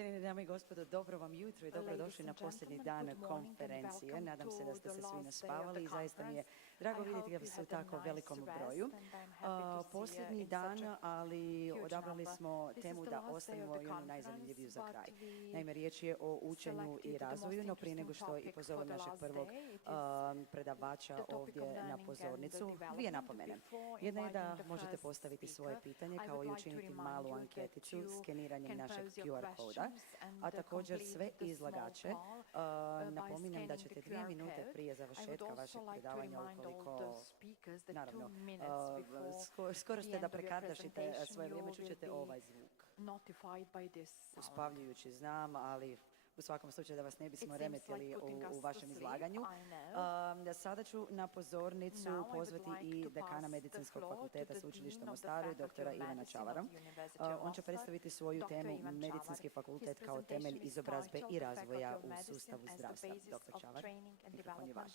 Cijenjene dame i gospodo, dobro vam jutro i dobrodošli na posljednji dan konferencije. Nadam se da ste se svi naspavali i zaista mi je drago vidjeti da vas u tako velikom broju. Posljednji dan, ali odabrali smo temu da ostavimo i onu najzanimljiviju za kraj. Naime, riječ je o učenju i razvoju, no prije nego što i pozovem našeg prvog predavača ovdje na pozornicu, dvije napomene. Jedna je da možete postaviti svoje pitanje kao i učiniti malu anketicu skeniranjem našeg QR koda, a također sve izlagače napominjem da ćete 2 minute prije završetka vašeg predavanja, ukoliko, naravno, skoro ste da prekardašite svoje vrijeme, čućete ovaj zvuk. Uspavljujući znam, ali u svakom slučaju da vas ne bismo remetili u vašem izlaganju. Sada ću na pozornicu pozvati i dekana Medicinskog fakulteta Sveučilišta u Mostaru, doktora Ivana Čavara. On će predstaviti svoju temu Medicinski fakultet kao temelj izobrazbe i razvoja u sustavu zdravstva. Dr. Čavar, mikrofon je vaš.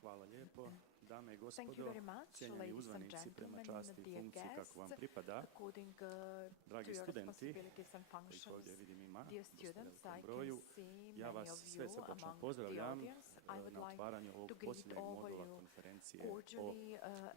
Hvala lijepo. Dame i gospodo, cijenjeni uzvanici prema časti i funkciji kako vam pripada, dragi studenti, kojih ovdje vidim ima u velikom broju, ja vas sve srdačno pozdravljam na otvaranju ovog posljednjeg modula konferencije o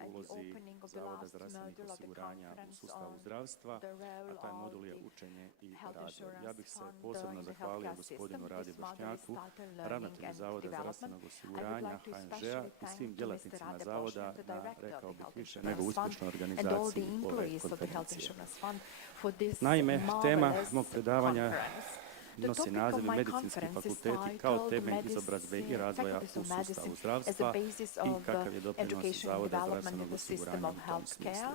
ulozi Zavoda zdravstvenih osiguranja u sustavu zdravstva, a taj modul je učenje i razvoj. Ja bih se posebno zahvalio gospodinu Radi Bošnjaku, ravnatelju Zavoda zdravstvenog osiguranja HNŽ-a i svim djelatnicima Zavoda na, rekao bih, više nego uspješnoj organizaciji ove konferencije. Naime, tema mog predavanja nosi naziv Medicinski fakulteti kao temelj izobrazbe i razvoja u sustavu zdravstva i kakav je doprinos Zavoda zdravstvenog osiguranja u tom smislu.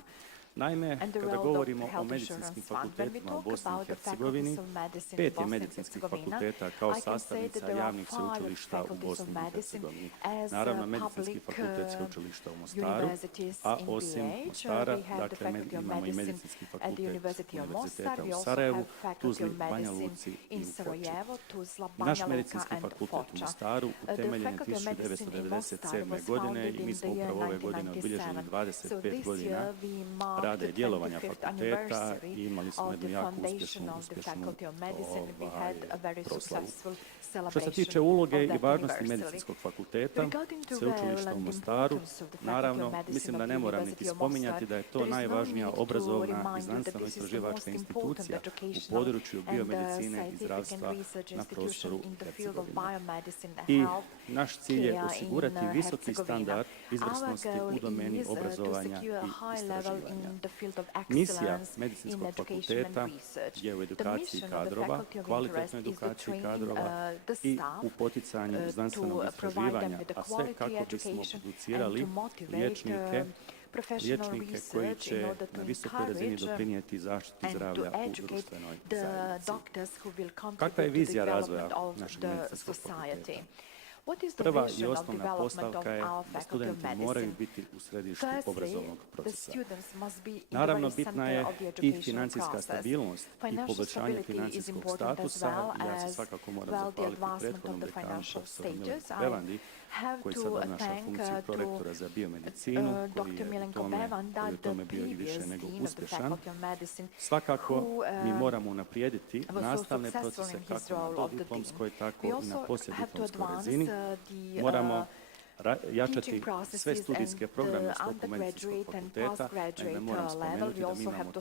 Naime, kada govorimo o medicinskim fakultetima u Bosni i Hercegovini, 5 je medicinskih fakulteta kao sastavnica javnih sveučilišta u Bosni i Hercegovini. Naravno, medicinski fakultet sveučilišta u Mostaru, a osim Mostara, dakle, imamo i medicinski fakultet Univerziteta u Sarajevu, Tuzli, Banja Luci i u Foči. Naš medicinski fakultet u Mostaru utemeljen je 1997. godine i mi smo upravo ove godine obilježili 25 godina rada i djelovanja fakulteta i imali smo jednu jako uspješnu proslavu. Što se tiče uloge i važnosti medicinskog fakulteta, sveučilišta u Mostaru, naravno, mislim da ne moram niti spominjati da je to najvažnija obrazovna i znanstveno-istraživačka institucija u području biomedicine i zdravstva na prostoru Hercegovine. I naš cilj je osigurati visoki standard izvrsnosti u domeni obrazovanja i istraživanja. Misija medicinskog fakulteta je u edukaciji kadrova, kvalitetnoj edukaciji kadrova i u poticanju znanstvenog istraživanja, a sve kako bismo producirali liječnike koji će na visokoj razini doprinijeti zaštiti zdravlja u društvenoj zajednici. Kakva je vizija razvoja našeg medicinskog fakulteta? Prva i osnovna postavka je da studenti moraju biti u središtu obrazovnog procesa. Naravno, bitna je i financijska stabilnost i poboljšanje financijskog statusa. Ja se svakako moram zahvaliti prethodnom dekanu profesoru Milku Bevandi, koji sad obnaša funkciju prorektora za biomedicinu, koji je u tome bio i više nego uspješan. Svakako, mi moramo unaprijediti nastavne procese kako na dodiplomskoj, tako i na poslijediplomskoj razini. Moramo jačati sve studijske programe u sklopu medicinskog fakulteta. Naime, moram spomenuti da mi imamo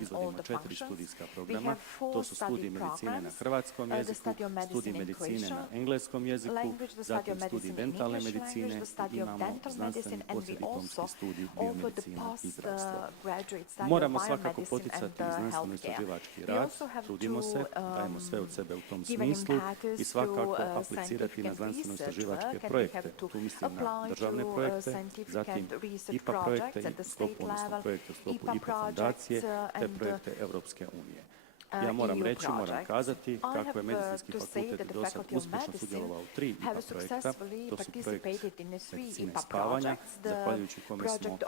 izvodimo 4 studijska programa. To su studij medicine na hrvatskom jeziku, studij medicine na engleskom jeziku, zatim studij dentalne medicine i imamo znanstveni poslijediplomski studij biomedicine i zdravstva. Moramo svakako poticati znanstveno-istraživački rad, trudimo se, dajemo sve od sebe u tom smislu i svakako aplicirati na znanstveno-istraživačke projekte. Tu mislim na državne projekte, zatim IPA projekte, odnosno projekte u sklopu IPA fondacije, te projekte Europske unije. Ja moram reći, moram kazati kako je medicinski fakultet do sad uspješno sudjelovao u 3 IPA projekta. To su projekt medicine spavanja, zahvaljujući kome smo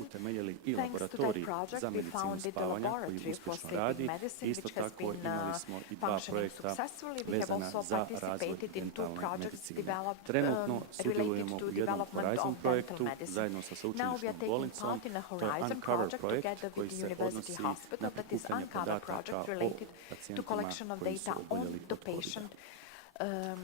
utemeljili i laboratorij za medicinu spavanja koji uspješno radi. Isto tako imali smo i 2 projekta vezana za razvoj dentalne medicine. Trenutno sudjelujemo u jednom Horizon projektu zajedno sa sveučilišnom bolnicom. To je Uncover projekt koji se odnosi na prikupljanje podataka o pacijentima koji su oboljeli od COVID-a.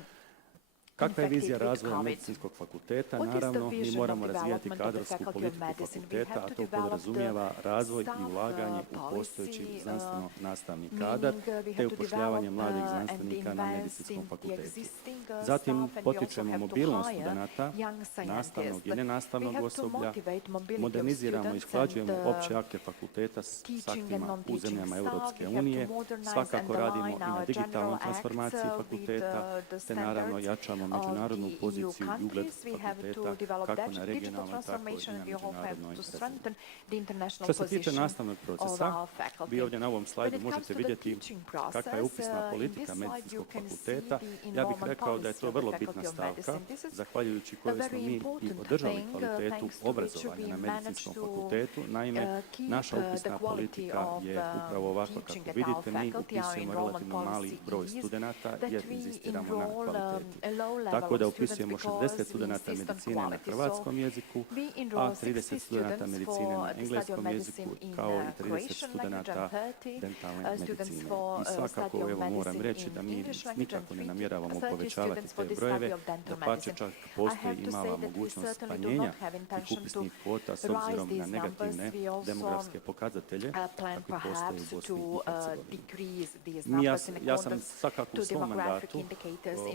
Kakva je vizija razvoja medicinskog fakulteta? Naravno, mi moramo razvijati kadrovsku politiku fakulteta, a to podrazumijeva razvoj i ulaganje u postojeći znanstveno-nastavni kadar te upošljavanje mladih znanstvenika na medicinskom fakultetu. Zatim potičemo mobilnost studenata, nastavnog i nenastavnog osoblja, moderniziramo i usklađujemo opće akte fakulteta s aktima u zemljama Europske unije, svakako radimo i na digitalnoj transformaciji fakulteta, te naravno jačamo međunarodnu poziciju i ugled fakulteta kako na regionalnoj, tako i na međunarodnoj razini. Što se tiče nastavnog procesa, vi ovdje na ovom slajdu možete vidjeti kakva je upisna politika medicinskog fakulteta. Ja bih rekao da je to vrlo bitna stavka, zahvaljujući kojoj smo mi i održali kvalitetu obrazovanja na medicinskom fakultetu. Naime, naša upisna politika je upravo ovakva kako vidite. Mi upisujemo relativno mali broj studenata jer inzistiramo na kvaliteti. Tako da upisujemo 60 studenata medicine na hrvatskom jeziku, a 30 studenata medicine na engleskom jeziku, kao i 30 studenata dentalne medicine. I svakako, evo, moram reći da mi nikako ne namjeravamo povećavati te brojeve, dapače čak postoji i mala mogućnost smanjenja tih upisnih kvota s obzirom na negativne demografske pokazatelje kakvi postoje u Bosni i Hercegovini. Ja sam svakako u svom mandatu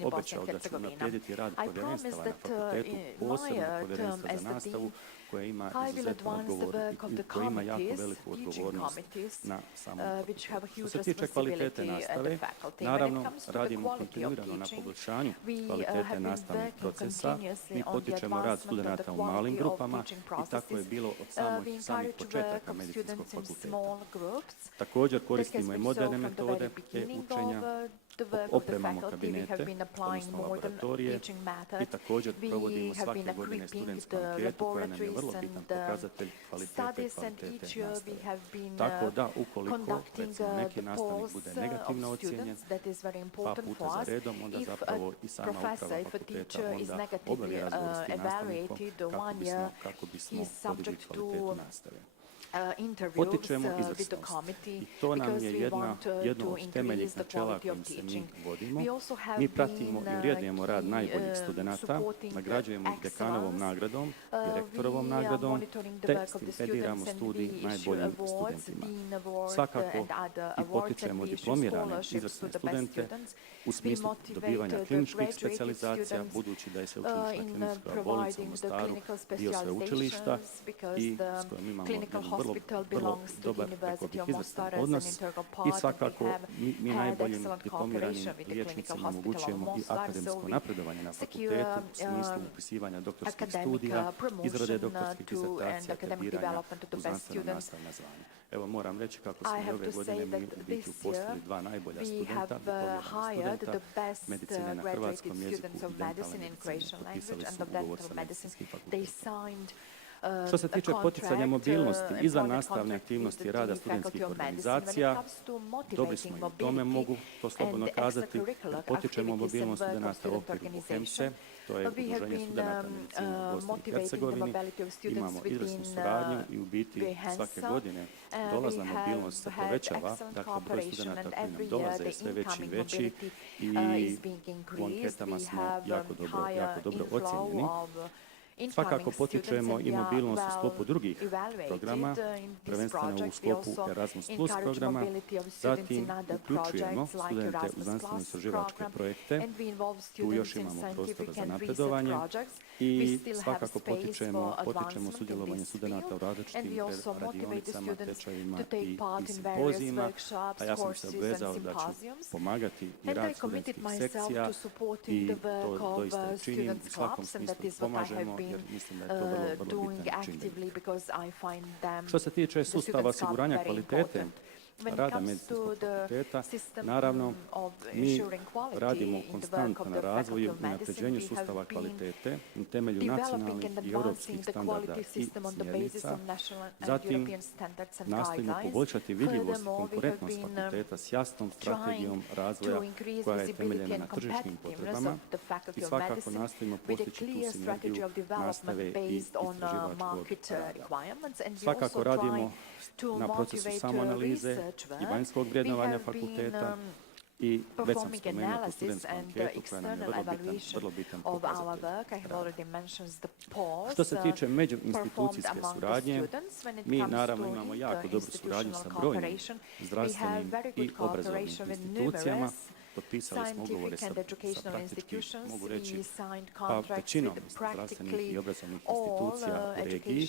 obećao da ću unaprijediti rad povjerenstava na fakultetu, posebno povjerenstva za nastavu, koje ima izuzetno koje ima jako veliku odgovornost na samom fakultetu. Što se tiče kvalitete nastave, naravno radimo kontinuirano na poboljšanju kvalitete nastavnih procesa. Mi potičemo rad studenata u malim grupama i tako je bilo od samih početaka medicinskog fakulteta. Također koristimo i moderne metode učenja, opremamo kabinete, odnosno laboratorije i također provodimo svake godine studentsku anketu koja nam je vrlo bitan pokazatelj kvalitete nastave. Tako da ukoliko recimo neki nastavnik bude negativno ocijenjen 2 puta za redom, onda zapravo i sama uprava fakulteta onda obavi razgovor s tim nastavnikom kako bismo podigli kvalitetu nastave. Potičemo izvrsnost i to nam je jedno od temeljnih načela kojim se mi vodimo. Mi pratimo i vrijedujemo rad najboljih studenata, nagrađujemo ih dekanovom nagradom i rektorovom nagradom, te stipendiramo studij najboljim studentima. Svakako i potičemo diplomirane izvrsne studente u smislu dobivanja kliničkih specijalizacija, budući da je sveučilišna klinička bolnica u Mostaru dio sveučilišta i s kojom imamo vrlo dobar, rekao bih, izvrstan odnos. I svakako mi najboljim diplomiranim liječnicima omogućujemo i akademsko napredovanje na fakultetu u smislu upisivanja doktorskih studija, izrade doktorskih disertacija te biranja u znanstveno-nastavna zvanja. Evo, moram reći kako smo i ove godine mi u biti uposlili 2 najbolja studenta, diplomirana studenta medicine na hrvatskom jeziku i dentalne medicine. Potpisali su ugovor sa medicinskim fakultetom. Što se tiče poticanja mobilnosti izvan nastavne aktivnosti rada studentskih organizacija, dobri smo i u tome, mogu to slobodno kazati. Potičemo mobilnost studenata u okviru Konferencije, to je udruženje studenata medicine u Bosni i Hercegovini. Imamo izvrsnu suradnju i u biti svake godine dolazna mobilnost se povećava, dakle broj studenata koji nam dolaze je sve veći i veći i u anketama smo jako dobro ocjenjeni. Svakako potičemo i mobilnost u sklopu drugih programa, prvenstveno u sklopu Erasmus Plus programa, zatim uključujemo studente u znanstveno-istraživačke projekte, tu još imamo prostora za napredovanje i svakako potičemo sudjelovanje studenata u različitim radionicama, tečajevima i simpozijima, a ja sam se obvezao da ću pomagati i rad studentskih sekcija i to doista činim, u svakom smislu pomažemo jer mislim da je to vrlo bitan čimbenik. Što se tiče sustava osiguranja kvalitete, rada medicinskog fakulteta, naravno, mi radimo konstantno na razvoju i unapređenju sustava kvalitete na temelju nacionalnih i europskih standarda i smjernica. Zatim, nastojimo poboljšati vidljivost i konkurentnost fakulteta s jasnom strategijom razvoja koja je temeljena na tržišnim potrebama i svakako nastojimo postići tu sinergiju nastave i istraživačkog rada. Svakako radimo na procesu samoanalize i vanjskog vrednovanja fakulteta i već sam spomenuo tu studentsku anketu koja nam je vrlo bitan pokazatelj rada. Što se tiče međuinstitucijske suradnje, mi naravno imamo jako dobru suradnju sa brojnim zdravstvenim i obrazovnim institucijama. Potpisali smo ugovore sa praktički, mogu reći, većinom zdravstvenih i obrazovnih institucija u regiji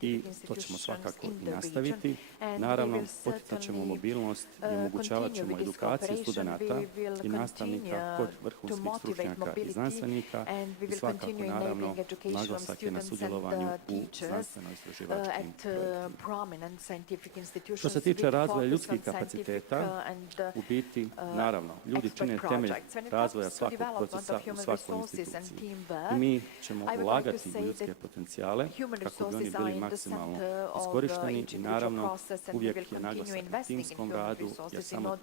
i to ćemo svakako i nastaviti. Naravno, poticat ćemo mobilnost i omogućavat ćemo edukaciju studenata i nastavnika kod vrhunskih stručnjaka i znanstvenika i svakako, naravno, naglasak je na sudjelovanju u znanstveno-istraživačkim projektima. Što se tiče razvoja ljudskih kapaciteta, u biti, naravno, ljudi čine temelj razvoja svakog procesa u svakoj instituciji. I mi ćemo ulagati u ljudske potencijale kako bi oni bili maksimalno iskorišteni i naravno uvijek je naglasak na timskom radu jer samo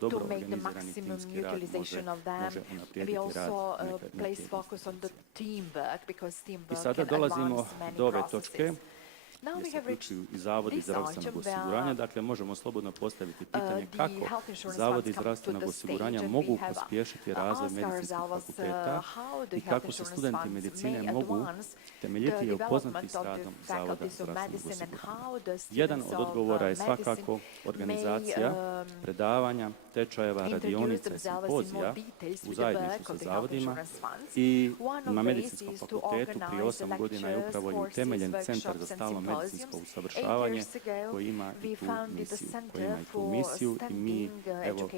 dobro organizirani timski rad može unaprijediti rad neke institucije. I sada dolazimo do ove točke gdje se uključuju i zavodi zdravstvenog osiguranja. Dakle, možemo slobodno postaviti pitanje kako zavodi zdravstvenog osiguranja mogu pospješiti razvoj medicinskih fakulteta i kako se studenti medicine mogu temeljitije upoznati s radom zavoda zdravstvenog osiguranja. Jedan od odgovora je svakako organizacija predavanja, tečajeva, radionica i simpozija u zajedništvu sa zavodima i na medicinskom fakultetu prije 8 godina je upravo i utemeljen Centar za stalno medicinsko usavršavanje koji ima i tu misiju i mi, evo,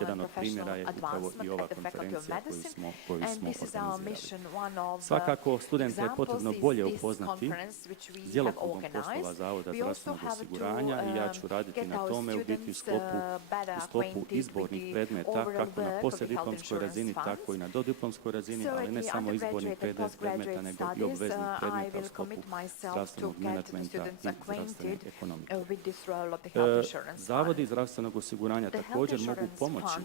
jedan od primjera je upravo i ova konferencija koju smo organizirali. Svakako, studente je potrebno bolje upoznati s djelokrugom poslova Zavoda zdravstvenog osiguranja i ja ću raditi na tome u biti u sklopu izbornih predmeta kako na poslijediplomskoj razini, tako i na dodiplomskoj razini, ali ne samo izbornih predmeta, nego i obveznih predmeta u sklopu zdravstvenog menadžmenta i zdravstvene ekonomike. Zavodi zdravstvenog osiguranja također mogu pomoći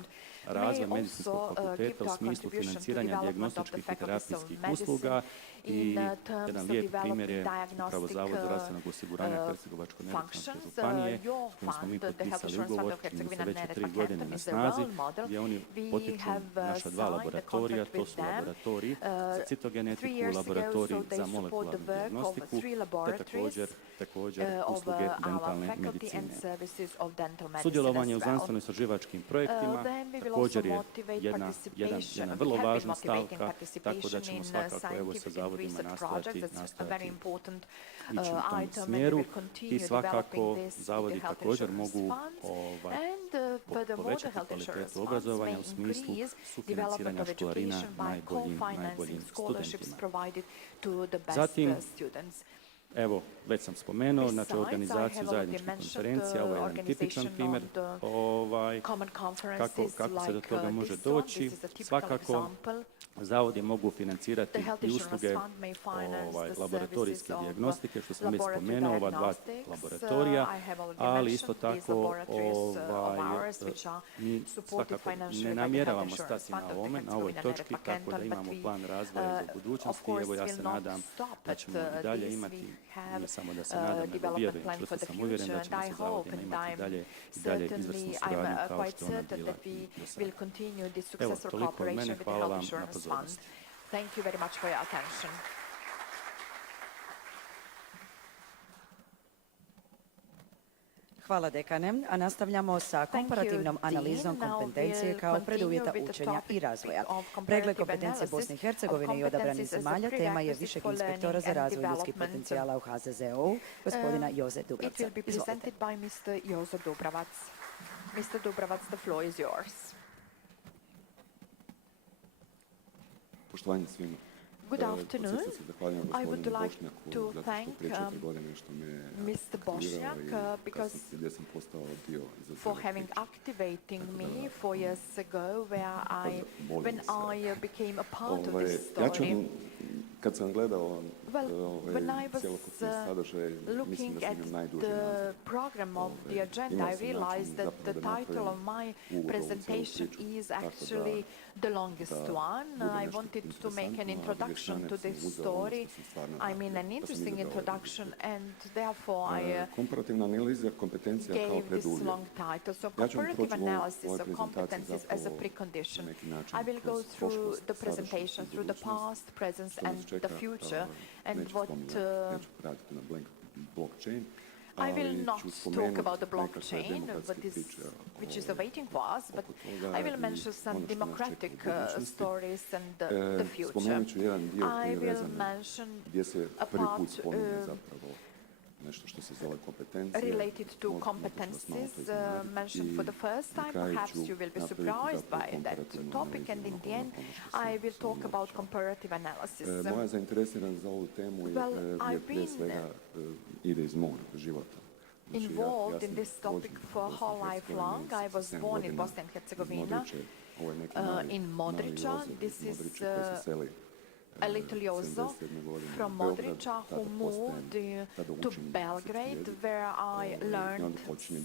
razvoj medicinskog fakulteta u smislu financiranja dijagnostičkih i terapijskih usluga i jedan lijep primjer je upravo Zavod zdravstvenog osiguranja Hercegovačko-neretvanske županije s kojim smo mi potpisali ugovor i mu se već 3 godine na snazi gdje oni potiču naša 2 laboratorija, to su laboratoriji za citogenetiku, laboratorij za molekularnu dijagnostiku te također usluge dentalne medicine. Sudjelovanje u znanstveno-istraživačkim projektima također je jedna vrlo važna stavka, tako da ćemo svakako evo sa zavodima nastojati ići u tom smjeru i svakako zavodi također mogu povećati kvalitetu obrazovanja u smislu sufinanciranja školarina najboljim studentima. Zatim, evo, već sam spomenuo, znači organizaciju zajedničkih konferencija, ovo je jedan tipičan primjer kako se do toga može doći. Svakako, zavodi mogu financirati i usluge laboratorijske dijagnostike, što sam već spomenuo, ova 2 laboratorija, ali isto tako mi svakako ne namjeravamo stati na ovoj točki, tako da imamo plan razvoja za budućnosti. Evo, ja se nadam da ćemo i dalje imati, ne samo da se nadam, nego vjerujem, čvrsto sam uvjeren da ćemo sa zavodima imati i dalje izvrsnu suradnju kao što ona bila i do sada. Evo, toliko od mene, hvala vam na pozornosti. Thank you very much for your attention. Hvala dekane, a nastavljamo sa komparativnom analizom kompetencije kao preduvjeta učenja i razvoja. Pregled kompetencije Bosne i Hercegovine i odabranih zemalja tema je višeg inspektora za razvoj ljudskih potencijala u HZZO-u, gospodina Joze Dubravca. Izvolite. Mr. Dubravac, the floor is yours. Poštovanje svima. Good afternoon. I would like to thank Mr. Bošnjak because for having activating me 4 years ago when I became a part of this story. Well, when I was looking at the program of the agenda, I realized that the title of my presentation is actually the longest one. I wanted to make an introduction to this story. I mean, an interesting introduction, and therefore I gave this long title. So, comparative analysis of competencies as a precondition. I will go through the presentation, through the past, present, and the future, and what I will not talk about the blockchain, which is awaiting for us, but I will mention some democratic stories and the future. I will mention a part related to competencies mentioned for the first time. Perhaps you will be surprised by that topic, and in the end I will talk about comparative analysis. Well, I've been involved in this topic for whole life long. I was born in Bosnia and Herzegovina, in Modrića. This is a little Jozo from Modrića who moved to Belgrade, where I learned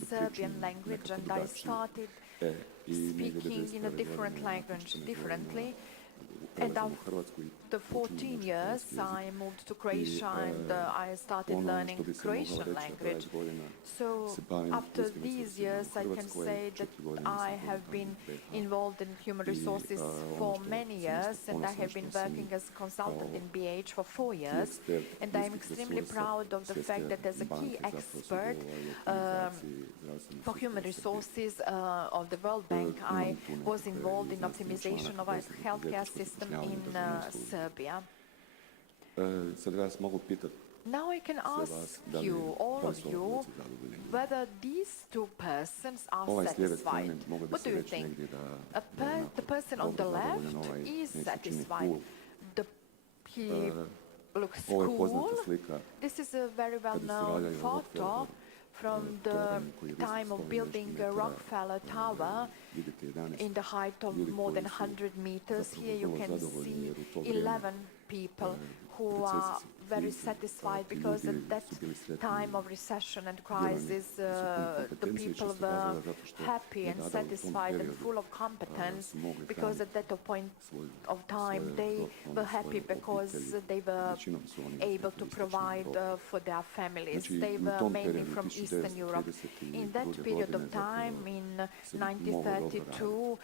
Serbian language, and I started speaking in a different language differently. And after 14 years, I moved to Croatia and I started learning Croatian language. So after these years, I can say that I have been involved in human resources for many years, and I have been working as a consultant in BH for 4 years. And I'm extremely proud of the fact that as a key expert for human resources of the World Bank, I was involved in optimization of our healthcare system in Serbia. Now I can ask you, all of you, whether these two persons are satisfied. What do you think? The person on the left is satisfied. He looks cool. This is a very well-known photo from the time of building Rockefeller Tower in the height of more than 100 meters. Here you can see 11 people who are very satisfied because at that time of recession and crisis, the people were happy and satisfied and full of competence, because at that point of time they were happy because they were able to provide for their families. They were mainly from Eastern Europe. In that period of time, in 1932,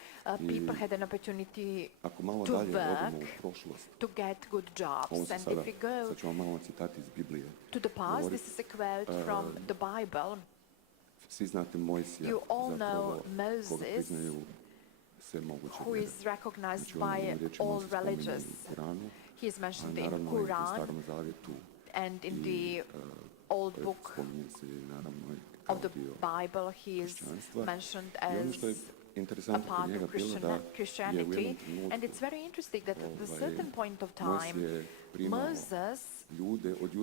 people had an opportunity to work, to get good jobs. And if we go to the past, this is a quote from the Bible. You all know Moses, who is recognized by all religious. He is mentioned in Quran and in the old book of the Bible. He is mentioned as a part of Christianity. And it's very interesting that at a certain point of time, Moses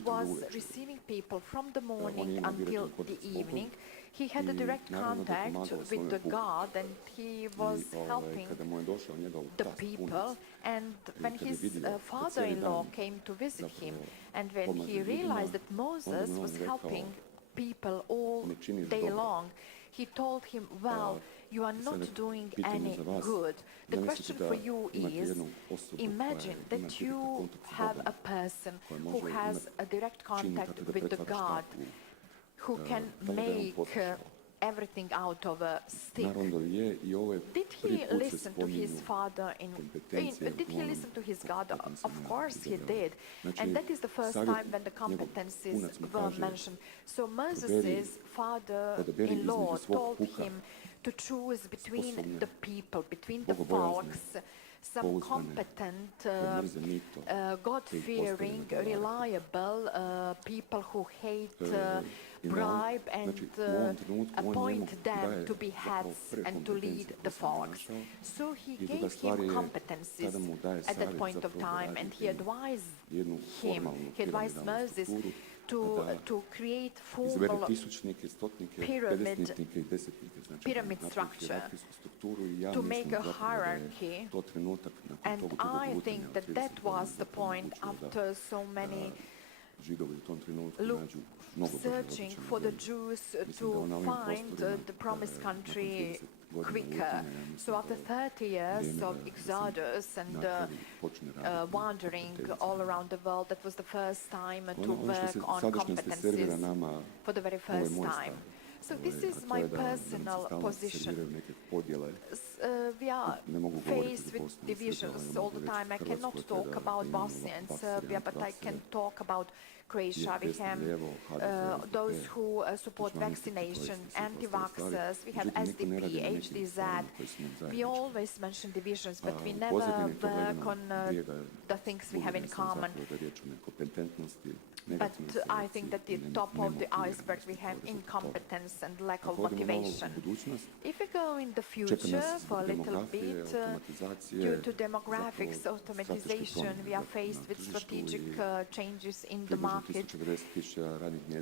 was receiving people from the morning until the evening. He had a direct contact with the God, and he was helping the people. And when his father-in-law came to visit him, and when he realized that Moses was helping people all day long, he told him, well, you are not doing any good. The question for you is, imagine that you have a person who has a direct contact with the God, who can make everything out of a stick. Did he listen to his father? Did he listen to his God? Of course he did. And that is the first time when the competencies were mentioned. So Moses' father-in-law told him to choose between the people, between the folks, some competent, God-fearing, reliable people who hate bribe and appoint them to be heads and to lead the folks. So he gave him competencies at that point of time, and he advised Moses to create formal pyramid structure, to make a hierarchy. And I think that was the point after so many searching for the Jews to find the promised country quicker. So after 30 years of exodus and wandering all around the world, that was the first time to work on competencies for the very first time. So this is my personal position. We are faced with divisions all the time. I cannot talk about Bosnia and Serbia, but I can talk about Croatia. We have those who support vaccination, anti-vaxxers. We have SDP, HDZ. We always mention divisions, but we never work on the things we have in common. But I think that the top of the iceberg we have incompetence and lack of motivation. If we go in the future for a little bit, due to demographics, automatization, we are faced with strategic changes in the market,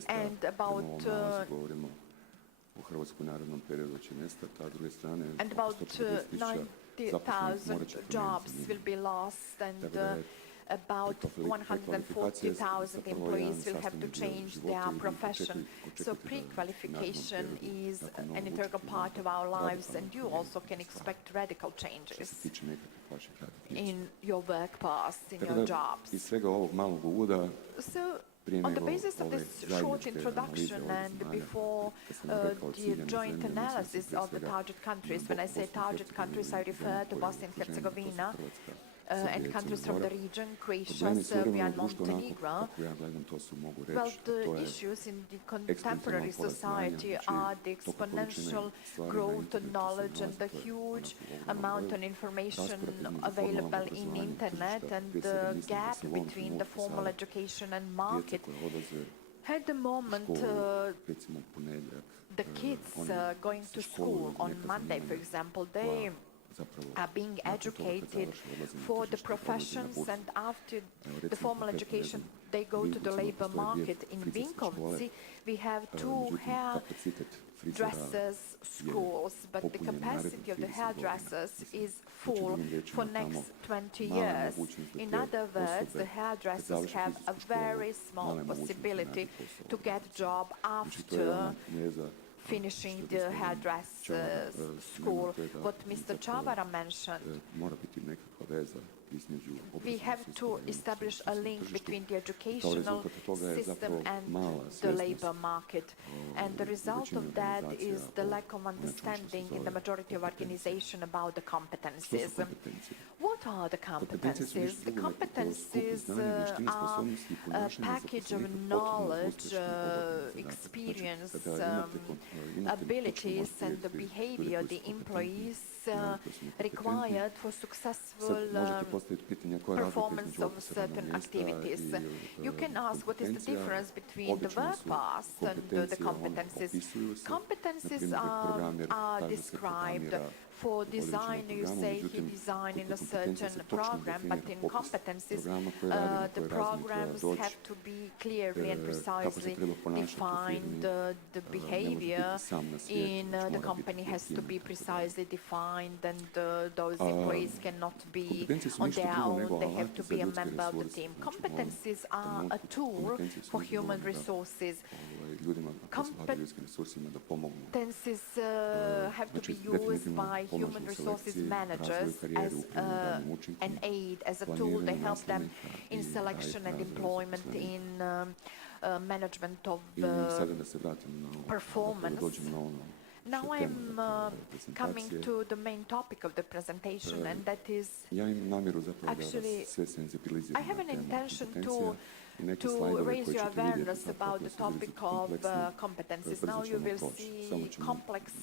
and about 90,000 jobs will be lost, and about 140,000 employees will have to change their profession. So pre-qualification is an integral part of our lives, and you also can expect radical changes in your work paths, in your jobs. So, on the basis of this short introduction and before the joint analysis of the target countries, when I say target countries, I refer to Bosnia and Herzegovina, and countries from the region, Croatia, Serbia and Montenegro. Well, the issues in the contemporary society are the exponential growth of knowledge and the huge amount of information available in internet, and the gap between the formal education and market. At the moment, the kids going to school on Monday, for example, they are being educated for the professions, and after the formal education they go to the labor market. In Vinkovci we have 2 hairdressers schools, but the capacity of the hairdressers is full for next 20 years. In other words, the hairdressers have a very small possibility to get a job after finishing the hairdressers school. What Mr. Čavara mentioned, we have to establish a link between the educational system and the labor market. And the result of that is the lack of understanding in the majority of organizations about the competencies. What are the competencies? The competencies are a package of knowledge, experience, abilities and the behavior the employees required for successful performance of certain activities. You can ask what is the difference between the work path and the competencies. Competencies are described. For design, you say he designed in a certain program, but in competencies, the programs have to be clearly and precisely defined. The behavior in the company has to be precisely defined, and those employees cannot be on their own. They have to be a member of the team. Competencies are a tool for human resources. Competencies have to be used by human resources managers as an aid, as a tool. They help them in selection and employment, in management of performance. Now I'm coming to the main topic of the presentation, and that is actually I have an intention to to raise your awareness about the topic of competencies. Now you will see complex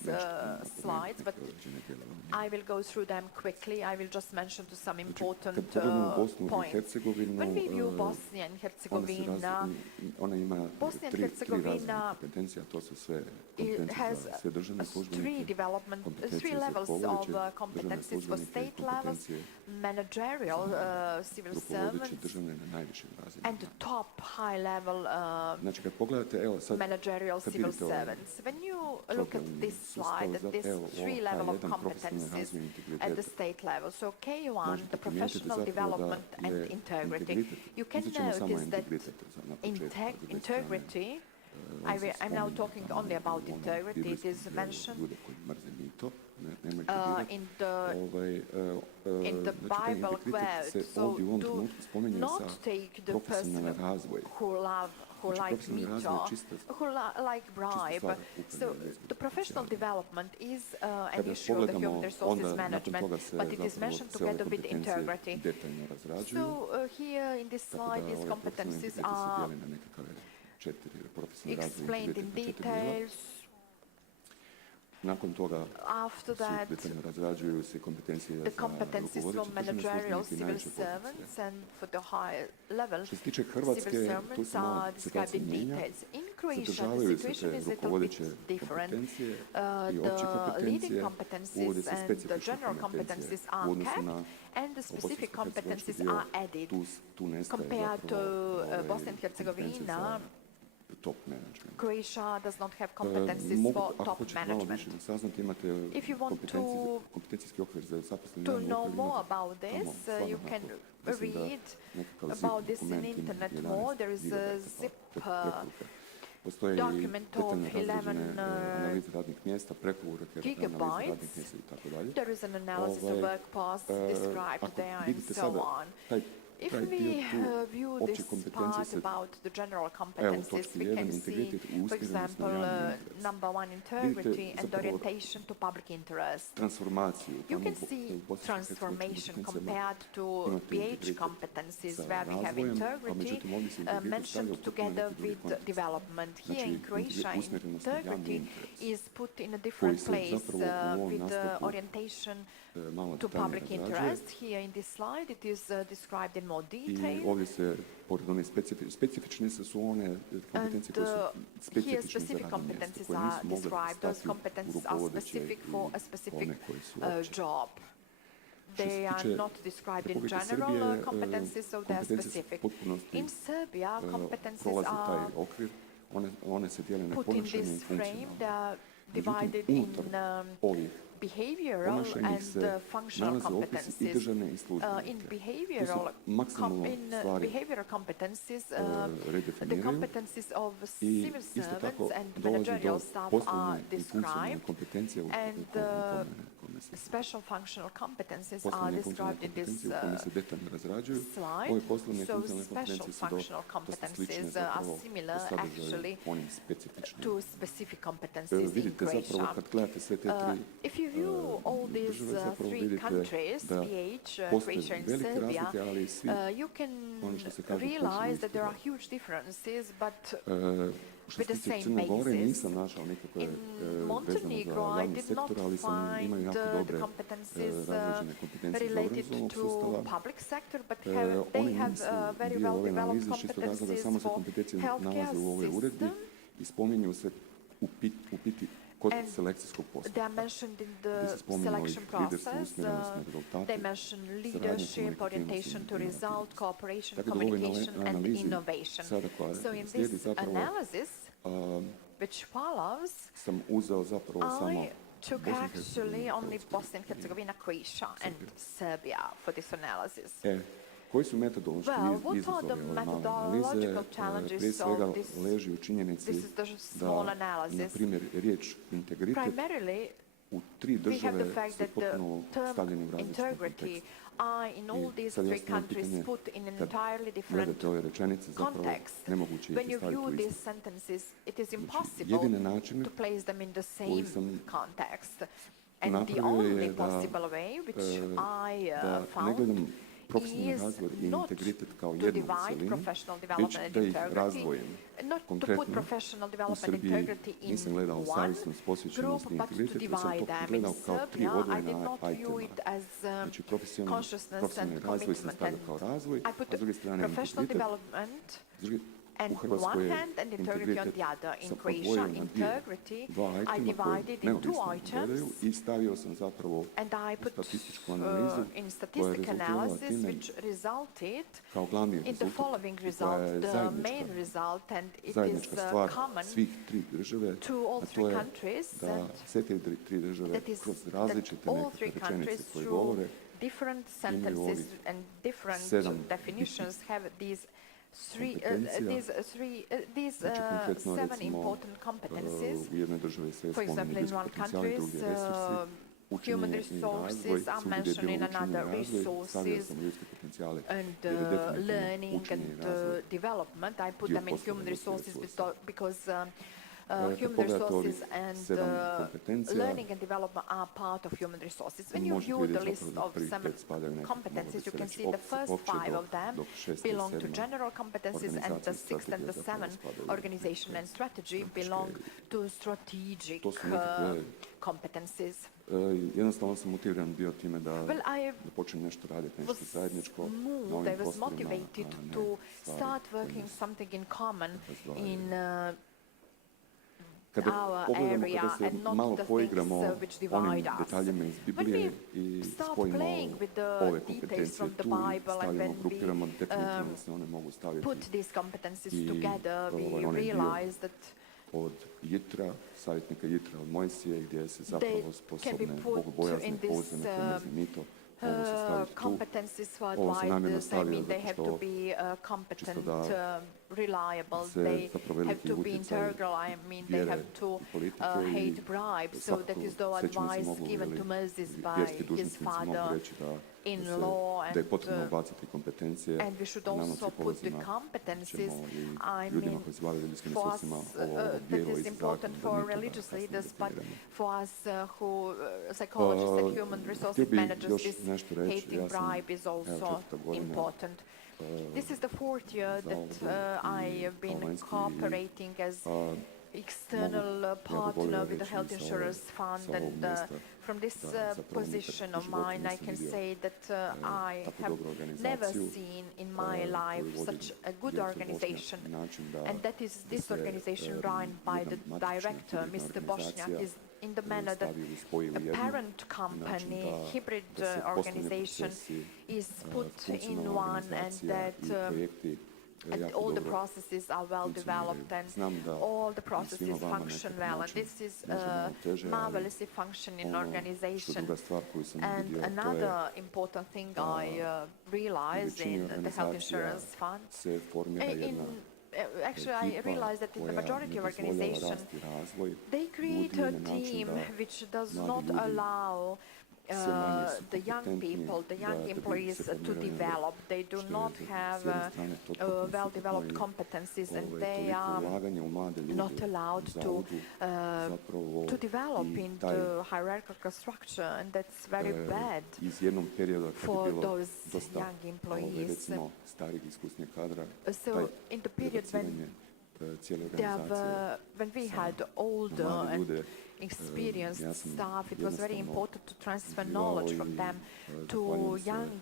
slides, but I will go through them quickly. I will just mention to some important points. When we view Bosnia and Herzegovina, it has three levels of competencies for state levels, managerial civil servants, and the top high level managerial civil servants. When you look at this slide, at this three level of competencies at the state level, so K1, the professional development and integrity, you can notice that integrity, I'm now talking only about integrity, it is mentioned in the Bible quote, so do not take the person who like mito, who like bribe. So the professional development is an issue of the human resources management, but it is mentioned together with integrity. So here in this slide, these competencies are explained in details. After that, the competencies for managerial civil servants and for the higher level civil servants are described in details. In Croatia, the situation is a little bit different. The leading competencies and the general competencies are kept, and the specific competencies are added. Compared to Bosnia and Herzegovina, Croatia does not have competencies for top management. If you want to know more about this, you can read about this in the internet more. There is a zip document of 11 gigabytes. There is an analysis of work paths described there and so on. If we view this part about the general competencies, we can see, for example, number one, integrity and orientation to public interest. You can see transformation compared to PH competencies, where we have integrity mentioned together with development. Here in Croatia, integrity is put in a different place with orientation to public interest. Here in this slide, it is described in more detail. And here specific competencies are described. Those competencies are specific for a specific job. They are not described in general competencies, so they are specific. In Serbia, competencies are put in this frame. They are divided in behavioral and functional competencies. In behavioral competencies, the competencies of civil servants and managerial staff are described, and special functional competencies are described in this slide. So special functional competencies are similar actually to specific competencies in Croatia. If you view all these three countries, PH, Croatia and Serbia, you can realize that there are huge differences, but with the same basis. In Montenegro, I did not find the competencies related to public sector, but they have very well developed competencies for healthcare system. And they are mentioned in the selection process. They mention leadership, orientation to result, cooperation, communication, and innovation. So in this analysis, which follows, I took actually only Bosnia and Herzegovina, Croatia, and Serbia for this analysis. Well, what are the methodological challenges of this? This is the small analysis. Primarily, we have the fact that the term integrity are in all these three countries put in an entirely different context. When you view these sentences, it is impossible to place them in the same context. And the only possible way, which I found, is not to divide professional development and integrity, not to put professional development and integrity in one group, but to divide them. In Serbia, I did not view it as consciousness and commitment. And I put professional development and one hand and integrity on the other. In Croatia, integrity, I divided in two items, and I put in statistical analysis, which resulted in the following result, the main result, and it is common to all three countries, and that is that all three countries, through different sentences and different definitions, have these seven important competencies. For example, in one country, human resources are mentioned, in another resources and learning and development. I put them in human resources because human resources and learning and development are part of human resources. When you view the list of 7 competencies, you can see the first 5 of them belong to general competencies, and the 6th and the 7th, organization and strategy, belong to strategic competencies. Jednostavno sam motiviran bio time da počnem nešto raditi, nešto zajedničko. I was motivated to start working something in common in our area and not the things which divide us. When we start playing with the details from the Bible and when we put these competencies together, we realize that od Jitra, savjetnika Jitra od Mojsije, gdje se zapravo sposobne, bogobojazne, pouzdane, mito, mogu se staviti tu. Competencies for advisors, I mean, they have to be competent, reliable, they have to be integral, I mean, they have to hate bribes. So that is the advice given to Moses by his father-in-law, and we should also put the competencies, I mean, for us, that is important for religious leaders, but for us who psychologists and human resources managers, this hating bribe is also important. This is the 4th year that I have been cooperating as external partner with the Health Insurance Fund, and from this position of mine I can say that I have never seen in my life such a good organization, and that is this organization run by the director, Mr. Bosniak, is in the manner that a parent company, hybrid organization is put in one, and that and all the processes are well developed and all the processes function well, and this is a marvelously functioning organization. And another important thing I realized in the Health Insurance Fund, actually I realized that in the majority of organizations, they create a team which does not allow the young people, the young employees to develop. They do not have well-developed competencies, and they are not allowed to develop in the hierarchical structure, and that's very bad for those young employees. So in the period when we had older and experienced staff, it was very important to transfer knowledge from them to young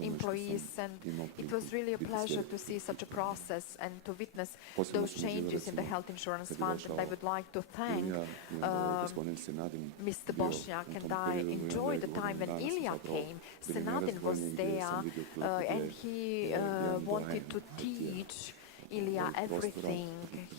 employees, and it was really a pleasure to see such a process and to witness those changes in the Health Insurance Fund. And I would like to thank Mr. Bosniak, and I enjoyed the time when Ilya came. Senadin was there, and he wanted to teach Ilya everything.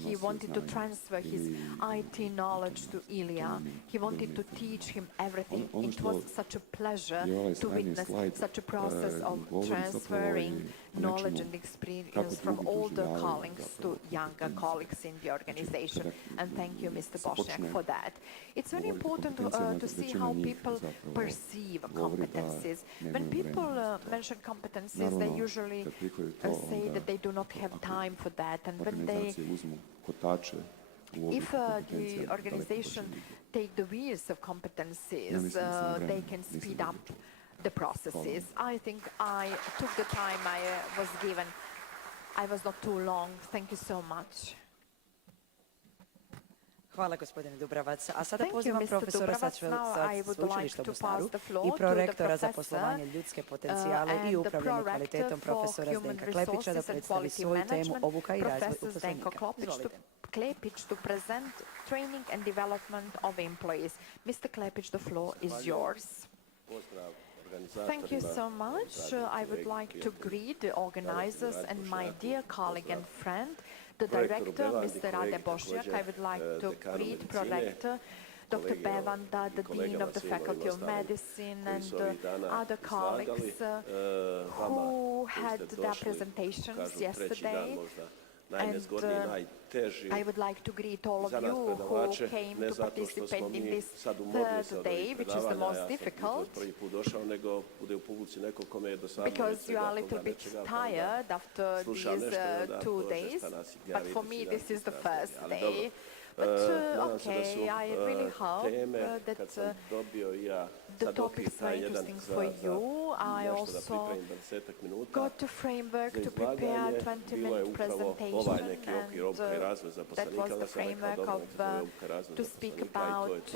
He wanted to transfer his IT knowledge to Ilya. He wanted to teach him everything. It was such a pleasure to witness such a process of transferring knowledge and experience from older colleagues to younger colleagues in the organization. And thank you, Mr. Bosniak, for that. It's very important to see how people perceive competencies. When people mention competencies, they usually say that they do not have time for that. And when if the organization take the wheels of competencies, they can speed up the processes. I think I took the time I was given. I was not too long. Thank you so much. Hvala gospodine Dubravac. A sada pozivam profesora sa sveučilišta u Mostaru i prorektora za poslovanje ljudske potencijale i upravljanje kvalitetom profesora Zdenka Klepića da predstavi svoju temu obuka i razvoj uposlenika. Izvolite. Klepić to present training and development of employees. Mr. Klepić, the floor is yours. Thank you so much. I would like to greet the organizers and my dear colleague and friend, the director, Mr. Rade Bošnjak. I would like to greet prorector, Dr. Bevanda, the Dean of the Faculty of Medicine, and other colleagues who had their presentations yesterday. And I would like to greet all of you who came to participate in this third day, which is the most difficult, because you are a little bit tired after these 2 days, but for me this is the first day. But okay, I really hope that the topics are interesting for you. I also got a framework to prepare a 20-minute presentation, and that was the framework of to speak about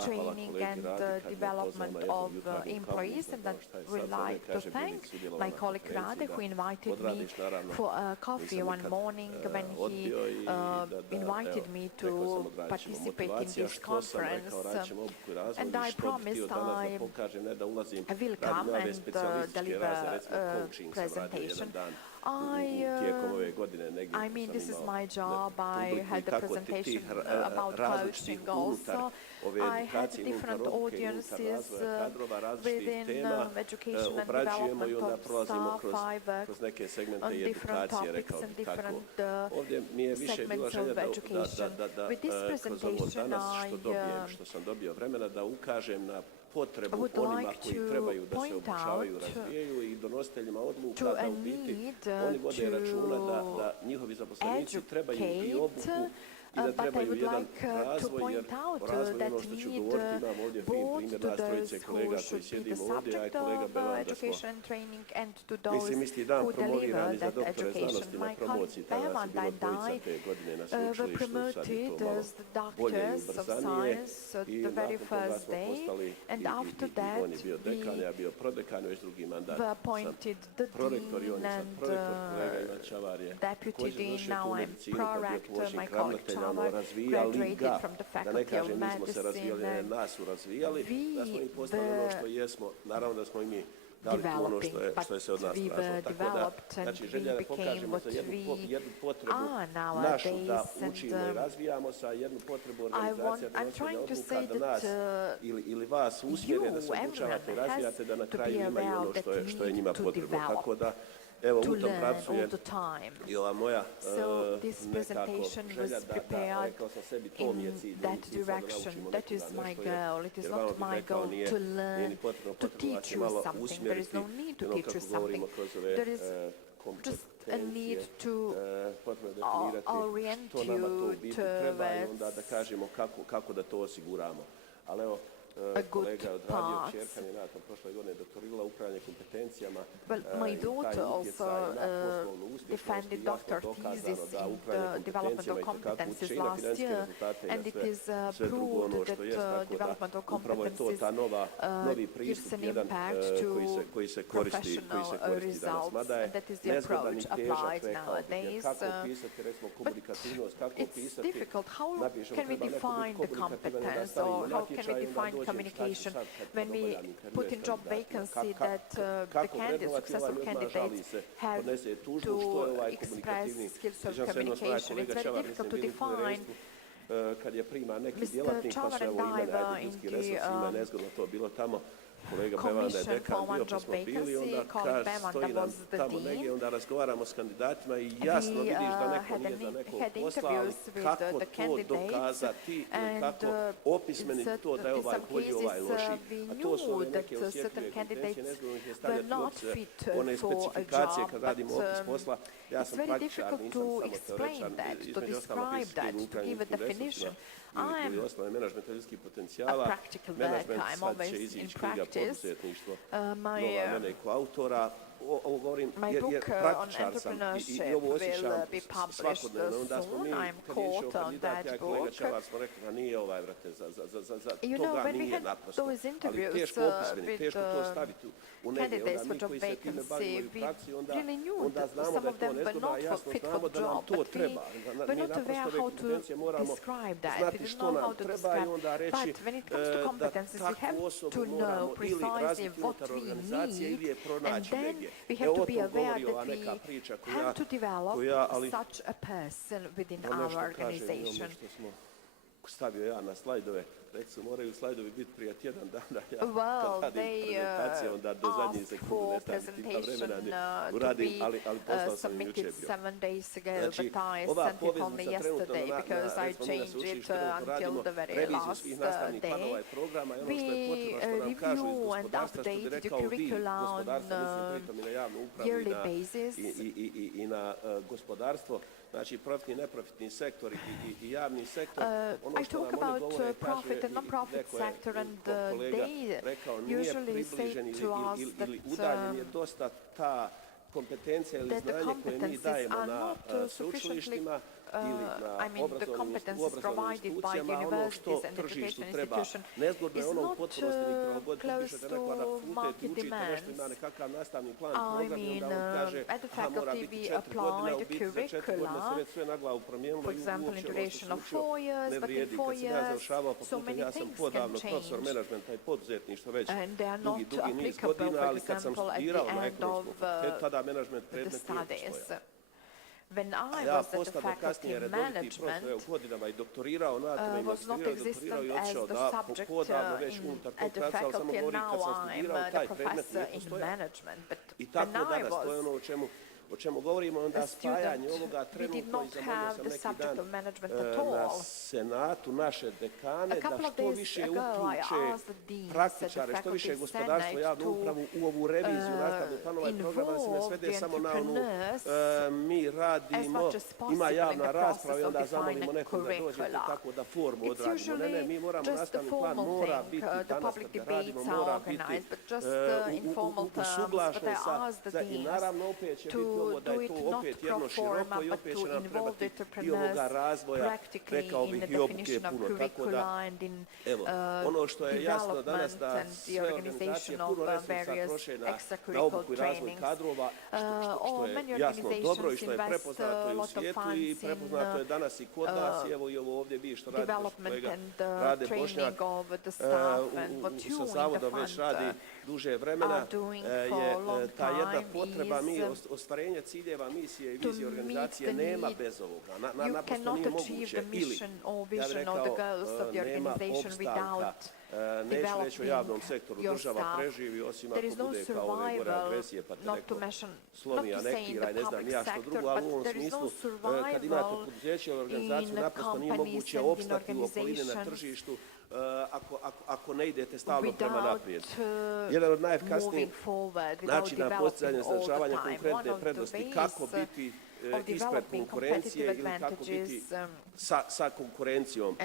training and development of employees. And I would like to thank my colleague Rade, who invited me for a coffee one morning when he invited me to participate in this conference, and I promised I will come and deliver a presentation. I mean, this is my job. I had a presentation about coaching also. I had different audiences within education and development of staff. I worked on different topics and different segments of education. With this presentation, I would like to point out to a need to educate, but I would like to point out that need both to those who should be the subject of education and training and to those who deliver that education. My colleague Bevand and I were promoted as the doctors of science the very first day, and after that we were appointed the dean and deputy dean. Now I'm prorector. My colleague graduated from the Faculty of Medicine, and we were developing, but we were developed and we became what we are nowadays. And I'm trying to say that you, everyone, has to be aware of that need to develop, to learn all the time. So this presentation was prepared in that direction. That is my goal. It is not my goal to learn, to teach you something. There is no need to teach you something. There is just a need to orient you towards a good path. Well, my daughter also defended doctoral thesis in the development of competencies last year, and it is proved that development of competencies gives an impact to professional results, and that is the approach applied nowadays. But it's difficult. How can we define the competence, or how can we define communication when we put in job vacancy that the candidates, successful candidates, have to express skills of communication? It's very difficult to define. Mr. Chavar and I were in the commission for one job vacancy, colleague Bevanda was the dean. We had interviews with the candidates, and in some cases we knew that certain candidates were not fit for a job, but it's very difficult to explain that, to describe that, to give a definition. I'm a practical worker. I'm always in practice. poduzetništvo, nova mene kao autora. Ovo govorim jer praktičar sam i ovo osjećam svakodnevno. Onda smo mi, kad je išao kandidat, ja i kolega Čevar smo rekli da nije brate, za toga nije naprosto. Ali teško opismeni, teško to staviti u negdje. Onda mi koji se time bavimo i u praksi, onda znamo da to ne zgodno, jasno znamo da nam to treba. Mi naprosto ove kompetencije moramo znati što nam treba i onda reći da takvu osobu moramo ili razviti unutar organizacije ili je pronaći negdje. We have to be aware that we have to develop such a person within our organization. Stavio ja na slajdove, recimo moraju slajdovi biti prije tjedan dana, ja kad radim prezentacije, onda do zadnje sekunde ne stavim tipa vremena uradim, ali poslao sam im jučer bio. Znači, ova poveznica trenutno na sveučilištu radimo reviziju svih nastavnih planova i programa i ono što je potrebno što nam kažu iz gospodarstva, što bi rekao vi, gospodarstvo, mislim pritom i na javnu upravu i na gospodarstvo. Znači, profitni i neprofitni sektor i javni sektor, ono što nam oni govore, kaže, neko je kolega rekao, nije približen ili udaljen je dosta ta kompetencija ili znanje koje mi dajemo na sveučilištima ili na obrazovnim institucijama, ono što tržištu treba. Nezgodno je ono u potpunosti ni prilagoditi, pišete neko na fakultet i učite nešto, ima nekakav nastavni plan, program i onda on kaže, mora biti 4 godine, u biti za 4 godine se već sve na glavu promijenilo i uopće ono što se učio ne vrijedi. Kad sam ja završavao fakultet, ja sam podavno profesor menadžmenta i poduzetništva već dugi niz godina, ali kad sam studirao na ekonomskom fakultetu, tada menadžment predmet nije postojao. Ja postao kasnije redoviti profesor u godinama i doktorirao na tome i doktorirao i odšao da podavno već unutar tog pravca, ali samo govorim kad sam studirao taj predmet nije postojao. I tako danas, to je ono o čemu govorimo, onda spajanje ovoga trenutno i zamolio sam neki dan na senatu naše dekane da što više uključe praktičare, što više gospodarstvo, javnu upravu u ovu reviziju nastavnih planova i programa, da se ne svede samo na onu mi radimo, ima javna rasprava i onda zamolimo nekog da dođe i tako da formu odradimo. Ne, mi moramo, nastavni plan mora biti danas kad ga radimo, mora biti usuglašen sa i naravno opet će biti ovo da je to opet jedno široko i opet će nam trebati i ovoga razvoja, rekao bih i obuke puno. Tako da, evo, ono što je jasno danas da sve organizacije puno resursa troše na obuku i razvoj kadrova, što je jasno dobro i što je prepoznato i u svijetu i prepoznato je danas i kod nas. I evo i ovo ovdje bi što radi kolega Rade Bošnjak sa Zavodom već radi duže vremena, je ta jedna potreba ostvarenja ciljeva, misije i vizije organizacije nema bez ovoga. Naprosto nije moguće. Ili, ja bih rekao, nema opstanka. Neću reći o javnom sektoru, država preživi, osim ako bude kao ove gore agresije, pa te neko slomi, anektira i ne znam ja što drugo, ali u ovom smislu, kad imate poduzeće ili organizaciju, naprosto nije moguće opstati u okolini na tržištu ako ne idete stalno prema naprijed. Jedan od najefikasnijih načina postizanja zadržavanja konkurentne prednosti, kako biti ispred konkurencije ili kako biti sa konkurencijom.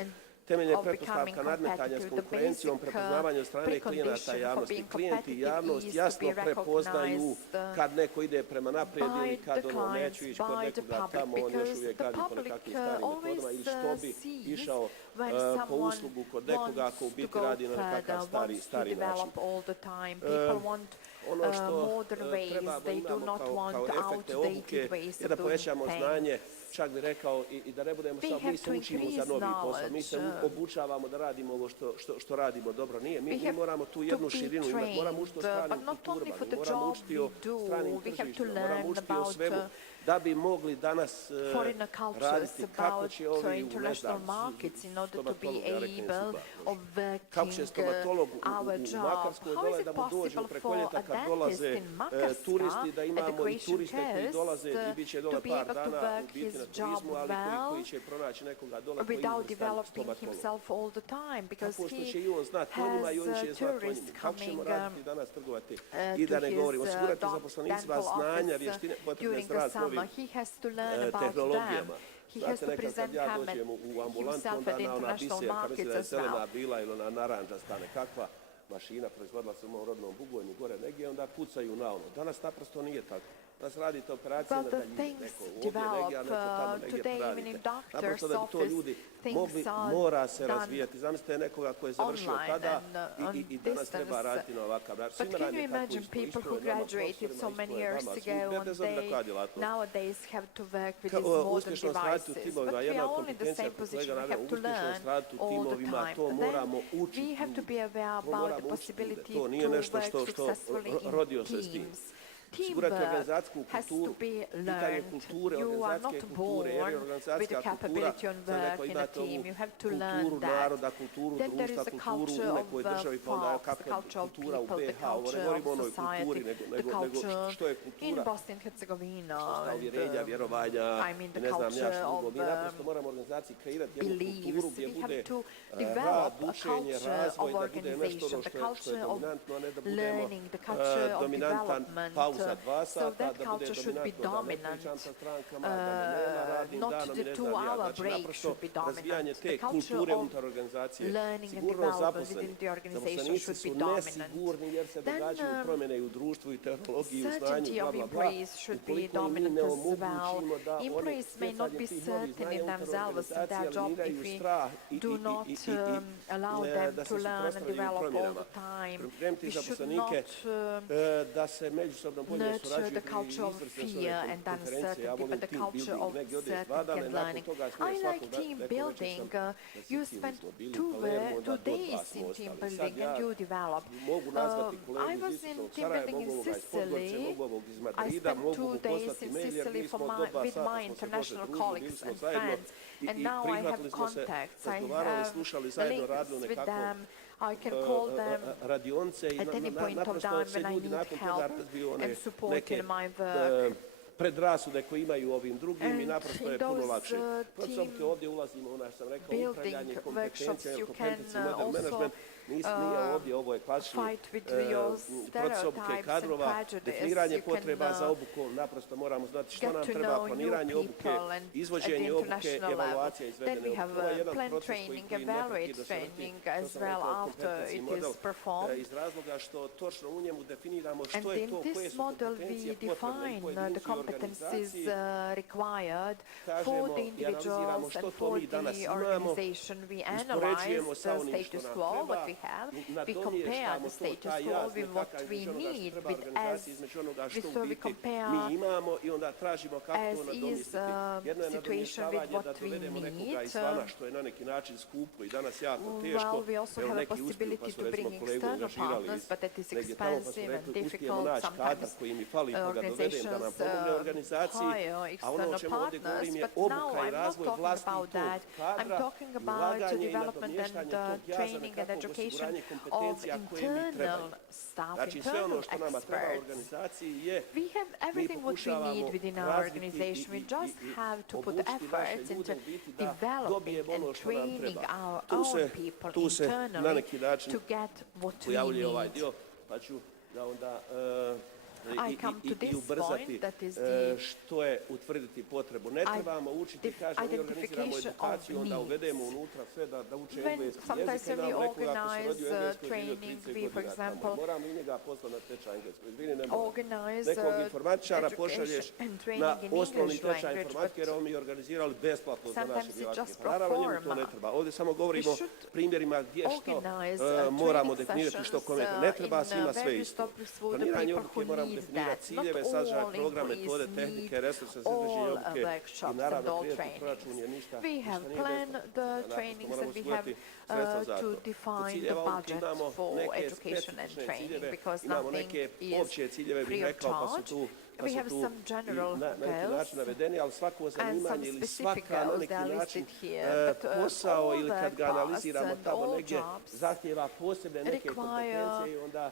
Temeljna pretpostavka nadmetanja s konkurencijom, prepoznavanje od strane klijenata i javnosti. Klijenti i javnost jasno prepoznaju kad neko ide prema naprijed ili kad ono neću ići kod nekoga tamo, on još uvijek radi po nekakvim starim metodama ili što bi išao po uslugu kod nekoga ako u biti radi na nekakav stari način. Ono što trebamo imamo kao efekte obuke je da povećamo znanje, čak bih rekao i da ne budemo samo mi se učimo za novi posao, mi se obučavamo da radimo ovo što radimo dobro. Nije, mi moramo tu jednu širinu imati, moramo učiti o stranim kulturama, moramo učiti o stranim tržištima, moramo učiti o svemu da bi mogli danas raditi kako će ovi u ne znam, stomatologu, ja reknem suba, kako će stomatolog u Makarskoj dole da mu dođu preko ljeta kad dolaze turisti, da imamo i turiste koji dolaze i bit će dole par dana u biti na turizmu, ali koji će pronaći nekoga dole koji je stomatolog. Tako što će i on znati o njima i oni će znati o njima. Kako ćemo raditi danas, trgovati i da ne govorimo, osigurati zaposlenicima znanja, vještine, potrebne za rad s novim tehnologijama. Znate, nekad kad ja dođem u ambulantu, onda na ona biserka, mislim da je zelena bila ili ona naranđasta nekakva, mašina proizvodila se u mom rodnom Bugojnu gore negdje, onda pucaju na ono. Danas naprosto nije tako. Danas radite operacije na daljinu, neko ovdje negdje, a neko tamo negdje radite. Naprosto da bi to ljudi mogli, mora se razvijati. Zamislite nekoga koji je završio tada i danas treba raditi na ovakav način. But can you imagine people who graduated so many years ago and they nowadays have to work with these modern devices? But we are all in the same position. We have to learn all the time. But then we have to be aware about the possibility to work successfully in teams. Teamwork has to be learned. You are not born with the capability on work in a team. You have to learn that. Then there is the culture of folks, the culture of people, the culture of society, the culture in Bosnia and Herzegovina. I mean the culture of beliefs. We have to develop a culture of organization, the culture of learning, the culture of development. So that culture should be dominant. Not the 2-hour break should be dominant. The culture of learning and development within the organization should be dominant. Then certainty of employees should be dominant as well. Employees may not be certain in themselves in their job if we do not allow them to learn and develop all the time. We should not nurture the culture of fear and uncertainty, but the culture of certainty and learning. I like team building. You spent 2 days in team building and you developed. I was in team building in Sicily. I spent 2 days in Sicily with my international colleagues and friends, and now I have contacts. I have links with them. I can call them at any point of time when I need help and support in my work. Predrasude koje imaju ovim drugim i naprosto je puno lakše. Proto ovdje ulazimo u naš, sam rekao, upravljanje, kompetencije, kompetencije, model management. Nije ovdje, ovo je klasični proces obuke kadrova, definiranje potreba za obukom, naprosto moramo znati što nam treba, planiranje obuke, izvođenje obuke, evaluacija izvedene obuke. Ovo je jedan proces koji ne prekida se vrti, to sam rekao, kompetencijski model, iz razloga što točno u njemu definiramo što je to, koje su kompetencije potrebne i pojedinci organizacije. Kažemo i analiziramo što to mi danas imamo, uspoređujemo sa onim što nam treba, we compare the status quo with what we need, with as we compare as is situation with what we need. Well, we also have a possibility to bring external partners, but that is expensive and difficult. Sometimes organizations hire external partners, but now I'm not talking about that. I'm talking about the development and training and education of internal staff, internal experts. We have everything what we need within our organization. We just have to put efforts into developing and training our own people internally to get what we need. I come to this point, that is the što je utvrditi potrebu. Ne trebamo učiti, kažem, mi organiziramo edukaciju, onda uvedemo unutra sve da uče engleski jezik, i damo nekoga ako se rodio engleskoj, vidio 30 godina tamo. Moramo i njega poslati na tečaj engleskoj. Izvini, ne mogu. Nekog informatičara pošalješ na osnovni tečaj informatike, jer ovo mi je organizirali besplatno za naše djelatnike. Naravno, njemu to ne treba. Ovdje samo govorimo o primjerima gdje što moramo definirati, što kome ne treba, svima sve isto. Planiranje obuke moramo definirati ciljeve, sadržaj, program, metode, tehnike, resurse za izvođenje obuke i naravno prijatelj proračun je ništa we have planned the trainings and we have to define the budget for education and training, because nothing is free of charge. We have some general goals and some specific goals that are listed here, but all the tasks and all jobs require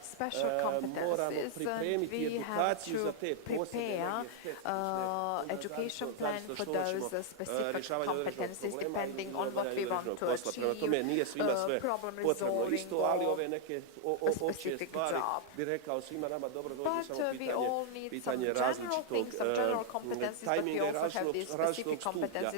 special competencies, and we have to prepare education plan for those specific competencies depending on what we want to achieve, problem resolving or a specific job. But we all need some različitog tajminga i različitog stupnja.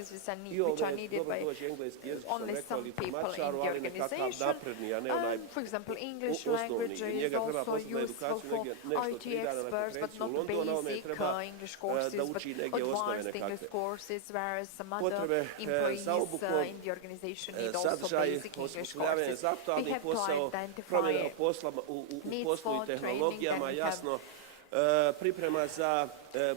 I ovdje dobro dođe engleski jezik, što sam rekao, ili tumačaru, ali nekakav napredni, a ne onaj osnovni. I njega treba poslati na edukaciju negdje nešto 3 dana na konferenciju u Londonu, a ovome treba da uči negdje osnove nekakve. Potrebe za obukom, sadržaj, osposobljavanje za aktualni posao, promjena u poslu i tehnologijama, jasno, priprema za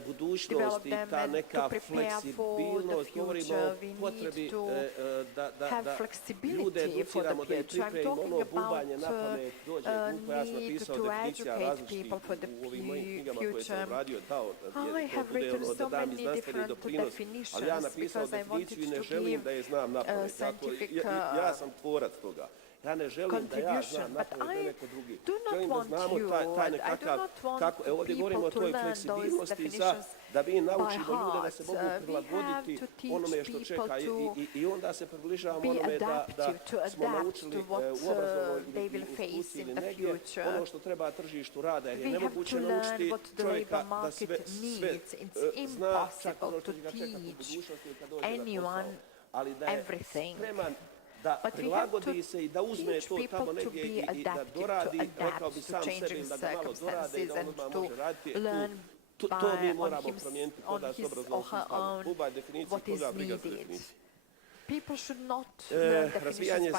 budućnost i ta neka fleksibilnost, govorimo o potrebi da ljude educiramo, da ih pripremimo, ono bubanje na pamet, dođe grupa, ja sam napisao definicija različitih u ovim mojim knjigama koje sam radio, dao da dam i znanstveni doprinos, ali ja napisao definiciju i ne želim da je znam na pamet. Ja sam tvorac toga. Ja ne želim da ja znam napraviti neko drugi. Želim da znamo taj nekakav, kako, ovdje govorimo o toj fleksibilnosti da mi naučimo ljude da se mogu prilagoditi onome što čeka i onda se približavamo onome da smo naučili u obrazovnoj instituciji ili negdje ono što treba tržištu rada. Jer je nemoguće naučiti čovjeka da sve zna, čak ono što ga čeka u budućnosti kad dođe na posao. Ali da je spreman da prilagodi se i da uzme to tamo negdje i da doradi, rekao bi sam sebi, da ga malo dorade i da on odmah može raditi. To mi moramo promijeniti kod nas obrazovnog sustava. Kuba je definicija, koga briga za definiciju. Razvijanje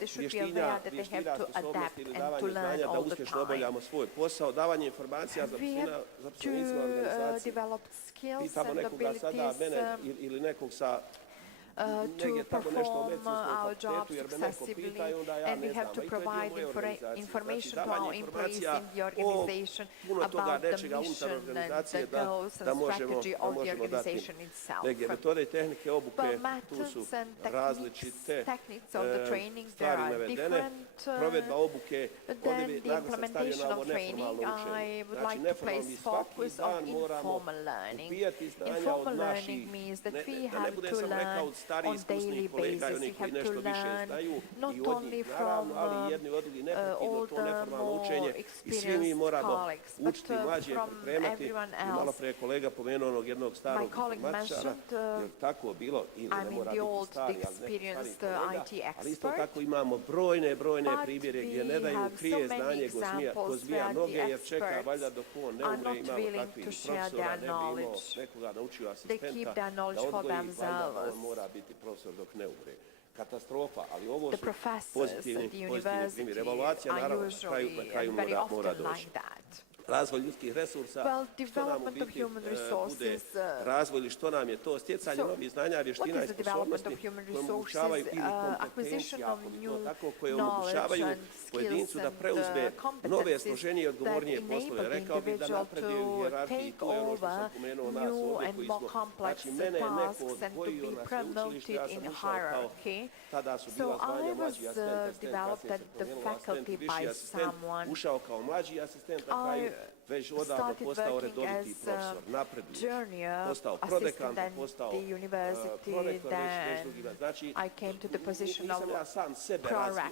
vještina, sposobnosti ili davanje znanja da uspješno obavljamo svoj posao, davanje informacija zaposlenicima organizacije. Pitamo nekoga sada, mene ili nekog sa negdje tamo nešto o medicinskom fakultetu, jer me neko pita i onda ja ne znam. I to je dio moje organizacije. Znači, davanje informacija o puno toga nečega unutar organizacije da možemo dati negdje metode i tehnike obuke. Tu su različite stvari navedene. Provedba obuke, ovdje bi naglasak stavio na ovo neformalno učenje. Znači, neformalni svaki dan moramo upijati znanja od naših, da ne bude sam rekao od stariji iskusnih kolega i oni koji nešto više znaju i od njih naravno, ali jedni od drugih neprekidno to neformalno učenje i svi mi moramo učiti mlađe, pripremati. I malo pre kolega pomenuo onog jednog starog informatičara, jer tako bilo, ili ne mora biti stari, ali neki stari kolega, ali isto tako imamo brojne primjere gdje ne daju krije znanje ko zmija noge, jer čeka valjda dok on ne umre, imamo takvih profesora, ne bi imao nekoga naučio asistenta da odgoji valjda da on mora biti profesor dok ne umre. Katastrofa, ali ovo su pozitivni primjer. Evaluacija naravno na kraju mora doći. Razvoj ljudskih resursa, što nam u biti bude razvoj ili što nam je to stjecanje novih znanja, vještina i sposobnosti koje omogućavaju ili kompetencija, ako bi to tako, koje omogućavaju pojedincu da preuzme nove, složenije i odgovornije poslove. Rekao bih da napreduje u hijerarhiji, to je ono što sam pomenuo nas ovdje koji smo, znači mene je neko odgojio na sveučilište, ja sam ušao kao, tada su bila zvanja mlađi asistent, kasnije se promijenilo asistent i viši asistent, ušao kao mlađi asistent, na kraju već odavno postao redoviti profesor, napreduje, postao prodekan, postao prorektor, već drugima. Znači, nisam ja sam sebe razvio.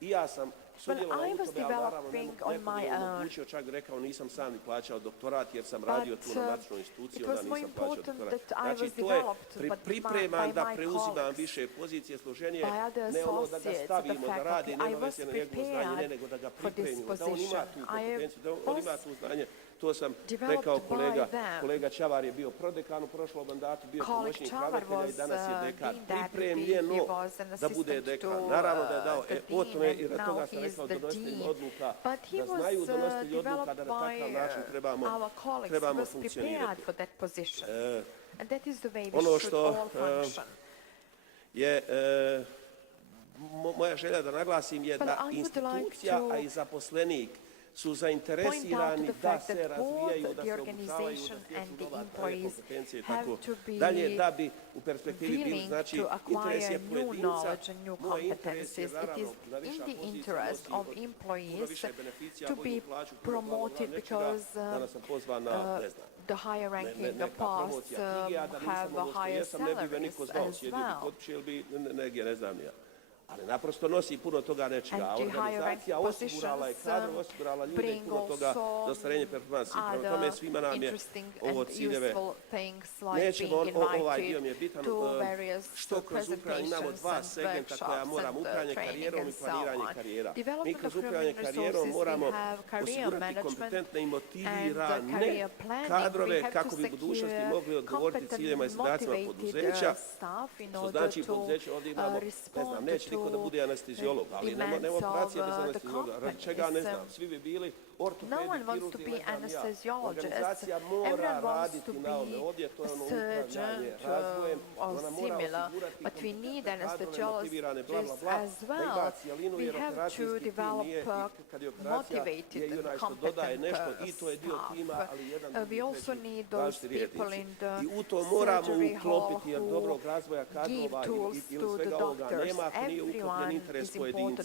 I ja sam sudjelovao u tome, ali naravno neko mi je omogućio, čak rekao nisam sam ni plaćao doktorat jer sam radio tu na matičnoj instituciji, onda nisam plaćao doktorat. Znači, to je pripreman da preuzimam više pozicije, složenije, ne ono da ga stavimo da radi, nema veze na njegovo znanje, nego da ga pripremimo, da on ima tu kompetenciju, da on ima tu znanje. To sam rekao kolega Čavar je bio prodekan u prošlom mandatu, bio pomoćnik ravnatelja i danas je dekan. Pripremljeno da bude dekan. Naravno da je dao o tome i na toga sam rekao donositeljima odluka, da znaju donositelji odluka da na takav način trebamo funkcionirati. Ono što je moja želja da naglasim je da institucija, a i zaposlenik su zainteresirani da se razvijaju, da se obučavaju, da stječu nova znanja, kompetencije i tako dalje, da bi u perspektivi bili, znači, interes je pojedinca, moj interes je naravno na viša pozicija nosi puno više beneficija, bolju plaću, puno blagoda nečega, danas sam pozvan na, ne znam, neka promocija knjige, a da nisam ono što jesam, ne bi me niko znao, sjedio bi kod kuće ili bi negdje, ne znam ja. ali naprosto nosi puno toga nečega. A organizacija osigurala je kadrove, osigurala ljude i puno toga za ostvarenje performansi. Prema tome svima nam je ovo ciljeve. Nećemo, ovaj dio mi je bitan, što kroz upravljanje imamo dva segmenta koja moramo, upravljanje karijerom i planiranje karijera. Mi kroz upravljanje karijerom moramo osigurati kompetentne i motivirane kadrove kako bi u budućnosti mogli odgovoriti ciljevima i zadacima poduzeća. Što znači poduzeće ovdje imamo, ne znam, neće niko da bude anesteziolog, ali nema operacije bez anesteziologa. Radi čega ne znam, svi bi bili ortopedi, kirurzi, ne znam ja. Organizacija mora raditi na ome, ovdje to je ono upravljanje razvojem, ona mora osigurati kompetentne kadrove, motivirane, bla, bla, bla, da ima cijelinu jer operacijski tim nije, kad je operacija, je i onaj što dodaje nešto i to je dio tima, ali jedan drugi treći različiti rijetnici. I u to moramo uklopiti jer dobrog razvoja kadrova ili svega ovoga nema ako nije uklopljen interes pojedinca.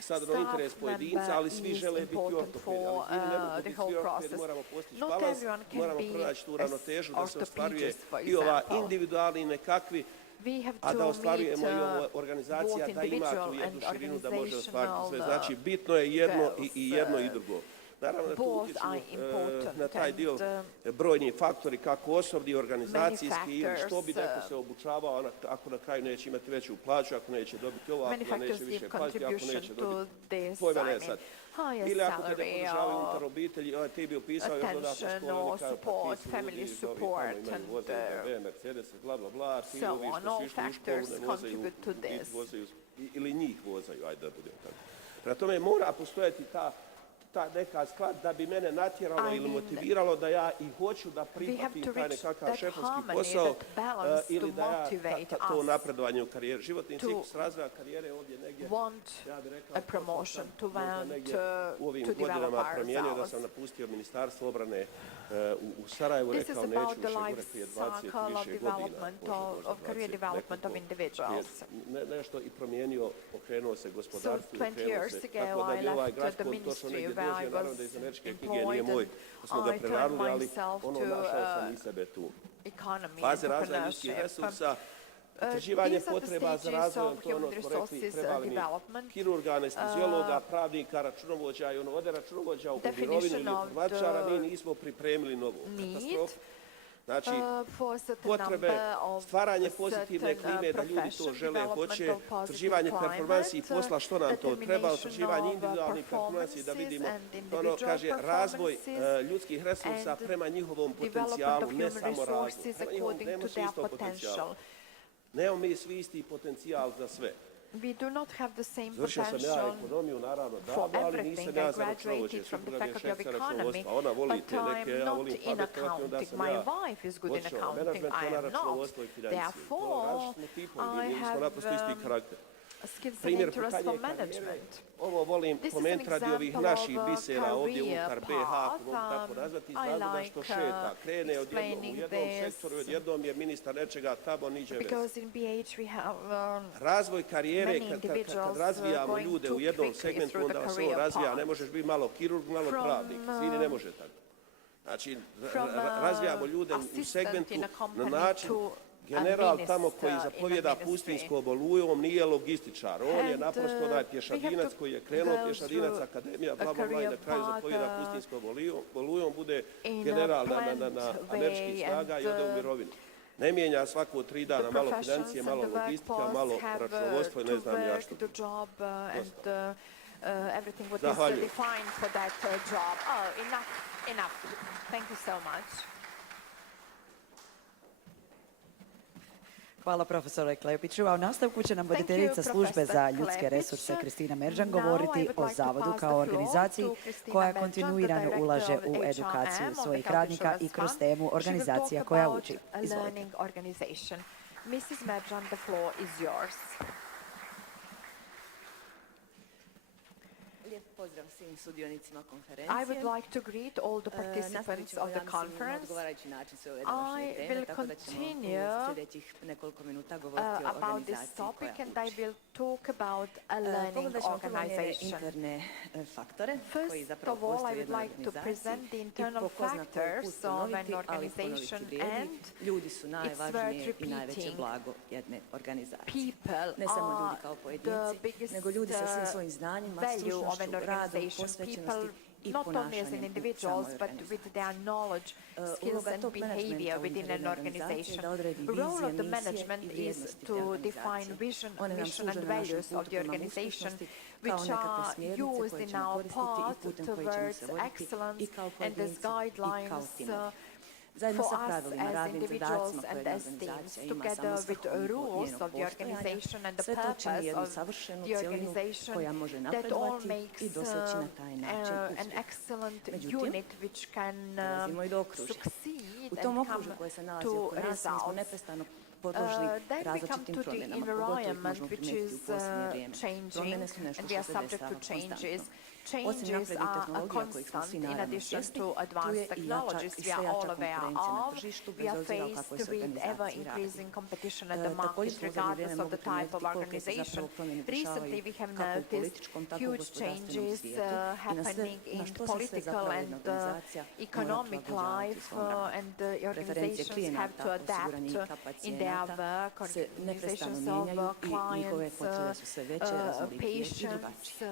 Sad ono interes pojedinca, ali svi žele biti ortopedi, ali ne mogu biti svi ortopedi, moramo postići balans, moramo pronaći tu ravnotežu da se ostvaruje i ova individualni nekakvi, a da ostvarujemo i ovo organizacija da ima tu jednu širinu da može ostvariti sve. Znači bitno je jedno i drugo. Naravno da tu utječu na taj dio brojni faktori kako osobni, organizacijski ili što bi neko se obučavao ako na kraju neće imati veću plaću, ako neće dobiti ovo, ako neće više paziti, ako neće dobiti pojma ne sad. Ili ako te ne podržavaju unutar obitelji, ti bi upisao još dodatno školu, pa ti su ljudi imaju voze, BMW, Mercedes, bla bla bla, ti ovi što su išli u školu ne vozaju, vozaju ili njih vozaju, ajde da budemo tako. Prema tome mora postojati ta neka sklad da bi mene natjeralo ili motiviralo da ja i hoću da prihvatim taj nekakav šefovski posao ili da ja to napredovanje u karijeri. Životni ciklus razvoja karijere ovdje negdje, ja bih rekao, možda negdje u ovim godinama promijenio da sam napustio Ministarstvo obrane u Sarajevu, rekao neću više gore prije 20 više godina. Nešto i promijenio, okrenuo se gospodarstvu, okrenuo se, tako da bi ovaj graškon točno negdje dođe, naravno da iz američke knjige nije moj, da smo ga preradili, ali ono našao sam i sebe tu. Faze razvoja ljudskih resursa, utvrđivanje potreba za razvojom, to je ono smo rekli, trebali mi kirurga, anesteziologa, pravnika, računovođa i ono ode računovođa u mirovinu ili informatičara, mi nismo pripremili novu katastrofu. Znači, potrebe, stvaranje pozitivne klime da ljudi to žele, hoće, utvrđivanje performansi i posla, što nam to treba, utvrđivanje individualnih performansi da vidimo, ono kaže, razvoj ljudskih resursa prema njihovom potencijalu, ne samo razvoj. Prema njihovom, nemamo svi isto potencijal. Nemamo mi svi isti potencijal za sve. Završio sam ja ekonomiju, naravno, davno, ali nisam ja za računovođe. Supruga je šef za računovodstva. Ona voli te neke, ja volim pametovati, onda sam ja počeo menadžment, ona računovodstvo i financije. Različni tipovi, mi smo naprosto isti karakter. Primjer pitanje karijere. Ovo volim koment radi ovih naših bisera ovdje unutar BH, ako mogu tako nazvati, iz razloga što šeta. Krene odjednom u jednom sektoru, odjednom je ministar nečega, tamo niđe vez. Razvoj karijere, kad razvijamo ljude u jednom segmentu, onda se ovo razvija. Ne možeš biti malo kirurg, malo pravnik. Svini ne može tako. Znači, razvijamo ljude u segmentu na način general tamo koji zapovjeda pustinjskom olujom nije logističar. On je naprosto onaj pješadinac koji je krenuo pješadinac akademija, bla, bla, bla, i na kraju zapovjeda pustinskom olujom, bude general na američkih snaga i ode u mirovinu. Ne mijenja svako 3 dana, malo financije, malo logistika, malo računovodstvo i ne znam ja što. Zahvaljujem. Hvala profesore Klepiću, a u nastavku će nam voditeljica službe za ljudske resurse Kristina Meržan govoriti o Zavodu kao organizaciji koja kontinuirano ulaže u edukaciju svojih radnika i kroz temu organizacija koja uči. Izvolite. Mrs. Meržan, the floor is yours. Lijep pozdrav svim sudionicima konferencije. I would like to greet all the participants of the conference. I will continue about this topic and I will talk about a learning organization. First of all, I would like to present the internal factors of an organization and it's worth repeating. People are the biggest value of an organization. People not only as individuals, but with their knowledge, skills and behavior within an organization. The role of the management is to define vision, mission and values of the organization, which are used in our path towards excellence and as guidelines for us as individuals and as teams, together with rules of the organization and the purpose of the organization, that all makes an excellent unit which can succeed and come to results. Then we come to the environment which is changing and we are subject to changes. Changes are a constant in addition to advanced technologies we are all aware of. We are faced with ever-increasing competition at the market regardless of the type of organization. Recently we have noticed huge changes happening in political and economic life and organizations have to adapt in their work. Organizations of clients, patients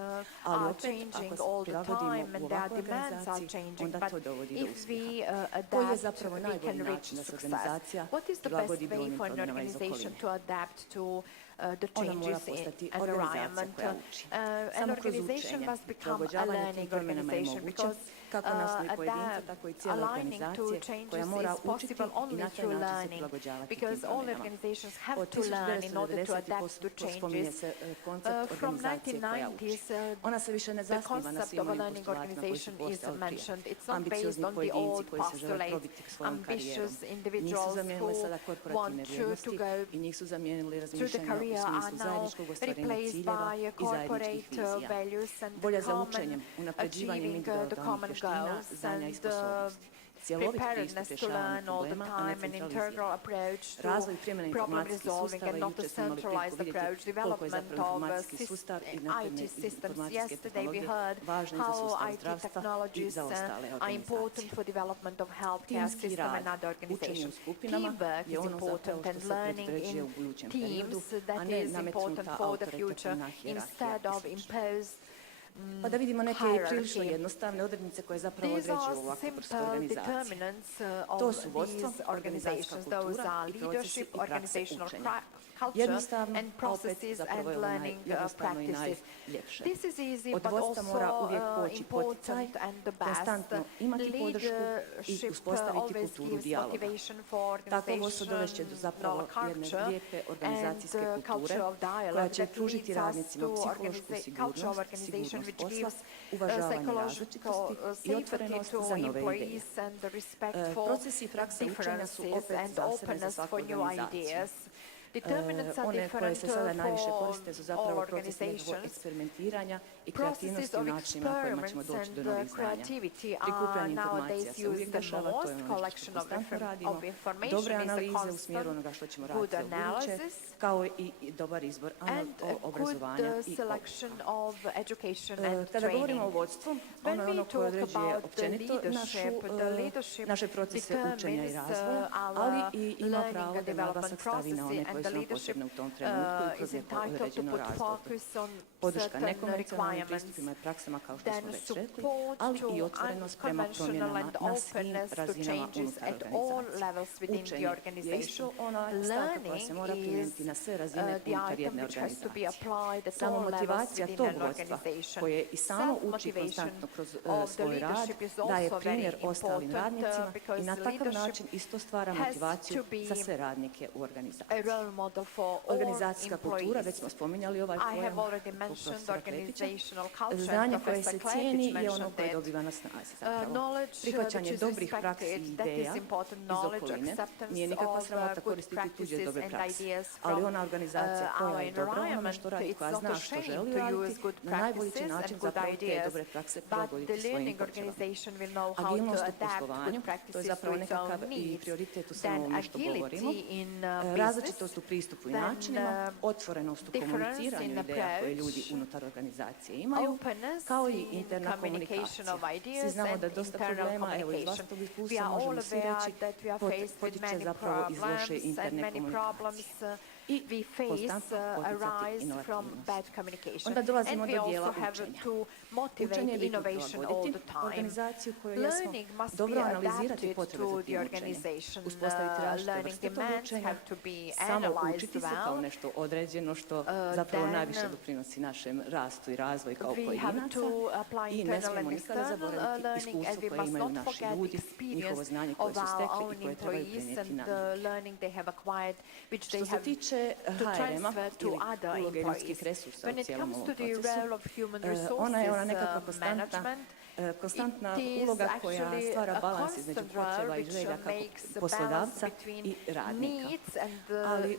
are changing all the time and their demands are changing, but if we adapt, we can reach success. What is the best way for an organization to adapt to the changes in environment? An organization must become a learning organization because aligning to changes is possible only through learning, because all organizations have to learn in order to adapt to changes. From 1990s, the concept of a learning organization is mentioned. It's not based on the old postulates. Ambitious individuals who want to go through the career are now replaced by corporate values and common achieving the common goals and preparedness to learn all the time, an integral approach to problem resolving and not a centralized approach, development of IT systems. Yesterday we heard how IT technologies are important for development of healthcare system and other organizations. Teamwork is important and learning in teams, that is important for the future instead of imposed Pa da vidimo neke prilično jednostavne odrednice koje zapravo određuju ovakvu vrstu organizacije. To su vodstvo, organizacijska kultura i procesi i prakse učenja. Jednostavno, a opet zapravo je ono najjednostavno i najljepše. Od vodstva mora uvijek poći poticaj, konstantno imati podršku i uspostaviti kulturu dijaloga. Tako vodstvo dovešće do zapravo jedne lijepe organizacijske kulture koja će pružiti radnicima psihološku sigurnost posla, uvažavanje različitosti i otvorenost za nove ideje. Procesi i prakse učenja su opet zasebne za svaku organizaciju. One koje se sada najviše koriste su zapravo proces njegovog eksperimentiranja i kreativnosti u načinima na kojima ćemo doći do novih znanja. Prikupljanje informacija se uvijek dešava, to je ono što konstantno radimo. Dobre analize u smjeru onoga što ćemo raditi u buduće, kao i dobar izbor obrazovanja i obuke. Kada govorimo o vodstvu, ono je ono koje određuje općenito naše procese učenja i razvoja, ali i ima pravo da naglasak stavi na one koje su nam potrebne u tom trenutku i kroz neko određeno razdoblje. Podrška nekonvencionalnim pristupima i praksama, kao što smo već rekli, ali i otvorenost prema promjenama na svim razinama unutar organizacije. Učenje je isto ona stavka koja se mora primijeniti na sve razine unutar jedne organizacije. Samo motivacija tog vodstva, koje i samo uči konstantno kroz svoj rad, daje primjer ostalim radnicima i na takav način isto stvara motivaciju za sve radnike u organizaciji. Organizacijska kultura, već smo spominjali ovaj pojam, profesora Kretića. Znanje koje se cijeni je ono koje dobiva na snazi zapravo. Prihvaćanje dobrih praksi i ideja iz okoline nije nikakva sramota koristiti tuđe dobre prakse, ali ona organizacija koja je dobra onome što radi, koja zna što želi raditi, na najbolji način zapravo te dobre prakse prilagoditi svojim potrebama. Agilnost u poslovanju, to je zapravo nekakav i prioritet u samom ovome što govorimo. Različitost u pristupu i načinima, otvorenost u komuniciranju ideja koje ljudi unutar organizacije imaju, kao i interna komunikacija. Svi znamo da dosta problema, evo iz vlastitog iskustva možemo svi reći, potiče zapravo iz loše interne komunikacije. I konstantno poticati inovativnost. Onda dolazimo do dijela učenja. Učenje je bitno prilagoditi organizaciju koju jesmo, dobro analizirati potrebe za tim učenjem, uspostaviti različite vrste tog učenja, samo učiti se kao nešto određeno što zapravo najviše doprinosi našem rastu i razvoju kao pojedinaca i ne smijemo nikada zaboraviti iskustvo koje imaju naši ljudi, njihovo znanje koje su stekli i koje trebaju prenijeti nama. Što se tiče HRM-a ili uloge ljudskih resursa u cijelom ovom procesu, ona je nekakva konstantna uloga koja stvara balans između potreba i želja kako poslodavca i radnika. Ali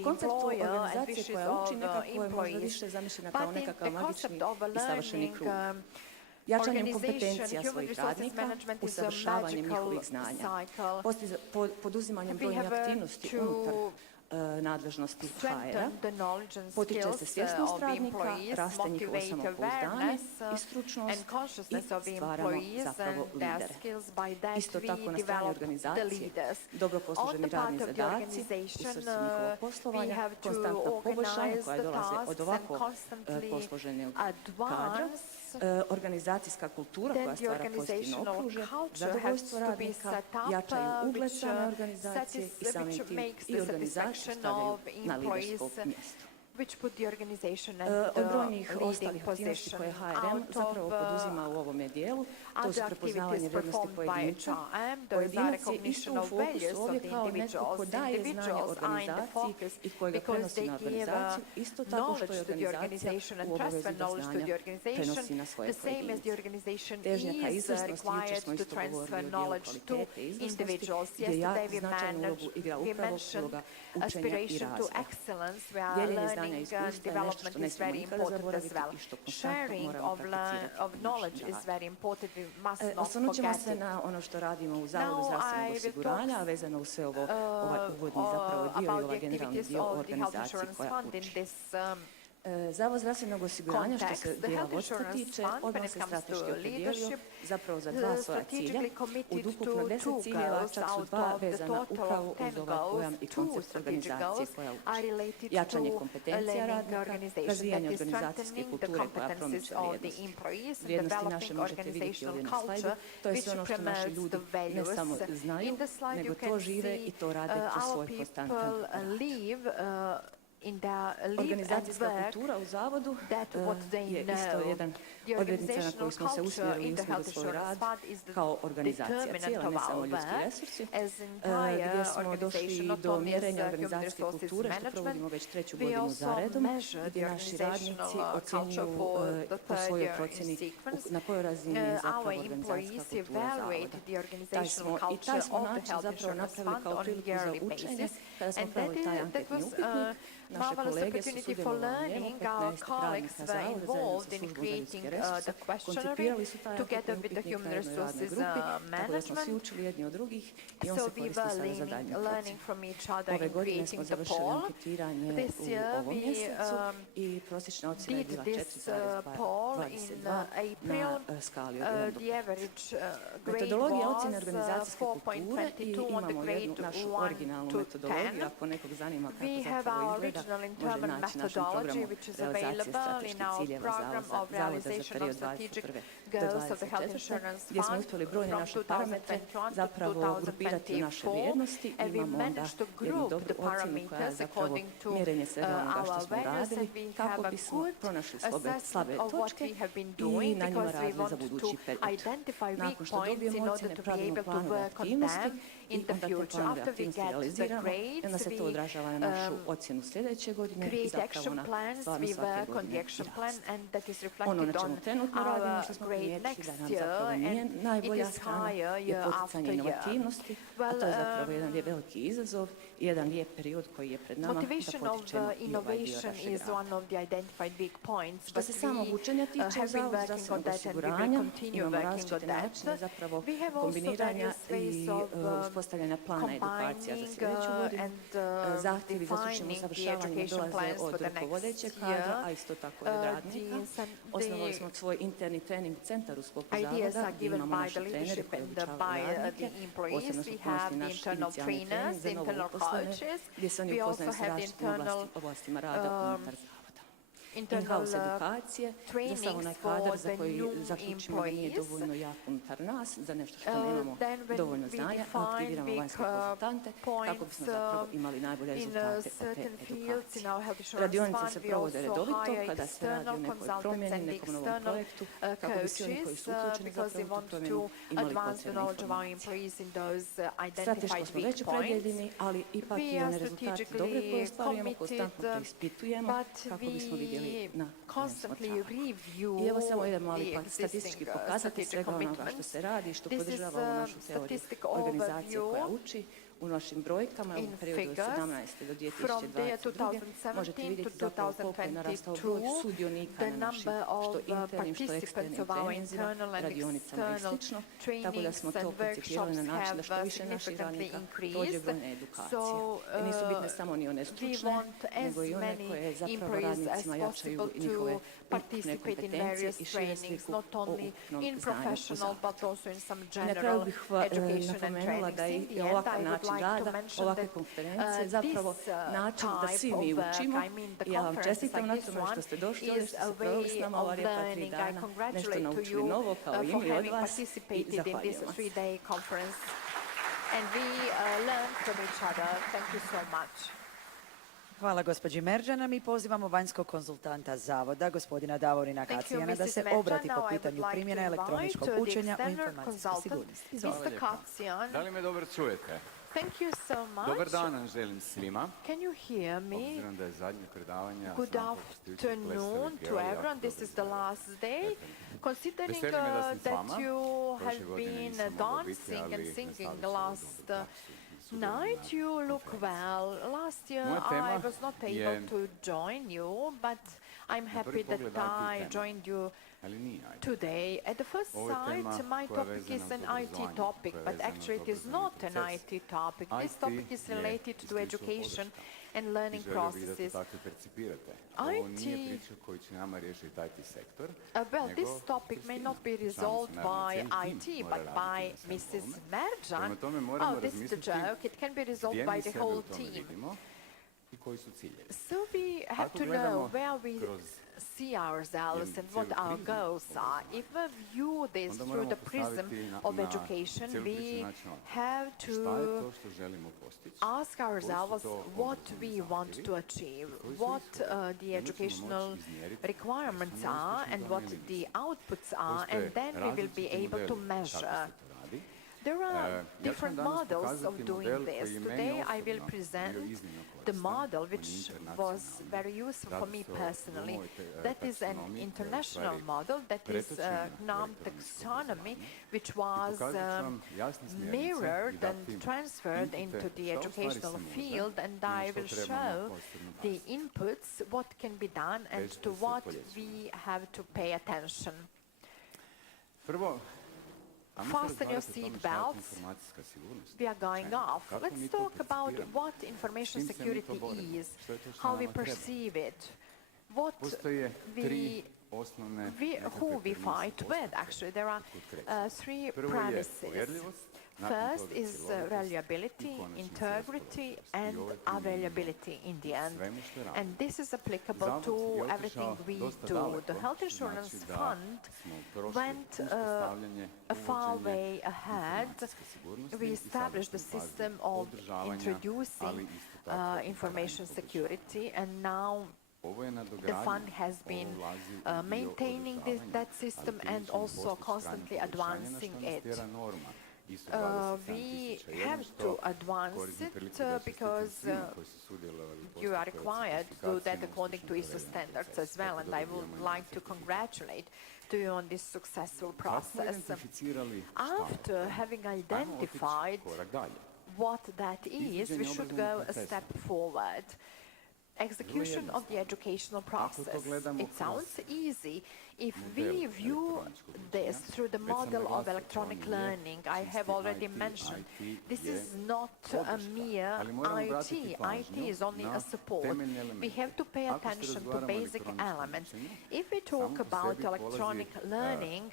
u konceptu organizacije koja uči nekako je možda više zamišljena kao nekakav magični i savršeni krug. Jačanjem kompetencija svojih radnika, usavršavanjem njihovih znanja, poduzimanjem brojnih aktivnosti unutar nadležnosti HR-a, potiče se svjesnost radnika, raste njihovo samopouzdanje i stručnost i stvaramo zapravo lidere. Isto tako na strani organizacije, dobro posloženi radni zadaci u srcu njihovog poslovanja, konstantna poboljšanja koja dolaze od ovako posloženog kadra, organizacijska kultura koja stvara pozitivno okružje, zadovoljstvo radnika, jačaju ugled same organizacije i samim tim i organizaciju stavljaju na lidersko mjesto. Od brojnih ostalih aktivnosti koje HRM zapravo poduzima u ovome dijelu, to su prepoznavanje vrijednosti pojedinca. Pojedinac je isto u fokusu ovdje kao netko ko daje znanje organizaciji i koje ga prenosi na organizaciju, isto tako što je organizacija u obavezi da znanja prenosi na svoje pojedince. Težnja ka izvrsnosti, jučer smo isto govorili o dijelu kvalitete i izvrsnosti, gdje značajnu ulogu igra upravo uloga učenja i razvoja. Dijeljenje znanja i iskustva je nešto što ne smijemo nikada zaboraviti i što konstantno moramo prakticirati u našem radu. Osvrnut ćemo se na ono što radimo u Zavodu zdravstvenog osiguranja, a vezano u sve ovo, ovaj uvodni zapravo dio i ovaj generalni dio organizacije koja uči. Zavod zdravstvenog osiguranja, što se dijela vodstva tiče, odmah se strateški opredijelio zapravo za dva svoja cilja. Od ukupno 10 ciljeva, čak su dva vezana upravo uz ovaj pojam i koncept organizacije koja uči. Jačanje kompetencija radnika, razvijanje organizacijske kulture koja promiče vrijednosti. Vrijednosti naše možete vidjeti ovdje na slajdu. To je sve ono što naši ljudi ne samo znaju, nego to žive i to rade kroz svoj konstantan rad. Organizacijska kultura u Zavodu je isto jedan odrednica na koju smo se usmjerili svoj rad kao organizacija cijela, ne samo ljudski resursi, gdje smo došli do mjerenja organizacijske kulture, što provodimo već 3. godinu za redom, gdje naši radnici ocjenjuju po svojoj procjeni na kojoj razini je zapravo organizacijska kultura Zavoda. Taj smo način zapravo napravili kao priliku za učenje, kada smo pravili taj anketni upitnik. Naše kolege su sudjelovali njemu, 15 radnika Zavoda zajedno sa službom za ljudske resurse, koncipirali su taj anketni upitnik na jednoj radnoj grupi, tako da smo svi učili jedni od drugih i on se koristi sada za daljnju procjenu. Ove godine smo završili anketiranje u ovom mjesecu i prosječna ocjena je bila 4,22 na skali od 1 do 5. Metodologija ocjene organizacijske kulture i imamo jednu našu originalnu metodologiju, ako nekog zanima kako zapravo izgleda, original internal methodology which is available in our program of realization of strategic goals of the health insurance fund from 2021 to 2024, and we managed to group the parameters according to our values, and we have a good assessment of what we have been doing because we want to identify weak points in order to be able to work on them in the future. After we get the grades, we create action plans, we work on the action plan, and that is reflected on our grade next year, and it is higher year after year. Motivation of innovation is one of the identified weak points, but we have been working on that and we will continue working on that. We have also various ways of combining and defining the education plans for the next year. The ideas are given by the leadership and by the employees. We have the internal trainers, the internal coaches. We also have the internal trainings for the new employees. Then when we define weak points in certain fields in our health insurance fund, we also hire external consultants and external coaches because we want to advance the knowledge of our employees in those identified weak points. We are strategically committed, but we constantly review the existing strategic commitments. This is a statistic overview in figures from the year 2017 to 2022, the number of participants of our internal and external trainings and workshops have significantly increased. So we want as many employees as possible to participate in various trainings, not only in professional but also in some general education and trainings. In the end, I would like to mention that this type of work, I mean the conferences like this one, is a way of learning. I congratulate to you for having participated in this 3-day conference, and we learned from each other. Thank you so much. Hvala gospođi Merdžana. Mi pozivamo vanjskog konzultanta Zavoda, gospodina Davorina Kacijana, da se obrati po pitanju primjene elektroničkog učenja u informacijskoj sigurnosti. Mr. Kacijan. Da li me dobro čujete? Thank you so much. Dobar dan želim svima. Can you hear me? Obzirom da je zadnje predavanje. Good afternoon to everyone. This is the last day. Considering that you have been dancing and singing last night, you look well. Last year I was not able to join you, but I'm happy that I joined you today. At the first sight, my topic is an IT topic, but actually it is not an IT topic. This topic is related to education and learning processes. Well, this topic may not be resolved by IT, but by Mrs. Merdžan. Oh, this is the joke. It can be resolved by the whole team. So we have to know where we see ourselves and what our goals are. If we view this through the prism of education, we have to ask ourselves what we want to achieve, what the educational requirements are and what the outputs are, and then we will be able to measure. There are different models of doing this. Today I will present the model which was very useful for me personally. That is an international model, that is GNOM taxonomy, which was mirrored and transferred into the educational field, and I will show the inputs, what can be done and to what we have to pay attention. Fasten your seat belts. We are going off. Let's talk about what information security is, how we perceive it, what who we fight with. Actually, there are 3 premises. First is reliability, integrity, and availability in the end. And this is applicable to everything we do. The Health Insurance Fund went a far way ahead. We established the system of introducing information security, and now the fund has been maintaining that system and also constantly advancing it. We have to advance it because you are required to do that according to ISO standards as well, and I would like to congratulate you on this successful process. After having identified what that is, we should go a step forward. Execution of the educational process. It sounds easy if we view this through the model of electronic learning. I have already mentioned this is not a mere IT. IT is only a support. We have to pay attention to basic elements. If we talk about electronic learning,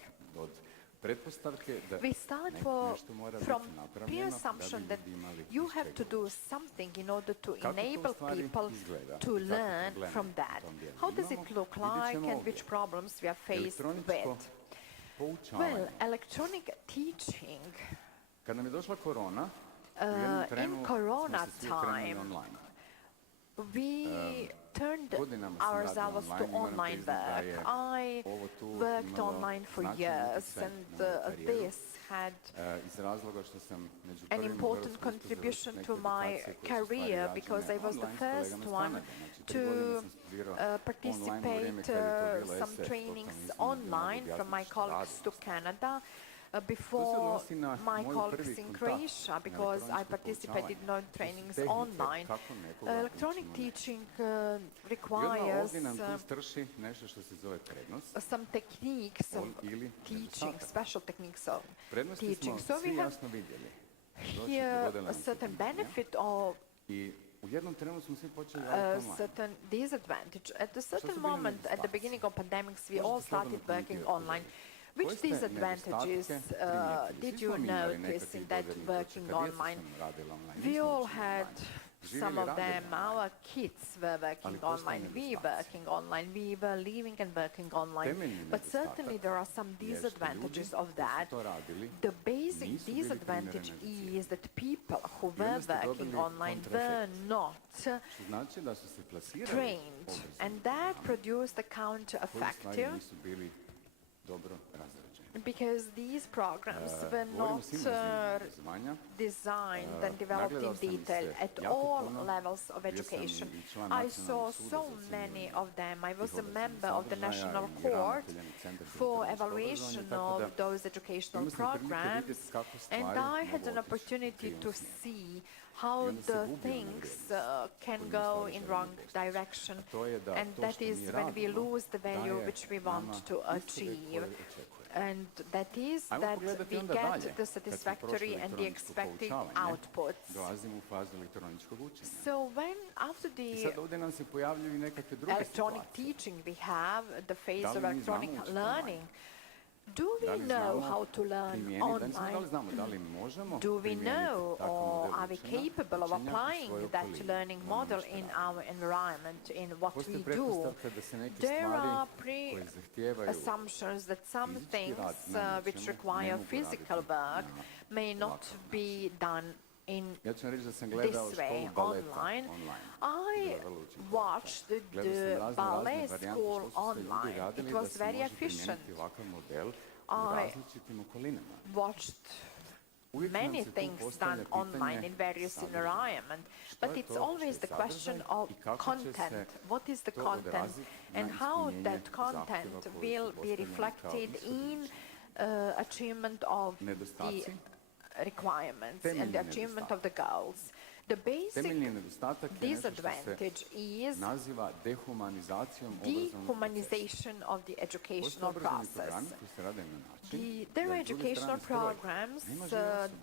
we start from pre-assumption that you have to do something in order to enable people to learn from that. How does it look like and which problems we are faced with? Well, electronic teaching in Corona time, we turned ourselves to online work. I worked online for years, and this had an important contribution to my career because I was the first one to participate some trainings online from my colleagues to Canada. Before my colleagues in Croatia, because I participated in trainings online. Electronic teaching requires some techniques of teaching, special techniques of teaching. So we have here a certain benefit of a certain disadvantage. At a certain moment, at the beginning of pandemics, we all started working online. Which disadvantages did you notice in that working online? We all had some of them. Our kids were working online, we were working online, we were living and working online. But certainly there are some disadvantages of that. The basic disadvantage is that people who were working online were not trained, and that produced a counter-effective because these programs were not designed and developed in detail at all levels of education. I saw so many of them. I was a member of the National Court for evaluation of those educational programs, and I had an opportunity to see how the things can go in wrong direction, and that is when we lose the value which we want to achieve. And that is that we get the satisfactory and the expected outputs. So when after the electronic teaching we have the phase of electronic learning, do we know how to learn online? Do we know, or are we capable of applying that learning model in our environment, in what we do? There are pre-assumptions that some things which require physical work may not be done in this way, online. I watched the ballet school online. It was very efficient. I watched many things done online in various environments, but it's always the question of content. What is the content and how that content will be reflected in achievement of the requirements and the achievement of the goals. The basic disadvantage is dehumanization of the educational process. There are educational programs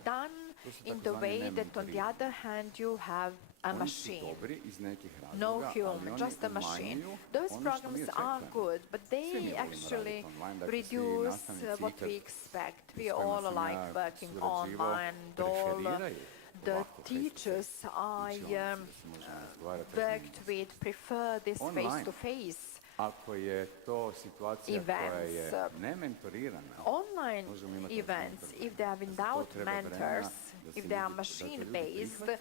done in the way that on the other hand you have a Oni su machine. dobri iz nekih No razloga, ali human, oni just a machine. umanjuju Those ono što mi programs očekujemo. are good, but Svi mi they volimo actually raditi online, dakle, svi reduce nastavnici what ikad we expect. s We kojima all sam like ja working surađivao, online, and all preferiraju the ovakvu teachers I učionicu gdje se možemo razgovarati, worked with prefer this Online. face-to-face Ako je to situacija koja je events. nementorirana, Online možemo imati events, različite if they are probleme. without Za to treba vremena mentors, da se if they are ljudi- da to ljudi machine-based, prihvate.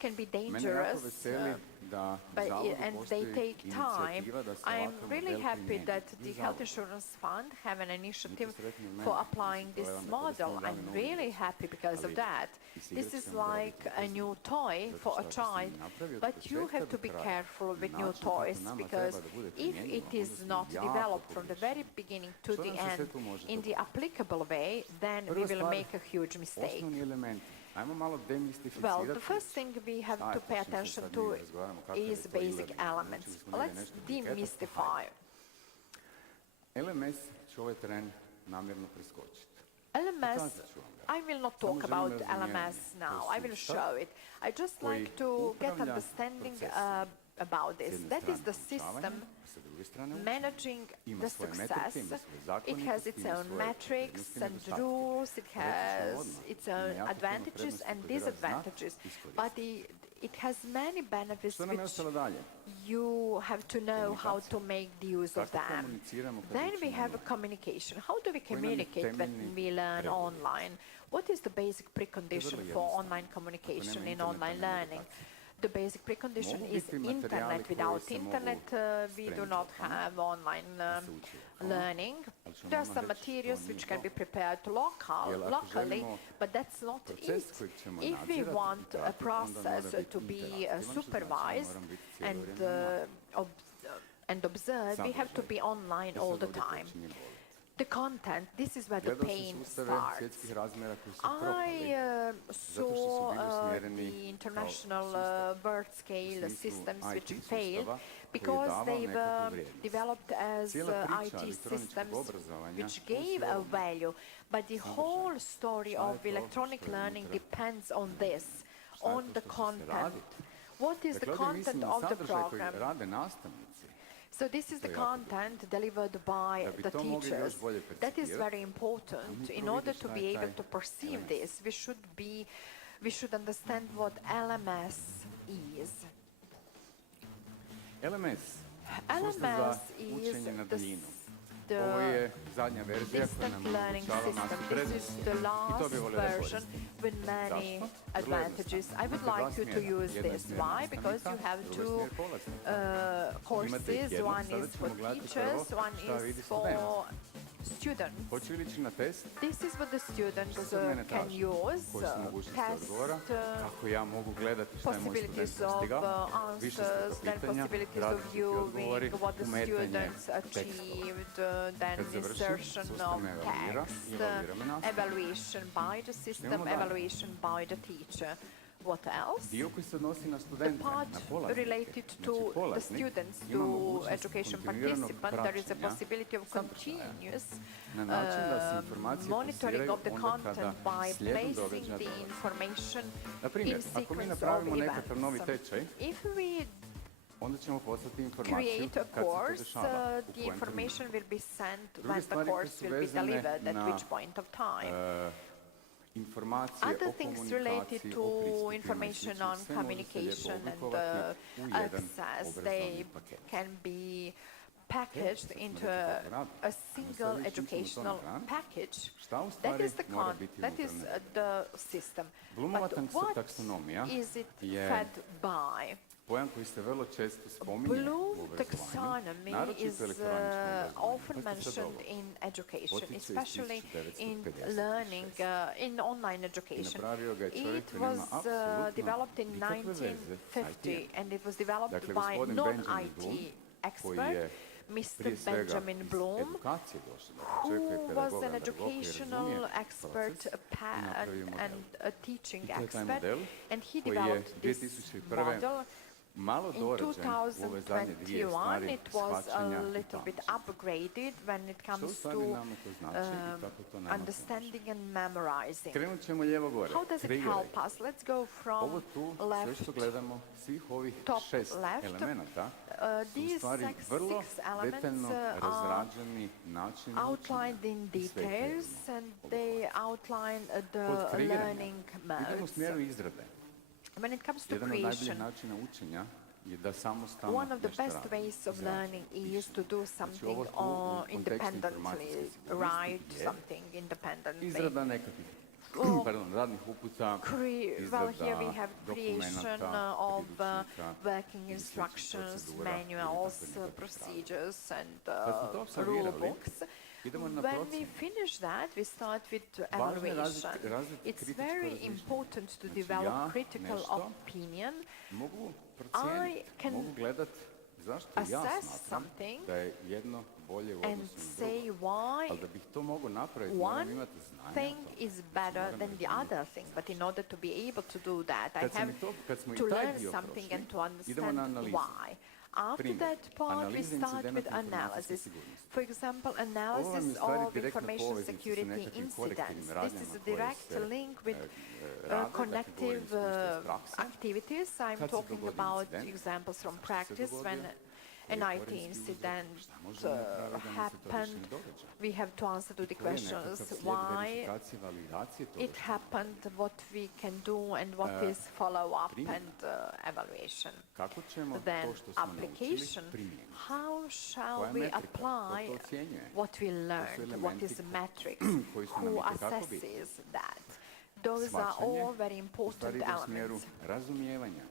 can be Mene jako dangerous. veseli da u But Zavodu and they postoji take time. inicijativa da se I am ovakav really model happy primijeni. that I the u Health Zavodu. Insurance Fund have an initiative Neki su rekli meni, for mislim, applying to je this onda model. koristimo I'm javne really novine. happy because of Ali that. izigrat This is ćemo like veliki a new toy Zato for a što ako sam child, napravio od but you početka have do to be kraja careful with new način kako toys nama because treba da bude if primjenjivo, it is onda smo not jako developed from the pogrešni. very beginning to Što the nam se sve end tu može in the dogoditi? applicable way, then we Prva will stvar, make a huge mistake. osnovni element. Ajmo malo demistificirati. Well, the first thing we have to pay attention to is basic elements. Let's demystify. LMS ću ovaj tren namjerno preskočiti. LMS, Pokazat ću vam ga. I will not Samo talk želim about razumijevanje. LMS now. To je I will sustav show it. I just koji like to get upravlja understanding procesima. about S this. jedne That is strane the poučavanje, system a sa druge strane učenje. managing Ima the svoje metrike, success. ima svoje It zakonitosti, has its ima own svoje metrics prednosti i and nedostatke. rules. It Reći ću has odmah, its ima own jako puno advantages prednosti and koje treba znati disadvantages. iskoristiti. But it has many benefits Što nam je which ostalo dalje? you have to know how to make the use of Kako them. komuniciramo kad Then we učimo have a online? communication. How do we Koji nam je communicate when temeljni we learn preduvjet? online? What is the basic precondition vrlo for jednostavno. online Ako communication nema in interneta, online nema learning? edukacije. The basic precondition Mogu is biti materijali internet. koji Without se mogu internet, we do spremiti not lokalno, have online da se uči lokalno, learning. ali ću vam There are odmah some reći, materials to nije which can to. be prepared Jer ako locally, želimo but that's not proces it. kojeg ćemo If we nadzirati want i a pratiti, onda mora process biti to be interaktivan, što znači supervised moram biti cijelo and vrijeme online. and observe, we have to be online Ja all sad the ovdje time. počinjem govoriti. The content, this is where the Gledao sam pain sustave starts. svjetskih razmjera koji su I propali. saw su bili usmjereni the kao international sustav world scale u smislu systems which IT failed sustava koji je because davao they nekakvu were vrijednost. developed as Cijela priča IT elektroničkog systems obrazovanja which gave a value, but the whole story Šta je of to electronic što je learning unutra? depends on this, Šta je on to the što će se content. raditi? What is the Dakle, ovdje content mislim na of the sadržaj koji program? rade nastavnici. So this is To the je jako content delivered by Da bi the to mogli još teachers. bolje That is percipirati, very important. mi In order to provide be šta je able taj to perceive LMS. this, we should understand what LMS is. LMS, sustav LMS za is učenje na daljinu. the Ovo je zadnja verzija koja nam distant learning omogućava masu system. This prednosti. is the I to bi last volio da version koristim. with many Zašto? Vrlo advantages. jednostavno. I would Imate like you dva to smjera. use Jedan je this. smjer Why? Because you nastavnika, have drugi je two smjer polaznika. Imate courses. ih jednog, One sada is ćemo for gledati teachers, prvo one šta vidi is student. for students. Hoće li ići na test? This is what the students Što se od mene can traži? use. Koje su mogućnosti Test, odgovora? Kako ja mogu gledati šta je moj student possibilities of postigao? Više answers, struka then pitanja, possibilities of različiti odgovori, viewing what the umetanje students tekstova. achieved, then Kad završim, insertion sustav of me evaluira text, i evaluira me nastavnik. evaluation by the system, Idemo dalje. evaluation by the teacher. What else? Dio koji se odnosi na The studente, part na polaznike. related Znači, to the polaznik students, ima to mogućnost education kontinuiranog participant, there is a praćenja possibility of sadržaja. continuous Na način da se informacije monitoring plasiraju of the onda content kada by slijedom placing događaja the dolazi. information Na primjer, in ako mi sequence of napravimo nekakav novi events. tečaj, If we onda ćemo poslati informaciju create a kad se to course, dešava, u the kojem information trenutku. will be sent Druge when the stvari koje course su will be vezane delivered at na, which point of time. Informacije Other o things komunikaciji, related o to pristupima i information slično, on sve može se communication lijepo and oblikovati u jedan access, obrazovni they paket. can be packaged into a single educational package. Šta u That stvari is the mora biti that is unutra? the system. Bloomova But what taksonomija is it je fed by? pojam koji se vrlo često spominje Bloom u obrazovanju, taxonomy naročito is u elektroničkom obrazovanju. often Pazite sad ovo. mentioned in education, Potiče iz especially in 1956. learning, in online I education. napravio ga je čovjek It koji nema was apsolutno developed in nikakve veze s 1950 IT-em. and it was developed Dakle, by gospodin Benjamin non-IT Bloom, koji expert, je Mr. prije svega Benjamin iz Bloom, edukacije došao, dakle čovjek koji je who was pedagog, an pedagog koji educational razumije expert proces i and, napravio model. and a teaching I to je taj expert, model and he koji je developed this 2001. model malo In dorađen u ove zadnje dvije 2021, stvari, it was a shvaćanja i little bit pamćenja. upgraded when it Što u comes stvari to nama to znači i kako to nama understanding and memorizing. Krenut ćemo lijevo gore. How does it Triggeri. help us? Let's go Ovo from tu, sve left. što gledamo, svih ovih top 6 left. elemenata, su u These stvari six vrlo elements detaljno are razrađeni načini outlined in učenja i sve ih details, trebamo and they outline Kod the triggeranja learning idemo u modes. smjeru izrade. When it comes to Jedan od najboljih creation, načina učenja je da samostalno one of the nešto best radimo. ways of Izradimo, learning is pišemo. to do Znači, something ovo tu u kontekstu independently, informacijske sigurnosti write je something independently. Izrada nekakvih radnih uputa, Well, here we have izrada creation dokumenata, of priručnika, working ili instructions, procedura, ili manuals, tako nekakvih procedures, and Kad smo to rule apsolvirali, books. idemo na When we procjenu. finish that, we start with Važno je evaluation. razviti It's kritičko very razmišljanje. important to Znači, develop ja critical nešto opinion, mogu procijeniti, can mogu gledat zašto ja assess smatram something da je jedno bolje u and odnosu na drugo. say why Ali da bih to mogao napraviti, moram one imati znanja. thing is better moram than the razumjeti. other thing. But in order to be able to do that, I Kad sam have i to- kad smo i to taj learn dio something prošli, and to idemo na understand analizu. why. After Primjer, that part, we analiza start incidenata with informacijske analysis. sigurnosti. For example, Ovo vam je analysis u stvari of direktna information poveznica sa security nekakvim incidents. korektivnim This radnjama is a koje direct se, link with rade, dakle, connective govorim iskustva iz prakse. activities. I'm Kad se talking dogodi about incident, examples from zašto se practice when dogodio, an koji je IT korenski uzrok, incident šta možemo napraviti da nam se to više happened. ne događa. We have to answer to the Koji je questions nekakav slijed why verifikacije, validacije toga it što happened, what we can do, and what is follow-up primjena. and evaluation. Kako ćemo Then to što smo naučili application, primijeniti? how shall Koja je we metrika? Ko apply to ocjenjuje? what we To su learned, what elementi is metrics, koji su nam who itekako bitni. assesses that. Those are Shvaćanje all very u important stvari ide u smjeru elements. razumijevanja.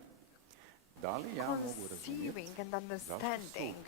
Da li ja mogu razumjeti Conceiving and zašto understanding.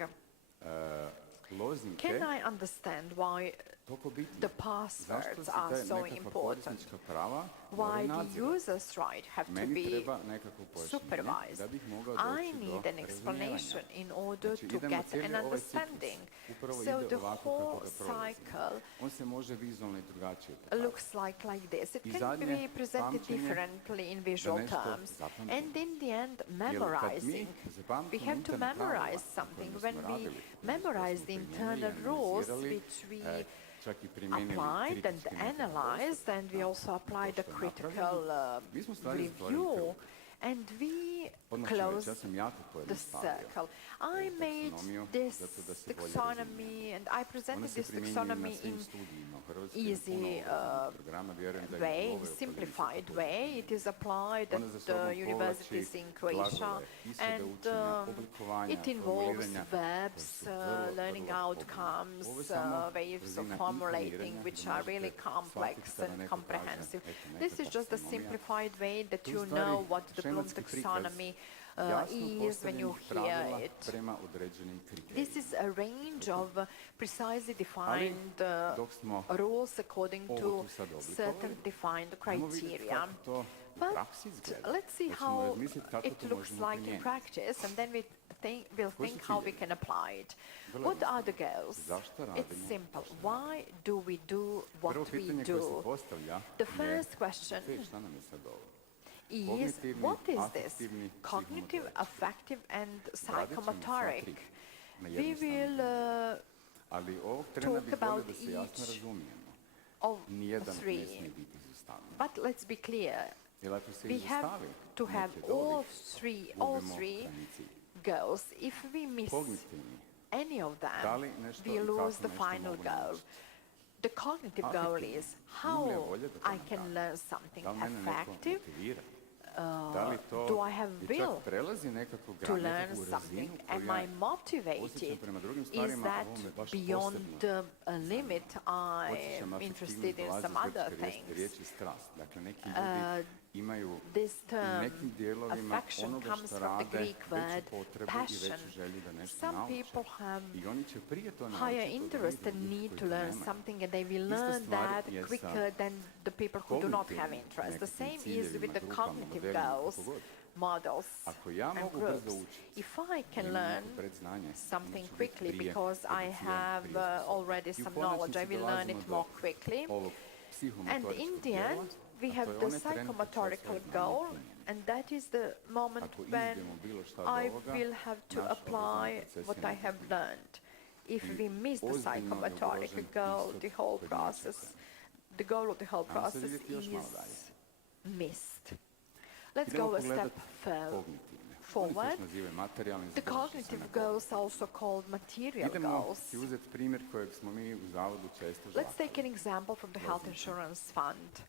su lozinke Can I understand why toliko bitne? the Zašto passwords se are te so nekakva important? korisnička prava Why moraju the nadzirati? user's right have to Meni be treba nekako pojašnjenje supervised. da bih mogao I doći need do an explanation razumijevanja. in order Znači, to idemo get cijeli an ovaj ciklus. understanding. Upravo So ide the ovako whole kako ga prolazimo. cycle On se može vizualno i drugačije pokazati. looks like this. It I can zadnje, be presented pamćenje, differently in visual nešto terms. zapamtimo. And in the end, Jer kad mi memorizing. zapamtimo We have to interna pravila memorize na something. kojima When smo we radili, memorize the internal rules which we čak i primijenili applied and kritički neke analyzed, and we also applied a što je critical mi smo u stvari zatvorili review, krug. and we Odmah ću reći, ja closed sam jako the pojednostavio circle. I ovu made taksonomiju this zato da se bolje taxonomy, and I Ona presented se this primjenjuje na taxonomy svim in studijima u Hrvatskoj, easy puno obrazovnih programa, vjerujem da i u way, ovoj in okolini simplified se to way. It is applied Ona at za the sobom universities povlači in Croatia, glagole, ishode and učenja, oblikovanja, it involves formuliranja, verbs, koji su vrlo, learning vrlo outcomes, Ovo je samo ways of brzina formulating, intoniranja, which da are možete really complex shvatiti kada and neko kaže, comprehensive. eto, neka This is just a taksonomija. simplified way that To je you u stvari know what the Bloom šematski prikaz taxonomy jasno is when you postavljenih hear pravila it. prema određenim kriterijima. This is a range of precisely defined dok smo rules according ovo to tu sad oblikovali, certain defined ajmo vidjeti criteria. kako to u But praksi izgleda. let's see Pa ćemo how razmisliti kako it to looks možemo like in primijeniti. practice, and then we'll Koji su think how we ciljevi? can apply it. Vrlo What are the goals? Zašto It's radimo simple. to što Why do we do what Prvo we pitanje koje se do? postavlja The je, first question šta nam je sad ovo? is, Kognitivni, what is this? afektivni, Cognitive, psihomotorički. affective, and Radit ćemo sva psychomotoric. tri na We jednostavnom will Ali ovog trena talk bih volio about da se jasno each razumijemo. of Nijedan ne three. smije biti izostavljen. But let's be clear. Jer ako se We have izostavi to have neki od all ovih, gubimo three krajnji cilj. goals. If we miss Kognitivni. any of Da them, li nešto we i kako lose the nešto final mogu goal. naučiti? The cognitive goal Afektivni. is Imam li ja how volje da to I can napravim? learn something Da li mene neko effective. motivira? Da li to Do I have i čak will prelazi nekakvu to learn nekakvu razinu something? koju Am ja I motivated? osjećam prema drugim Is stvarima, a that ovo me baš beyond posebno a limit Osjećam I'm interested in dolazi some iz other grčke things? riječi strast. Dakle, neki ljudi imaju This u term, nekim dijelovima affection, onoga comes što from the rade Greek word veću potrebu i passion. veću želju da nešto Some nauče. people have I oni će prije to naučiti higher od onih interest and drugih need koji to to learn nemaju. something, and they will Ista learn stvar that je sa quicker than the people who do not have kognitivnim interest. The nekakvim same is ciljevima, with the grupama, cognitive modelima, goals, kako god. models, Ako ja and mogu groups. brzo učiti, If I can imam learn neko predznanje, something onda ću biti quickly prije because I educiran, have prije sposoban. already I u some knowledge, I konačnici will learn dolazimo it do more quickly. ovog And psihomotoričkog in the dijela, end, we a have to je the onaj tren kad svoje psychomotorical znanje goal, primjenimo. And that is the moment when I will have to apply what I have learned. If we miss the psychomotoric goal, the goal of the whole process is missed. Let's go a step forward. The cognitive goals, also called material goals. Let's take an example from the health insurance fund,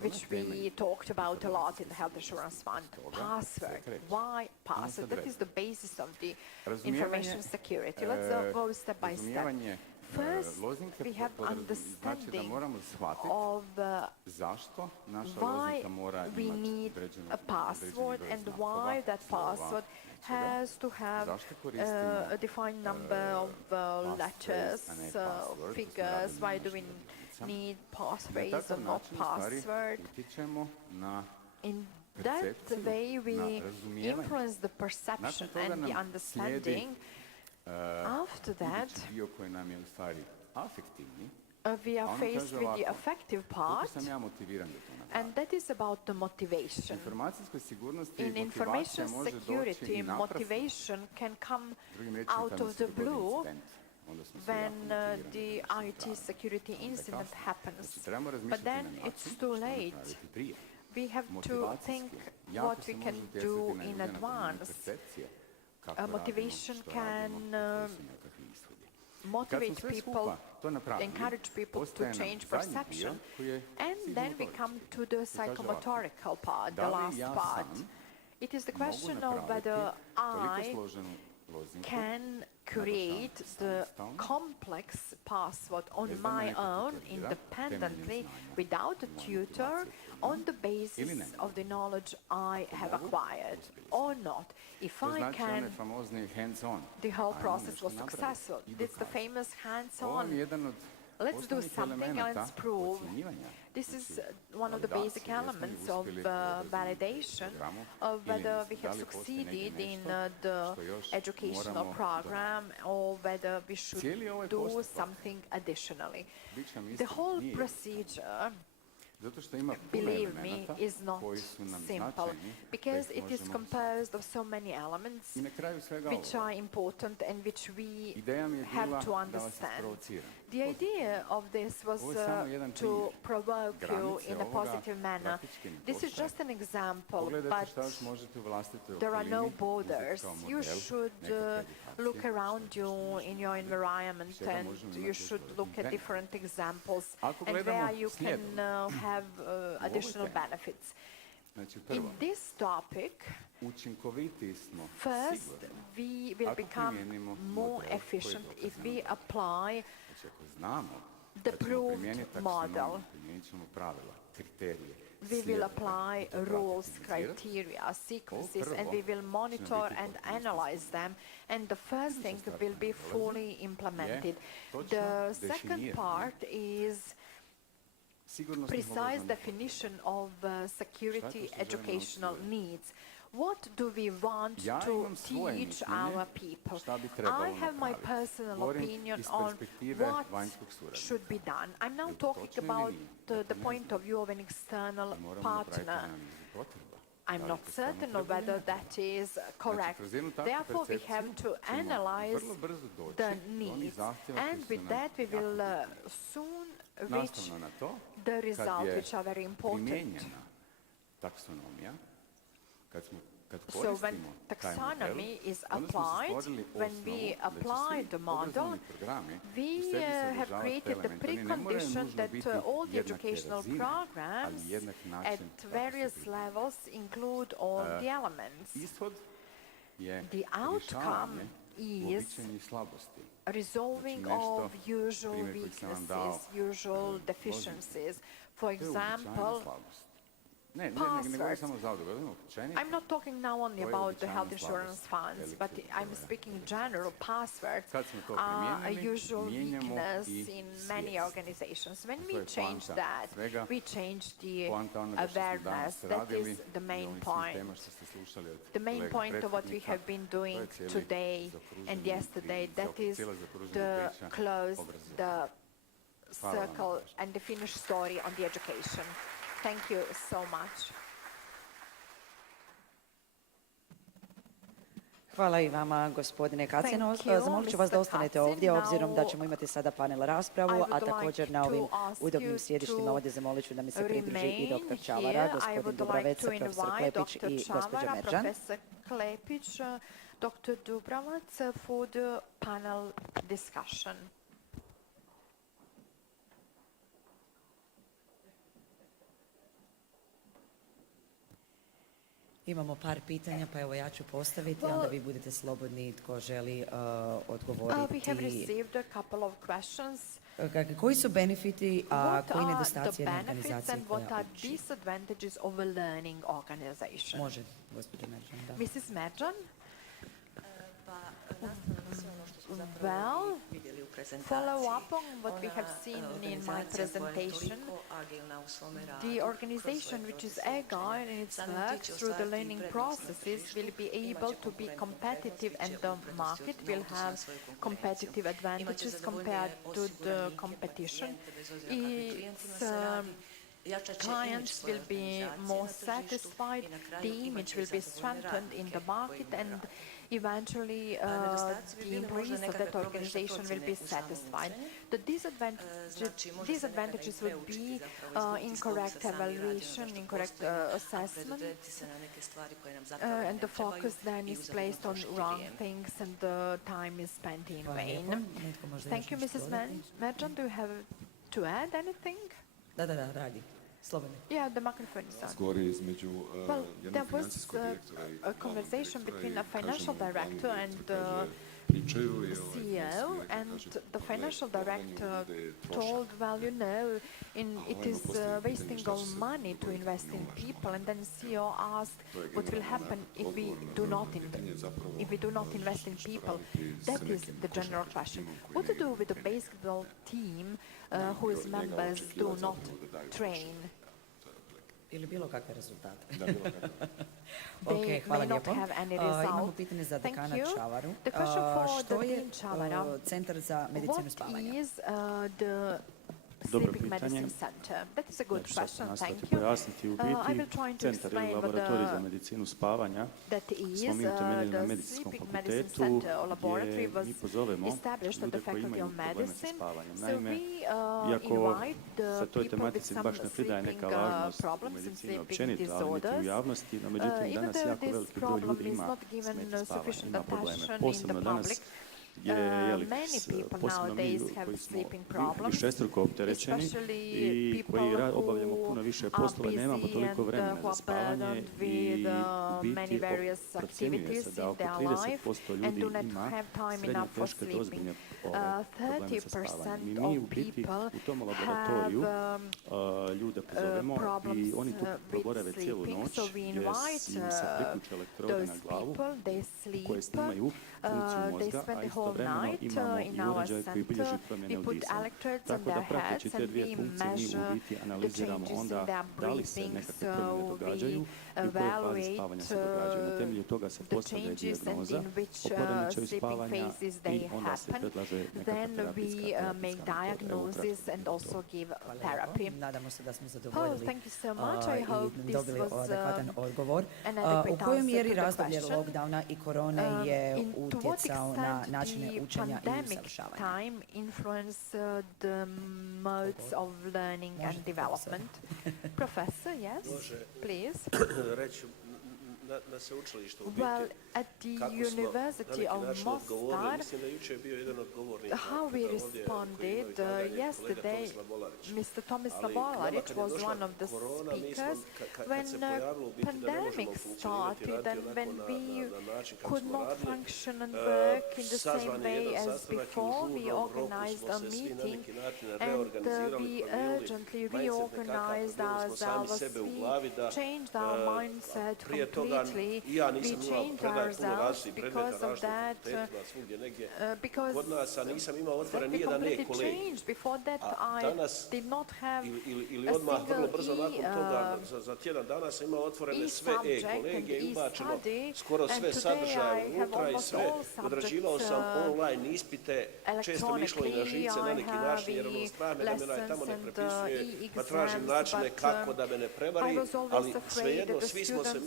which we talked about a lot in the health insurance fund. Password. Why password? That is the basis of the information security. Let's go step by step. First, we have understanding of why we need a password and why that password has to have a defined number of letters, figures. Why do we need passphrase or not password? In that way, we influence the perception and the understanding. After that, we are faced with the affective part, and that is about the motivation. In information security, motivation can come out of the blue when the IT security incident happens. But then it's too late. We have to think what we can do in advance. Motivation can motivate people, encourage people to change perception. And then we come to the psychomotorical part, the last part. It is the question of whether I can create the complex password on my own, independently, without a tutor, on the basis of the knowledge I have acquired, or not. If I can, the whole process was successful. It's the famous hands-on. Let's do something and let's prove. This is one of the basic elements of validation of whether we have succeeded in the educational program or whether we should do something additionally. The whole procedure, believe me, is not simple, because it is composed of so many elements which are important and which we have to understand. The idea of this was to provoke you in a positive manner. This is just an example, but there are no borders. You should look around you in your environment, and you should look at different examples and where you can have additional benefits. In this topic, first, we will become more efficient if we apply the proved model. We will apply rules, criteria, sequences, and we will monitor and analyze them. And the first thing will be fully implemented. The second part is precise definition of security educational needs. What do we want to teach our people? I have my personal opinion on what should be done. I'm now talking about the point of view of an external partner. I'm not certain of whether that is correct. Therefore, we have to analyze the needs, and with that we will soon reach the results which are very important. So when taxonomy is applied, when we apply the model, we have created the precondition that all the educational programs at various levels include all the elements. The outcome is resolving of usual weaknesses, usual deficiencies. For example, passwords. I'm not talking now only about the health insurance funds, but I'm speaking in general. Passwords are a usual weakness in many organizations. When we change that, we change the awareness. That is the main point. The main point of what we have been doing today and yesterday, that is the close, the circle, and the finished story on the education. Thank you so much. Hvala i vama, gospodine Kacino. Thank you, Zamolit ću vas Mr. da ostanete Kacin. ovdje, obzirom da Now, ćemo imati sada panel raspravu, I a would također like na ovim to ask udobnim you sjedištima to ovdje zamolit ću da mi se pridruži i remain doktor Čavara, here. I gospodin would like Dubraveca, to profesor invite Klepić Dr. i gospođa Čavara, Meržan. Professor Klepić, Dr. Dubravac for the panel discussion. Imamo par pitanja, pa evo ja ću postaviti, onda vi budete slobodni tko želi odgovoriti. We have received a couple of questions. Koji su benefiti, a What koji are nedostaci the jedne benefits organizacije and what koja are uči? disadvantages of a learning organization? Može, gospođa Meržan, da. Mrs. Meržan? Well, Follow up on what we have seen in my presentation. The organization which is agile in its work through the learning processes will be able to be competitive, and the market will have competitive advantages compared to the competition. Its clients will be more satisfied, the image will be strengthened in the market, and eventually the employees of that organization will be satisfied. The disadvantages would be incorrect evaluation, incorrect assessment, and the focus then is placed on wrong things and the time is spent in vain. Thank you, Mrs. Meržan. Do you have to add anything? Da, radi. Slobodno. Yeah, the microphone is on. Zgori između Well, jednog there was financijskog direktora i a conversation between a financial director and the pričaju i CEO, and the financial director told, well, you know, it is wasting all money to invest in people, and then CEO asked what will happen if we do not invest in people. That is the general question. What to do with the basketball team whose members do not train? Ili bilo kakve rezultate. They hvala may not lijepo. have any Imamo result. pitanje za Thank dekana you. Čavaru. The question for Što the je Dean Čavara. Centar za medicinu spavanja? What is the Dobro sleeping pitanje. medicine center? That is a good Ja ću sad question. nastaviti Thank you. pojasniti u I will biti. try to Centar explain ili what laboratorij za medicinu spavanja that is. smo mi utemeljili na The medicinskom sleeping medicine fakultetu center or laboratory gdje mi was pozovemo established at ljude the koji Faculty imaju of probleme sa Medicine. spavanjem. So Naime, we iako invite se the toj people with tematici some baš ne pridaje sleeping neka važnost u problems and medicini sleeping općenito, ali niti u disorders. javnosti, no međutim Even danas though jako this veliki broj problem ljudi is ima not given smetnje spavanja, sufficient ima probleme. attention in the Posebno danas public, je many people posebno mi nowadays ljudi have koji smo sleeping problems, višestruko opterećeni especially i people koji who obavljamo puno više are poslova, nemamo busy toliko and vremena who za are spavanje burdened i with u many biti various procjenjuje activities se da in oko their life 30% and ljudi do not ima have time srednje enough for teške do sleeping. ozbiljne probleme sa spavanjem. I 30% mi of u biti people u tom laboratoriju have ljude pozovemo i oni tu proborave cijelu sleeping, noć so we gdje invite im se priključe elektrode na those glavu people, they koje sleep, snimaju funkciju they mozga, spend a the whole istovremeno night imamo in i our uređaj koji bilježi center. promjene We u put disanju. electrodes on Tako da their prateći heads te and dvije we funkcije mi u measure biti the analiziramo changes in onda their da li se breathing, nekakve promjene so događaju we i u kojoj fazi evaluate spavanja se događaju. Na temelju toga se the postavlja changes and dijagnoza in which o poremećaju sleeping spavanja phases i they onda se happen. predlaže nekakva Then we make terapijska metoda. Evo ukratko diagnosis and to. also give Hvala therapy. lijepo. Nadamo se da smo Oh, zadovoljili thank you so much. I hope i this dobili was adekvatan odgovor. an U adequate kojoj answer mjeri to the razdoblje question. lockdowna i korone je To what utjecao na extent načine the učenja i pandemic usavršavanja? time influence the modes of learning and Možete, development? Professor, yes, please. reći na sveučilištu u Well, biti at the kako smo na University neki of način odgovorili. Mostar, Mislim da jučer je bio jedan od govornika how we ovdje responded koji ima izlaganje, yesterday, kolega Tomislav Volarić. Mr. Tomislav Ali nama Volarić kad je was došla one of the korona, mi smo, speakers kad se when pojavilo u biti da ne možemo pandemic funkcionirati, started raditi and onako when we na način kako could smo not radili. function and work in the same Sazvan je way jedan as sastanak i u before. We žurnom roku organized smo a se svi na meeting neki način and reorganizirali, we promijenili urgently mindset nekakav, reorganized promijenili smo sami ourselves. sebe u We glavi da changed our mindset prije toga immediately we changed ourselves because of that. Because we completely changed. Before that, I did not have a single e-subject and e-study, and today I have almost all subjects electronically. I have e-lessons and e-exams, but I was always afraid that the students were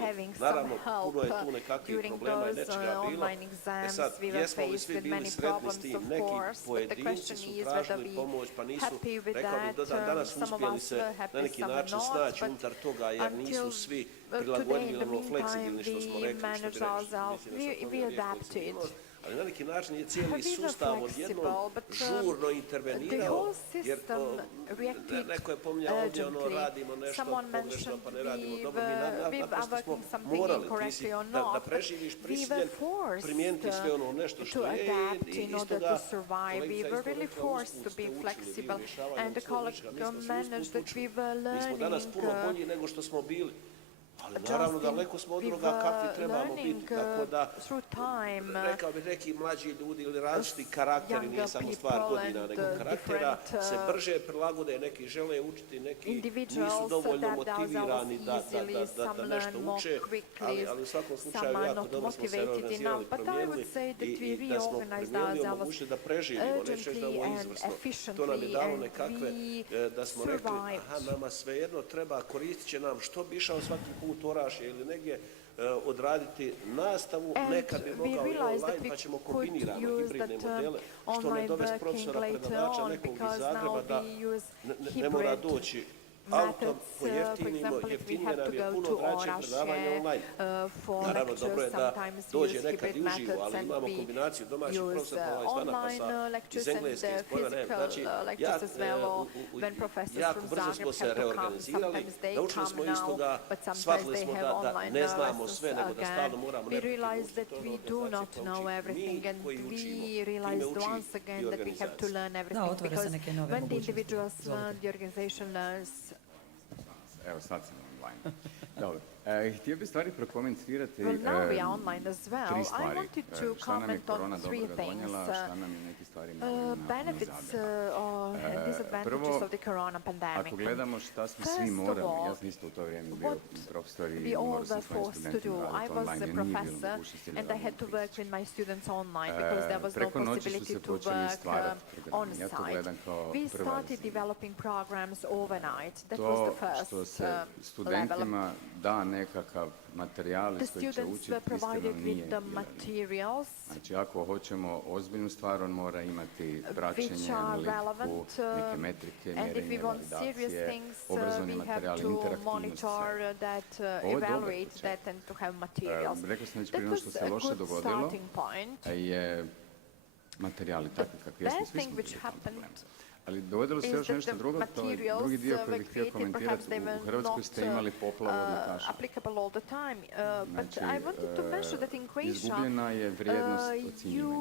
having some help during those online exams. We were faced with many problems, of course, but the question is whether we are happy with that. Some of us were happy, some were not, but until today, in the meantime, we managed ourselves, we adapted. Ali na neki način je cijeli sustav odjednom žurno intervenirao, jer neko je pominjao ovdje radimo nešto pogrešno pa ne radimo dobro, mi naprosto smo morali, da preživiš prisiljen primijeniti sve ono nešto što je i isto da kolegica isto rekla uspjeli u rješavanju slučajeva. Mi smo danas puno bolji nego što smo bili. Ali naravno daleko smo od onoga kakvi trebamo biti, tako da rekao bih neki mlađi ljudi ili različiti karakteri, nije samo stvar godina nego karaktera, se brže prilagode, neki žele učiti, neki nisu dovoljno motivirani da nešto uče, ali u svakom slučaju jako dobro smo se organizirali, promijenili i da smo promijenili omogućili da preživimo, neću da ovo izvrsno. To nam je dalo nekakve, da smo rekli, aha, nama svejedno treba, koristit će nam što bi išao svaki put Orašje ili negdje odraditi nastavu, nekad bi mogao i online, pa ćemo kombinirano hibridne modele, što ne dovesti profesora predavača nekog iz Zagreba da ne mora doći autom po jeftinije nam je puno drače predavanja online. Naravno, dobro je da dođe nekad i uživo, ali imamo kombinaciju domaćih profesora pa iz Vanapasa, iz Engleske, iz Poljane. Znači, jako brzo smo se reorganizirali, naučili smo isto da shvatili smo da ne znamo sve, nego da stalno moramo nekako učiti ono da mi koji učimo, time uči i organizacija. Da, otvore se neke nove mogućnosti. Evo, sad sam online. Dobro. Htio bih stvari prokomentirati Well, now we are online as well. tri I stvari. wanted to Šta nam je comment on korona three dobroga things. donijela, šta nam je neki stvari Benefits and disadvantages of the corona pandemic. Ako gledamo šta smo First svi of morali, all, ja sam isto u to vrijeme bio profesor i we all morao were sam svojim forced to do. studentima I raditi was online, a jer nije bilo professor mogućnosti da and I had to radimo work with my students online because there was no preko noći su possibility se to počeli work stvarati on programi. Ja to site. gledam kao We prva started razina. developing programs overnight. That was To the što first se level. studentima da nekakav materijal The iz kojeg će students učiti, were istina provided nije with the bilo. materials Znači, ako hoćemo ozbiljnu stvar, on mora imati praćenje, which are analitiku, relevant, neke metrike, and if we mjerenje, want serious validacije, things, obrazovni we have materijali, to interaktivnost, monitor sve. that, Ovo je dobar evaluate početak. that and to have materials. Rekao sam već That prije ono što was se a loše good dogodilo, starting point. je materijali takvi kakvi jesmo, Bad svi thing smo which bili happened problem. Ali dogodilo se is još that nešto the drugo, to je materials drugi dio koji were bih htio created, komentirati. perhaps they were U Hrvatskoj ste imali poplavu odlikaša. applicable all the time. But Znači, I wanted to mention that in Croatia, izgubljena je vrijednost ocjenjivanja.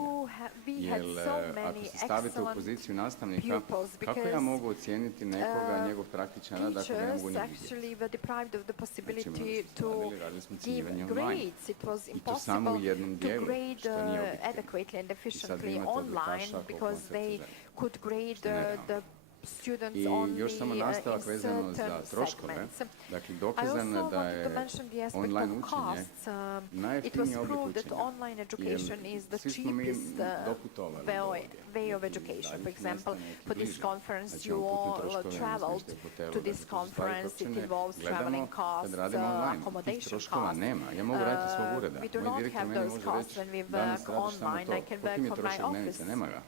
we had Jer so ako many se stavite u excellent poziciju nastavnika, pupils kako ja because mogu ocijeniti nekoga, njegov praktičan rad, ako ga ne mogu teachers ni vidjeti? actually were deprived of the possibility Znači, to radili smo give ocjenjivanje online. grades. It was I to samo u impossible jednom to dijelu, grade što nije objektivno. adequately and I sad vi efficiently imate online odlikaša koliko because vam they se želi. could grade Što je nerealno. the students I only još samo nastavak in vezano za certain troškove. segments. Dakle, I dokazano also je da wanted to je mention the aspect online of učenje costs. It was najjeftiniji oblik proved that učenja. online education Jer is the svi smo mi cheapest doputovali do ovdje. way of education. For example, for this conference, Znači, you imamo putne all troškove, traveled smještaj u hotelu, to dakle, this to su stvari conference. koje It ne involves gledamo traveling costs, kad radimo online. Tih accommodation troškova costs. nema. Ja mogu raditi svog ureda. We do Moj not direktor have meni those može costs reći, when we danas work radiš samo online. to. I can Koliki work mi je from my trošak office. dnevnice? Nema ga.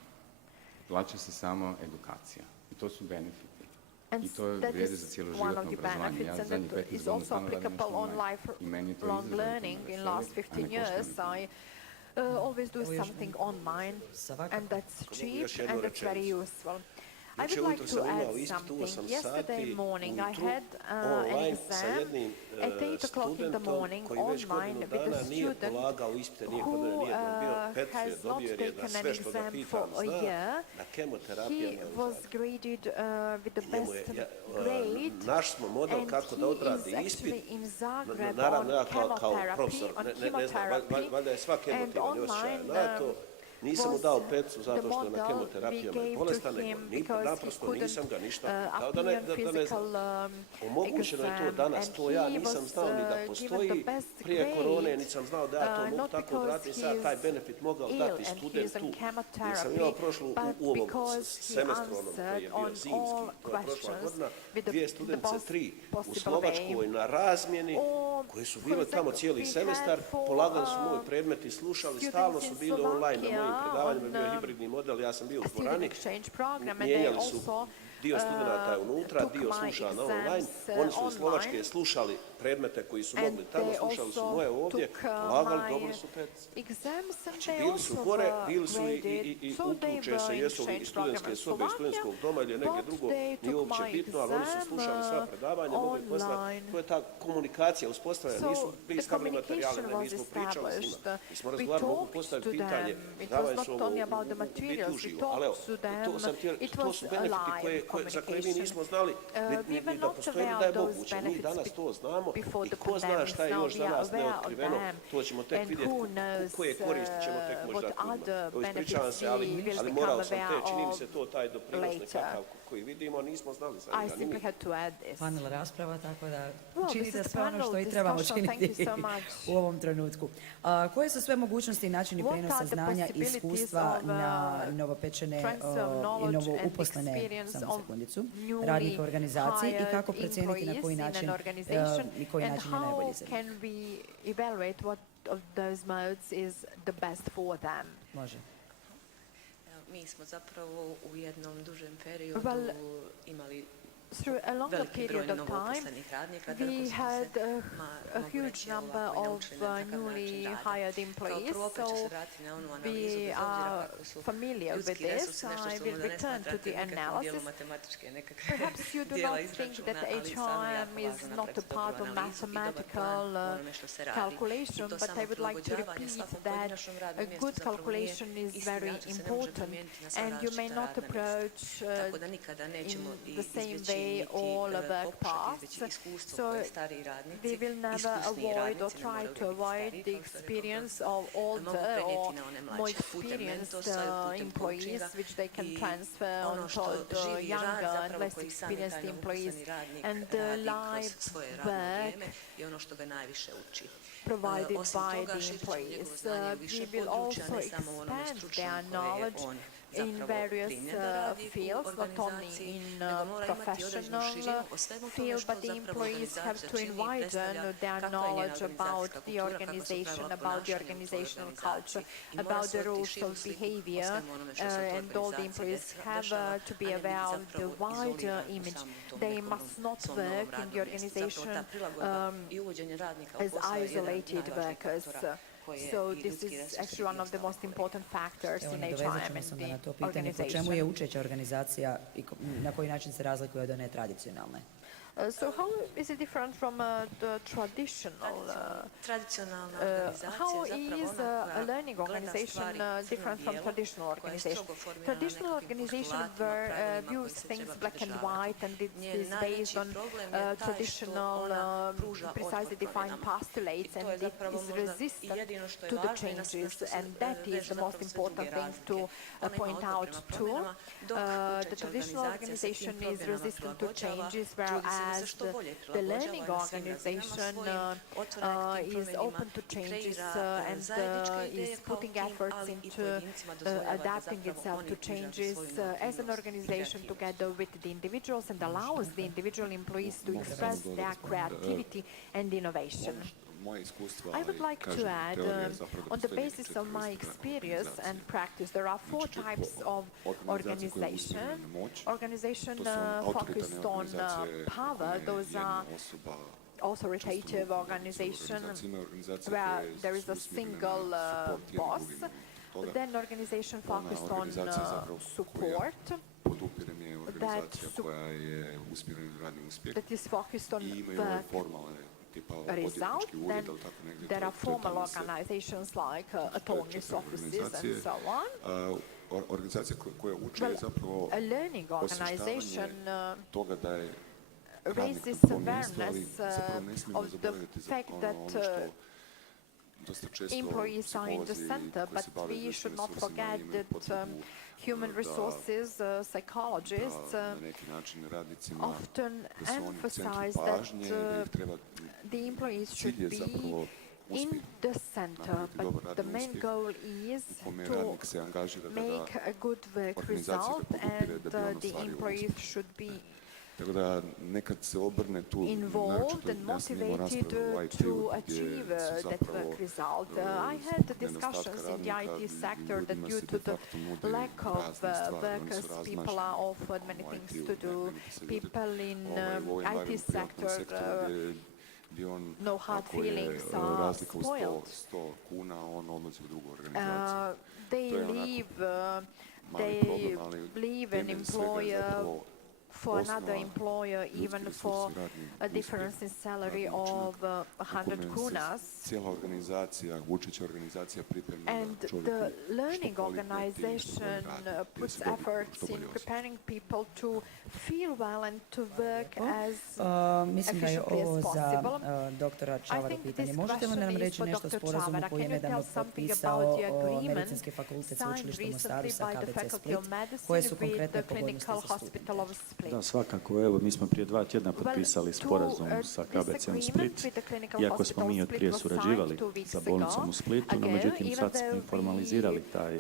Plaća se samo edukacija. I to su benefiti. And I to that vrijedi is za one cjeloživotno of the obrazovanje. benefits, Ja and zadnjih that 15 is godina also stalno radim applicable nešto on online. I meni to lifelong izuzetno learning. In veseli, last a 15 ne košta years, me puno. I always do something online, Svakako. and that's cheap and that's very useful. Jučer ujutro sam imao ispit u 8 sati ujutru online sa jednim studentom koji već godinu dana nije polagao ispite, nije kod mene nijednom bio, Petru je dobio jer je na sve što ga pitam zna, na kemoterapijama je naš smo model kako da odradi ispit, naravno ja kao profesor, ne znam, valjda je svak emotivan i osjećajan na to. Nisam mu dao pecu zato što je na kemoterapijama je bolestan, nego naprosto nisam ga ništa, kao da ne znam. Omogućeno je to danas, to ja nisam znao ni da postoji prije korone, nisam znao da ja to mogu tako odraditi, sad taj benefit mogao dati studentu, jer sam imao prošlu u ovom semestru onom koji je bio zimski, to je prošla godina, 2 studentice, 3 u Slovačkoj na razmjeni, koji su bili tamo cijeli semestar, polagali su moj predmet i slušali, stalno su bili online na mojim predavanjima, bio je hibridni model, ja sam bio u dvorani, mijenjali su, dio studenata je unutra, dio sluša na online, oni su iz Slovačke slušali predmete koji su mogli tamo, slušali su moje ovdje, polagali, dobili su petice. Znači, bili su gore, bili su i uključe se, jesu li iz studentske sobe, iz studentskog doma ili negdje drugo, nije uopće bitno, ali oni su slušali sva predavanja, mogli poznati, to je ta komunikacija uspostavljena, nisu bili stavili materijale, ne, nismo pričali s njima, mi smo razgovarali, mogu postaviti pitanje, davanje su ovo u biti uživo, ali evo, to su benefiti za koje mi nismo znali ni da postoji, da je moguće, mi danas to znamo i ko zna šta je još za nas neotkriveno, to ćemo tek vidjeti, koje koristi ćemo tek možda ljudima. Evo, ispričavam se, ali morao sam te, čini mi se to taj doprinos nekakav koji vidimo, nismo znali za njega. Panel rasprava, tako da činite sve ono što i trebamo činiti u ovom trenutku. Koje su sve mogućnosti i načini prenosa znanja i iskustva na novopečene i novouposlene, samo sekundicu, radnike organizaciji i kako procijeniti na koji način i koji način je najbolji za njih? Može. Mi smo zapravo u jednom dužem periodu imali through a longer veliki broj period of time, novouposlenih radnika, we had a huge number of newly hired employees, so we are familiar with this. I will return to the analysis. Perhaps you do not think that HRM is not a part of mathematical calculation, but I would like to repeat that a good calculation is very important, and you may not approach in the same way all of the paths, so we will never avoid or try to avoid the experience of older or more experienced employees, which they can transfer onto the younger and less experienced employees, and the live work provided by the employees. We will also expand their knowledge in various fields, not only in professional field, but the employees have to widen their knowledge about the organization, about the organizational culture, about the rules of behavior, and all the employees have to be aware of the wider image. They must not work in the organization as isolated workers. So this is actually one of the most important factors in HRM in the organization. Po čemu je učeća organizacija i na koji način se razlikuje od one tradicionalne? So how is it different from the traditional? How is a learning organization different from traditional organization? Traditional organization views things black and white, and it is based on traditional, precisely defined postulates, and it is resistant to the changes, and that is the most important thing to point out too. The traditional organization is resistant to changes, whereas the learning organization is open to changes and is putting efforts into adapting itself to changes as an organization together with the individuals, and allows the individual employees to express their creativity and innovation. I would like to add, on the basis of my experience and practice, there are 4 types of organization. Organization focused on power, those are authoritative organization where there is a single boss. toga, then organization focused on support podupirem je organizacija koja je usmjerena na radni uspjeh that is focused on i imaju ove work formalne tipa result. odvjetnički ured, Then ali tako negdje. there are formal tamo se- organizations like attorneys offices and so on. Organizacija koja uči je zapravo A learning organization toga da je raises awareness of the fact that employees are in the center, but we should not forget that human resources psychologists often emphasize that the employees should be in the center, but the main goal is to make a good work result, and the employees should be Tako da nekad se obrne tu involved and motivated to achieve that work result. I had discussions in the IT sector that due to the lack of workers, people are offered many things to do. People in IT sector no hard feelings are spoiled. They leave an employer for another employer, even for a difference in salary of 100 kunas. And the learning organization puts efforts in preparing people to feel well and to work as Mislim da je efficiently ovo as za possible. doktora I Čavaru think pitanje. this Možete li question nam is reći for nešto o Dr. sporazumu Čavara. koji je Can you nedavno tell something potpisao about the agreement Medicinski fakultet signed Sveučilišta u Mostaru recently sa by the KBC Faculty Split? of Koje Medicine su with konkretne the pogodnosti Clinical za Hospital studente? of Split? Da, svakako. Evo, mi smo prije 2 tjedna potpisali sporazum sa KBC-om Split. Iako smo mi od prije surađivali sa bolnicom u Splitu, no međutim sad smo formalizirali taj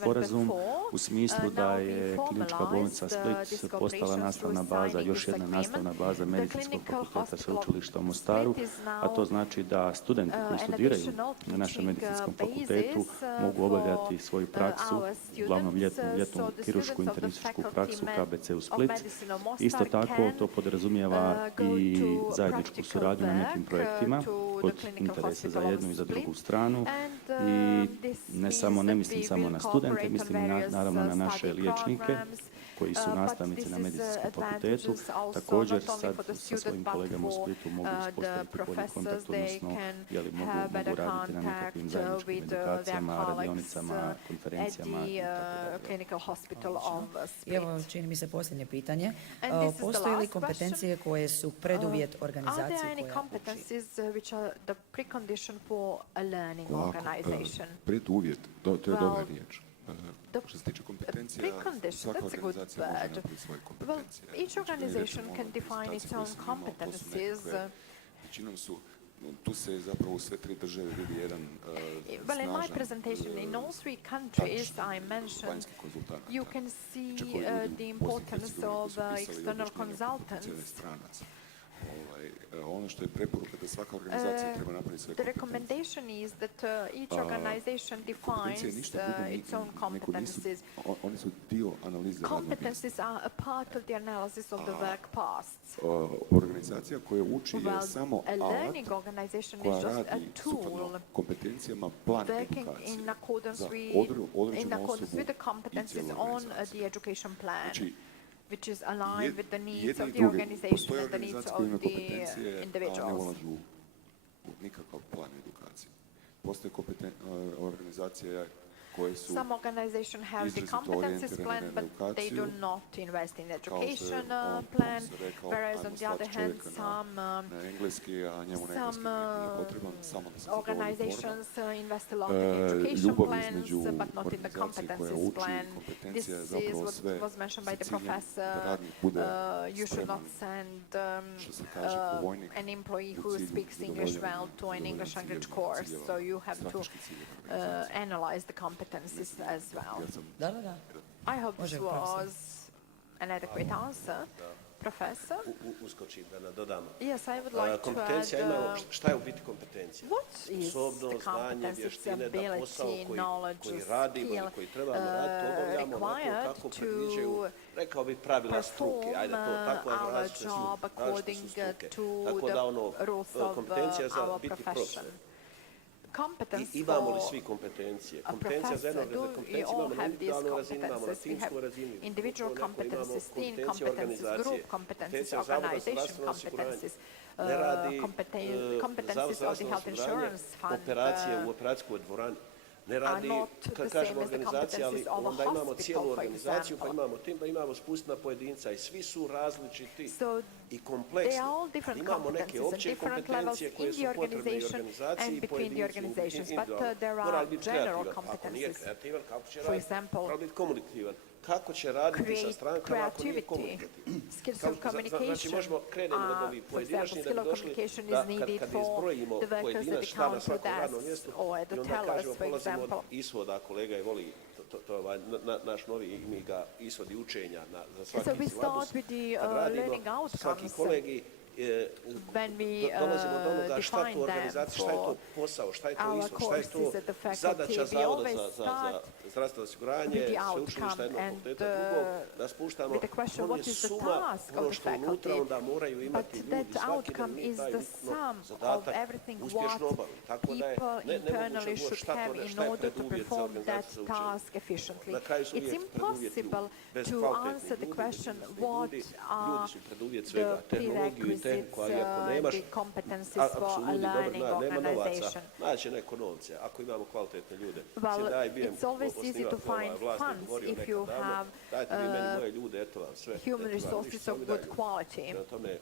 sporazum u smislu da je klinička bolnica Split postala nastavna baza, još jedna nastavna baza Medicinskog fakulteta Sveučilišta u Mostaru, a to znači da studenti koji studiraju na našem medicinskom fakultetu mogu obavljati svoju praksu, uglavnom ljetnu kiruršku internističku praksu KBC u Split. Isto tako to podrazumijeva i zajedničku suradnju na nekim projektima od interesa za jednu i za drugu stranu i ne mislim samo na studente, mislim i naravno na naše liječnike koji su nastavnici na medicinskom fakultetu. Također sad sa svojim kolegama u Splitu mogu uspostaviti bolji kontakt, odnosno mogu raditi na nekakvim zajedničkim edukacijama, radionicama, konferencijama i tako dalje. Evo, čini mi se posljednje pitanje. Postoje li kompetencije koje su preduvjet organizacije koja uči? Preduvjet, to je dobra riječ. Što se tiče kompetencija, svaka organizacija može napraviti svoje kompetencije. Each organization can define its own competencies. Većinom su, tu se zapravo u sve 3 države vidi jedan Well, in my presentation, in all 3 countries I mentioned, you can see the importance of external consultants. Ono što je preporuka da svaka organizacija treba napraviti svoje The kompetencije. recommendation is that each organization defines its own competencies. Oni su dio analize radnog mjesta. Competencies are a part of the analysis of the work past. Organizacija koja uči je samo A alat learning organization is koja just a radi tool sukladno kompetencijama plan working edukacije in accordance za with određenu the competencies on the education plan, which is aligned with the needs jedni of i the drugi. organization Postoje and the needs organizacije koje imaju of the kompetencije, a ne individuals. ulažu u nikakav plan edukacije. Postoje organizacije koje su Some organizations have the competencies plan, but they do not invest in education plan, whereas on the other hand, some organizations invest a lot in education plans, but not in the competencies plan. This is what was mentioned by the professor. You should not send an employee who speaks English well to an English language course, so you have to analyze the competencies as well. I hope this was an adequate answer. Professor? Uskočim da nadodam. Yes, I would like to kompetencija add, imamo, šta je u biti kompetencija? What is Sposobnost, the znanje, competence, vještine, da ability, posao knowledge, koji radimo skill, ili koji trebamo raditi, obavljamo required onako kako predviđaju, rekao bih, pravila struke, ajde to tako, our različite job su according struke. to Tako da ono, the rules of kompetencija za our biti profession. profesor. competence Imamo li for svi kompetencije? a Kompetencija za professor? jednoobrazne Do we kompetencije all imamo na have these individualnoj razini, imamo na competences? We have timskoj razini, individual competences, team kompetencije competences, organizacije, group competences, kompetencija Zavoda za organization zdravstveno osiguranje. competences, Ne radi competences Zavod of the za health zdravstveno osiguranje insurance fund operacije u operacijskoj dvorani. Ne radi, not the kad same kažemo as the organizacija, ali competencies of a onda imamo hospital, cijelu for organizaciju, pa example. imamo tim, pa imamo spust na pojedinca i svi su različiti So i they kompleksni. are all different Imamo neke competences and opće different levels kompetencije koje in su the potrebne i organization organizaciji and i between the pojedincu organizations, but individualno. there Mora are biti general kreativan, ako nije competences. kreativan, kako će For raditi? example, Mora biti komunikativan. Kako će raditi sa create strankama ako nije creativity, komunikativan? skills of Znači communication. možemo krenemo od ovih For example, pojedinačnih da skill bi of došli communication da is needed kad for izbrojimo the workers at pojedinac the šta na council svakom radnom desks mjestu or at i the onda kažemo tellers, for polazimo od example. ishoda, kolega je voli, to je naš novi i mi ga ishodi učenja za svaki So we silabus. start with the Kad radimo, learning svaki outcomes. kolegi When we dolazimo do onoga šta je define to them organizacija, šta je to for posao, šta je to our ishod, šta je to courses at the faculty, zadaća we Zavoda always za start zdravstveno osiguranje, with the sveučilišta outcome jednog and, fakulteta drugog, da spuštamo, with the question, on je what is the suma, task of ono the što unutra faculty, onda moraju imati but ljudi, that svaki outcome dan is taj the ukupno sum of zadatak everything uspješno what obaviti. Tako da je people internally nemoguće should šta have to in šta je order to preduvjet za perform that organizaciju za učenje. task efficiently. Na kraju su It's uvijek preduvjeti impossible bez to kvalitetnih answer the ljudi, question bez what ljudi. are Ljudi su preduvjet svega, the tehnologiju i tehniku, ali ako prerequisites, nemaš, the competencies ako for su a ljudi dobro, learning nema novaca, organization. naći neko novce, ako imamo kvalitetne ljude. Well, Daj, bijem it's always easy to osniva, find vlasnik funds govorio if nekad you davno, have dajte vi meni moje ljude, eto vam sve. human eto vam, resources ništa of mi good daju. quality. Prema tome,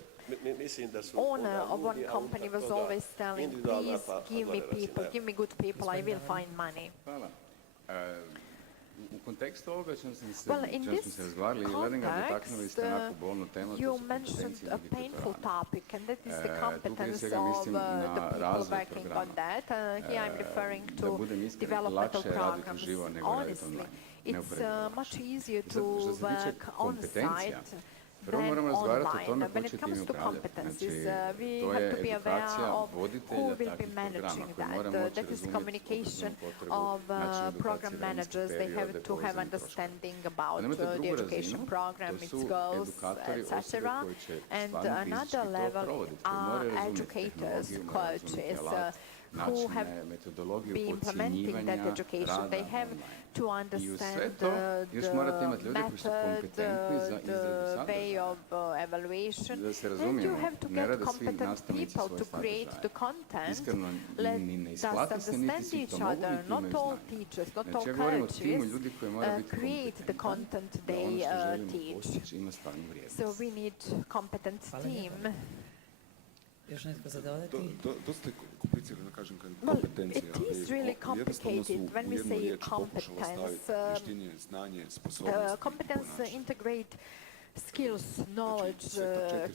mislim da su Owner onda of one ljudi, a company unutar was toga always telling, individualna please pa give me gore razina. people, give me good people, I will find money. Hvala. U kontekstu ovoga čemu smo In se this razgovarali i Leninga dotaknuli ste context, onako bolnu temu, to you su mentioned kompetencije a painful digitaliziranja. topic, and that is the Tu prije competence svega of mislim na the people razvoj working on programa. that. Here I'm referring Da to budem iskren, development of lakše je raditi programs. uživo nego raditi Honestly, online. it's Neuporedivo much lakše. easier I sad, to što se tiče work on kompetencija, site prvo than moramo razgovarati o online. tome When ko it će comes tim to upravljati. competencies, Znači, we to have je to be aware edukacija of who voditelja will be takvih programa managing koji mora that. moći That is razumjeti communication određenu potrebu, of način edukacije, program vremenske managers. They have periode, to have povezane troškove. understanding A about nemate the drugu education razinu, program, to its su goals, edukatori, etc. osobe koje će And stvarno fizički another to level provoditi, koji are moraju razumjeti educators, tehnologiju, moraju razumjeti coaches, alat, who have načine, metodologiju be implementing that ocjenjivanja education. rada They have online. to I uz understand sve to još morate the imati ljude koji su method, kompetentni za izradu the way sadržaja. of evaluation, Da se and you razumijemo, have to ne get rade svi competent nastavnici people svoje to create sadržaje. the content. Iskreno, Let ni ne us isplati se, niti understand svi each to mogu, other. niti Not imaju all znanje. teachers, not all Znači, ja govorim o timu coaches ljudi koji moraju biti create the kompetentni, content da ono they što želimo teach. postići ima stvarnu vrijednost. So we need competent Hvala team. lijepo. Još netko za dodati? Dosta je komplicirano, da kažem, kad Well, kompetencija. it is really complicated when we say competence. Vještine, znanje, sposobnost. Competence integrate skills, knowledge,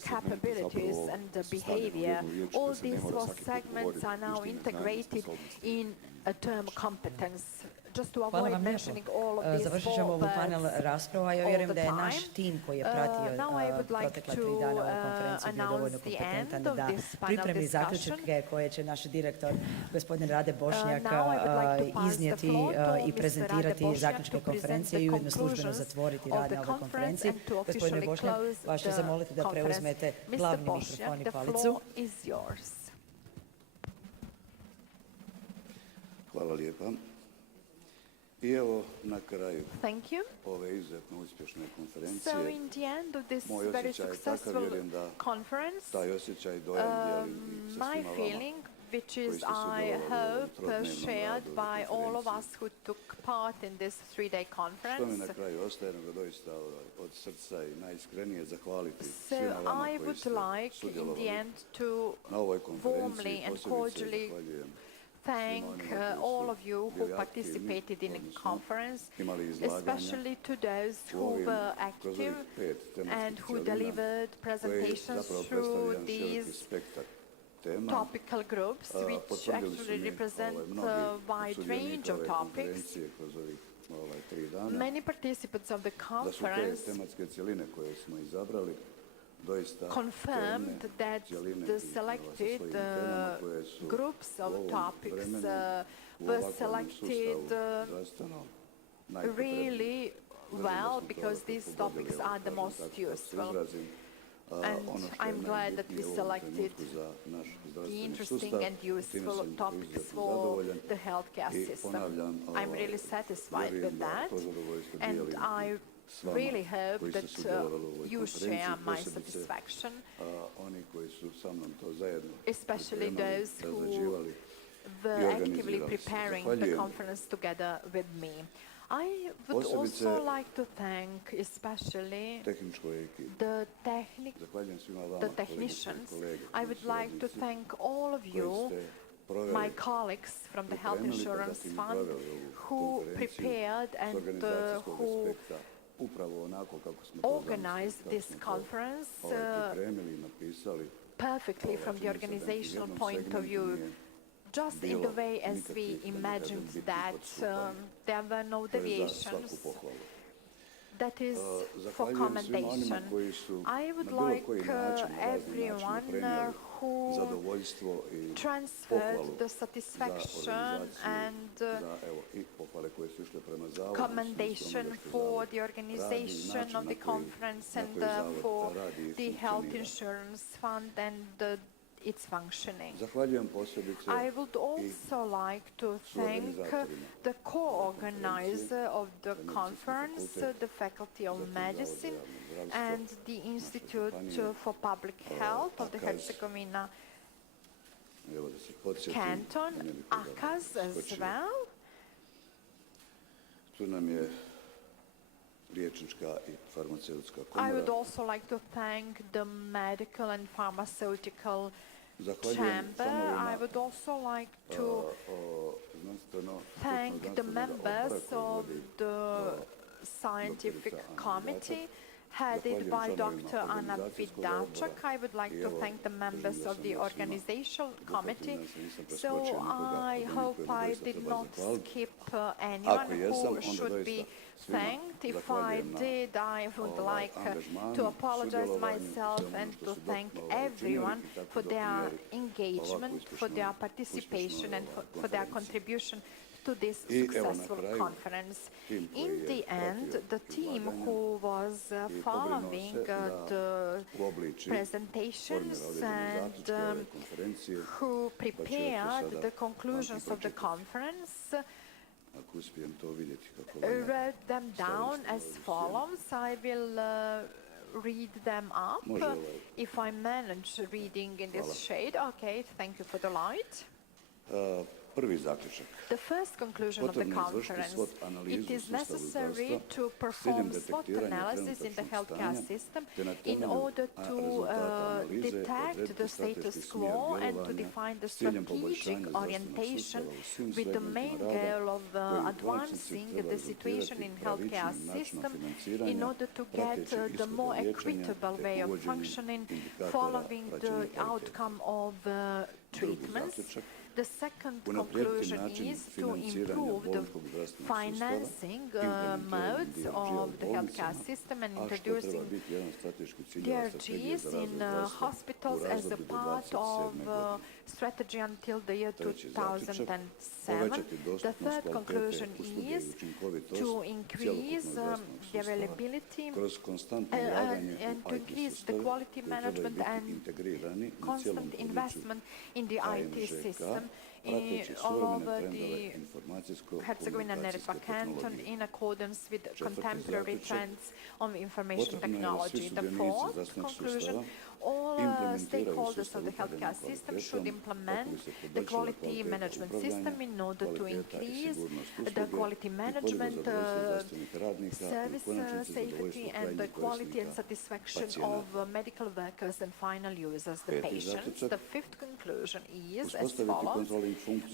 capabilities, and behavior. All these four segments are now integrated in a term competence. Just to Hvala avoid vam lijepo. mentioning all of these Završit ćemo four ovu panel parts raspravu, a ja all vjerujem the da je time. naš tim koji je pratio Now I would like protekla to 3 dana ove konferencije bio dovoljno announce the kompetentan end of da this panel pripremi discussion. zaključke koje će naš direktor, gospodin Rade Bošnjak, Now I would like to pass the iznijeti floor to i Mr. prezentirati Rade Bošnjak zaključke to present konferencije the i ujedno službeno conclusions zatvoriti of rad the na ovoj conference konferenciji. and to Gospodine officially Bošnjak, close vas ću the zamoliti da conference. preuzmete Mr. glavni Bošnjak, mikrofon i the palicu. floor is yours. Hvala lijepa. I evo na kraju Thank you. ove izuzetno uspješne So konferencije, in the end of this moj very osjećaj je successful takav, vjerujem da conference, taj osjećaj dojam dijelim i sa my svima vama. feeling, which koji is ste I sudjelovali u ovom hope trodnevnom shared radu ove by all of konferencije. us who took part in this 3-day Što mi conference. na kraju ostaje, nego doista od srca i najiskrenije zahvaliti So svima vama I koji would ste like in the sudjelovali end to na ovoj warmly konferenciji. and Posebice cordially zahvaljujem thank svima onima koji all su of you who bili aktivni, participated in the odnosno conference, imali izlaganja especially to those u who ovim, were kroz active ovih 5 tematskih and who cjelina delivered koji presentations zapravo through predstavljaju jedan široki these spektar tema. topical groups, which Potvrdili su actually mi represent mnogi a wide range sudionika of ove topics. konferencije kroz ovih 3 dana, Many participants of the da su te conference tematske cjeline koje smo izabrali doista confirmed teme, that cjeline the i sa selected svojim temama koje su groups u of ovom topics vremenu, u were ovakvom selected sustavu zdravstveno najpotrebniji. really Držim da well smo to because these pogodili topics ovo, are the kažem most tako, da se useful. izrazim. ono što je I'm glad that najbitnije we u ovom selected trenutku za naš the zdravstveni interesting sustav. and Time useful sam topics izuzetno for zadovoljan the healthcare i system. ponavljam, I'm really satisfied with vjerujem da that, to zadovoljstvo and dijelim I s vama really hope koji ste that sudjelovali u ovoj you konferenciji, share my posebice satisfaction, oni koji su sa mnom to zajedno especially pripremali, those who razrađivali were i actively organizirali se. preparing the Zahvaljujem conference together with me. I would posebice also like to thank especially tehničkoj ekipi. Zahvaljujem svima vama, the kolegice i technicians. kolege, I would like to suradnici thank all of koji you, ste my proveli, colleagues from the Health pripremili, pa Insurance zatim i Fund, proveli ovu who konferenciju prepared s and organizacijskog who aspekta upravo onako kako smo to organized zamislili, this kako smo to conference pripremili i napisali. perfectly from the Čini se da niti u organizational jednom point of segmentu view, nije just in the way as we nikakvih, da ne kažem, imagined bitnih that odstupanja. there were no To je za svaku deviations. pohvalu. That is for Zahvaljujem svima onima commendation. koji su I na would bilo like koji način, na razne načine everyone prenijeli who zadovoljstvo i transferred pohvalu the za satisfaction organizaciju, and za evo i pohvale koje su išle prema Zavodu. commendation for the organization of the conference and for the health insurance fund and its functioning. Zahvaljujem posebice I would also like to thank the co-organizer of the conference, the Faculty of Medicine, and the Institute for Public Health of the Herzegovina evo da se podsjetim, Canton, ne bih toga ACAS as skočio. well. Tu nam je liječnička i farmaceutska I would komora. also like to thank the medical and pharmaceutical Zahvaljujem chamber. I članovima would also like to thank the members of the scientific committee headed by Dr. Anna Vidachak. I would like to thank the members of the organizational committee. So I hope I did not skip anyone who should be thanked. If I did, I would like to apologize myself and to thank everyone for their engagement, for their participation and for their contribution to this successful conference. In the end, the team who was following the presentations and who prepared the conclusions of the conference ako uspijem to vidjeti kako valja. read them down as follows. I will read them up if I manage reading in this shade. Okay, thank you for the light. Prvi zaključak. The first conclusion of the conference, it is necessary to perform SWOT analysis in the healthcare system in order to detect the status quo and to define the strategic orientation with the main goal of advancing the situation in healthcare system in order to get the more equitable way of functioning following the outcome of treatments. The second conclusion is to improve the financing modes of the healthcare system and introducing DRGs in hospitals as a part of strategy until the year 2007. The third conclusion is to increase the availability and to increase the quality management and constant investment in the IT system all over the Herzegovina-Neretva Canton in accordance with contemporary trends of information technology. The fourth conclusion, all stakeholders of the healthcare system should implement the quality management system in order to increase the quality management, service safety, and the quality and satisfaction of medical workers and final users, the patients. The fifth conclusion is as follows.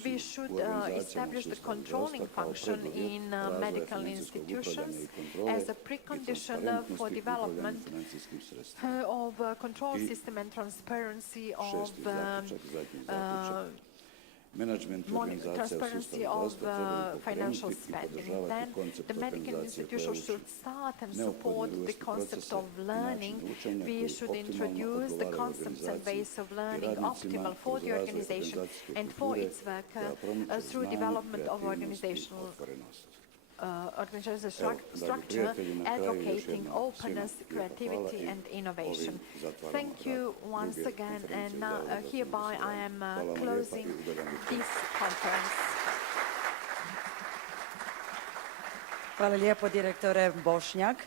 We should establish the controlling function in medical institutions as a precondition for development of control system and transparency of financial spending. Then the medical institution should start and support the concept of learning. We should introduce the concepts and ways of learning optimal for the organization and for its work through development of organizational organizational structure advocating openness, creativity and innovation. Thank you once again, and hereby I am closing this conference. Hvala lijepo, direktore Bošnjak.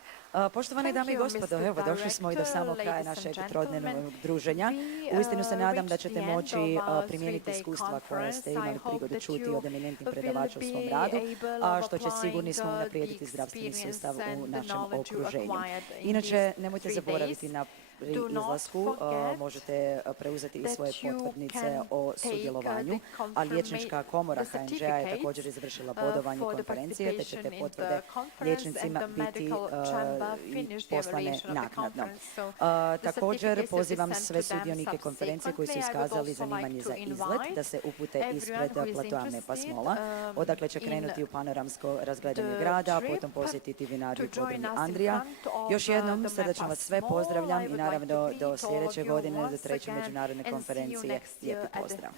Poštovane dame i gospodo, evo došli smo i do samog kraja našeg trodnevnog druženja. Uistinu se nadam da ćete moći primijeniti iskustva koja ste imali prigodu čuti od eminentnih predavača u svom radu, a što će sigurni smo unaprijediti zdravstveni sustav u našem okruženju. Inače, nemojte zaboraviti na izlasku možete preuzeti i svoje potvrdnice o sudjelovanju, a Liječnička komora HNŽ-a je također izvršila bodovanje konferencije, te će te potvrde liječnicima biti poslane naknadno. Također pozivam sve sudionike konferencije koji su iskazali zanimanje za izlet da se upute ispred platoa MEPAS mola, odakle će krenuti u panoramsko razgledanje grada, a potom posjetiti vinariju Podrumi Andrija. Još jednom srdačno vas sve pozdravljam i naravno do sljedeće godine, do 3. međunarodne konferencije. Lijepi pozdrav.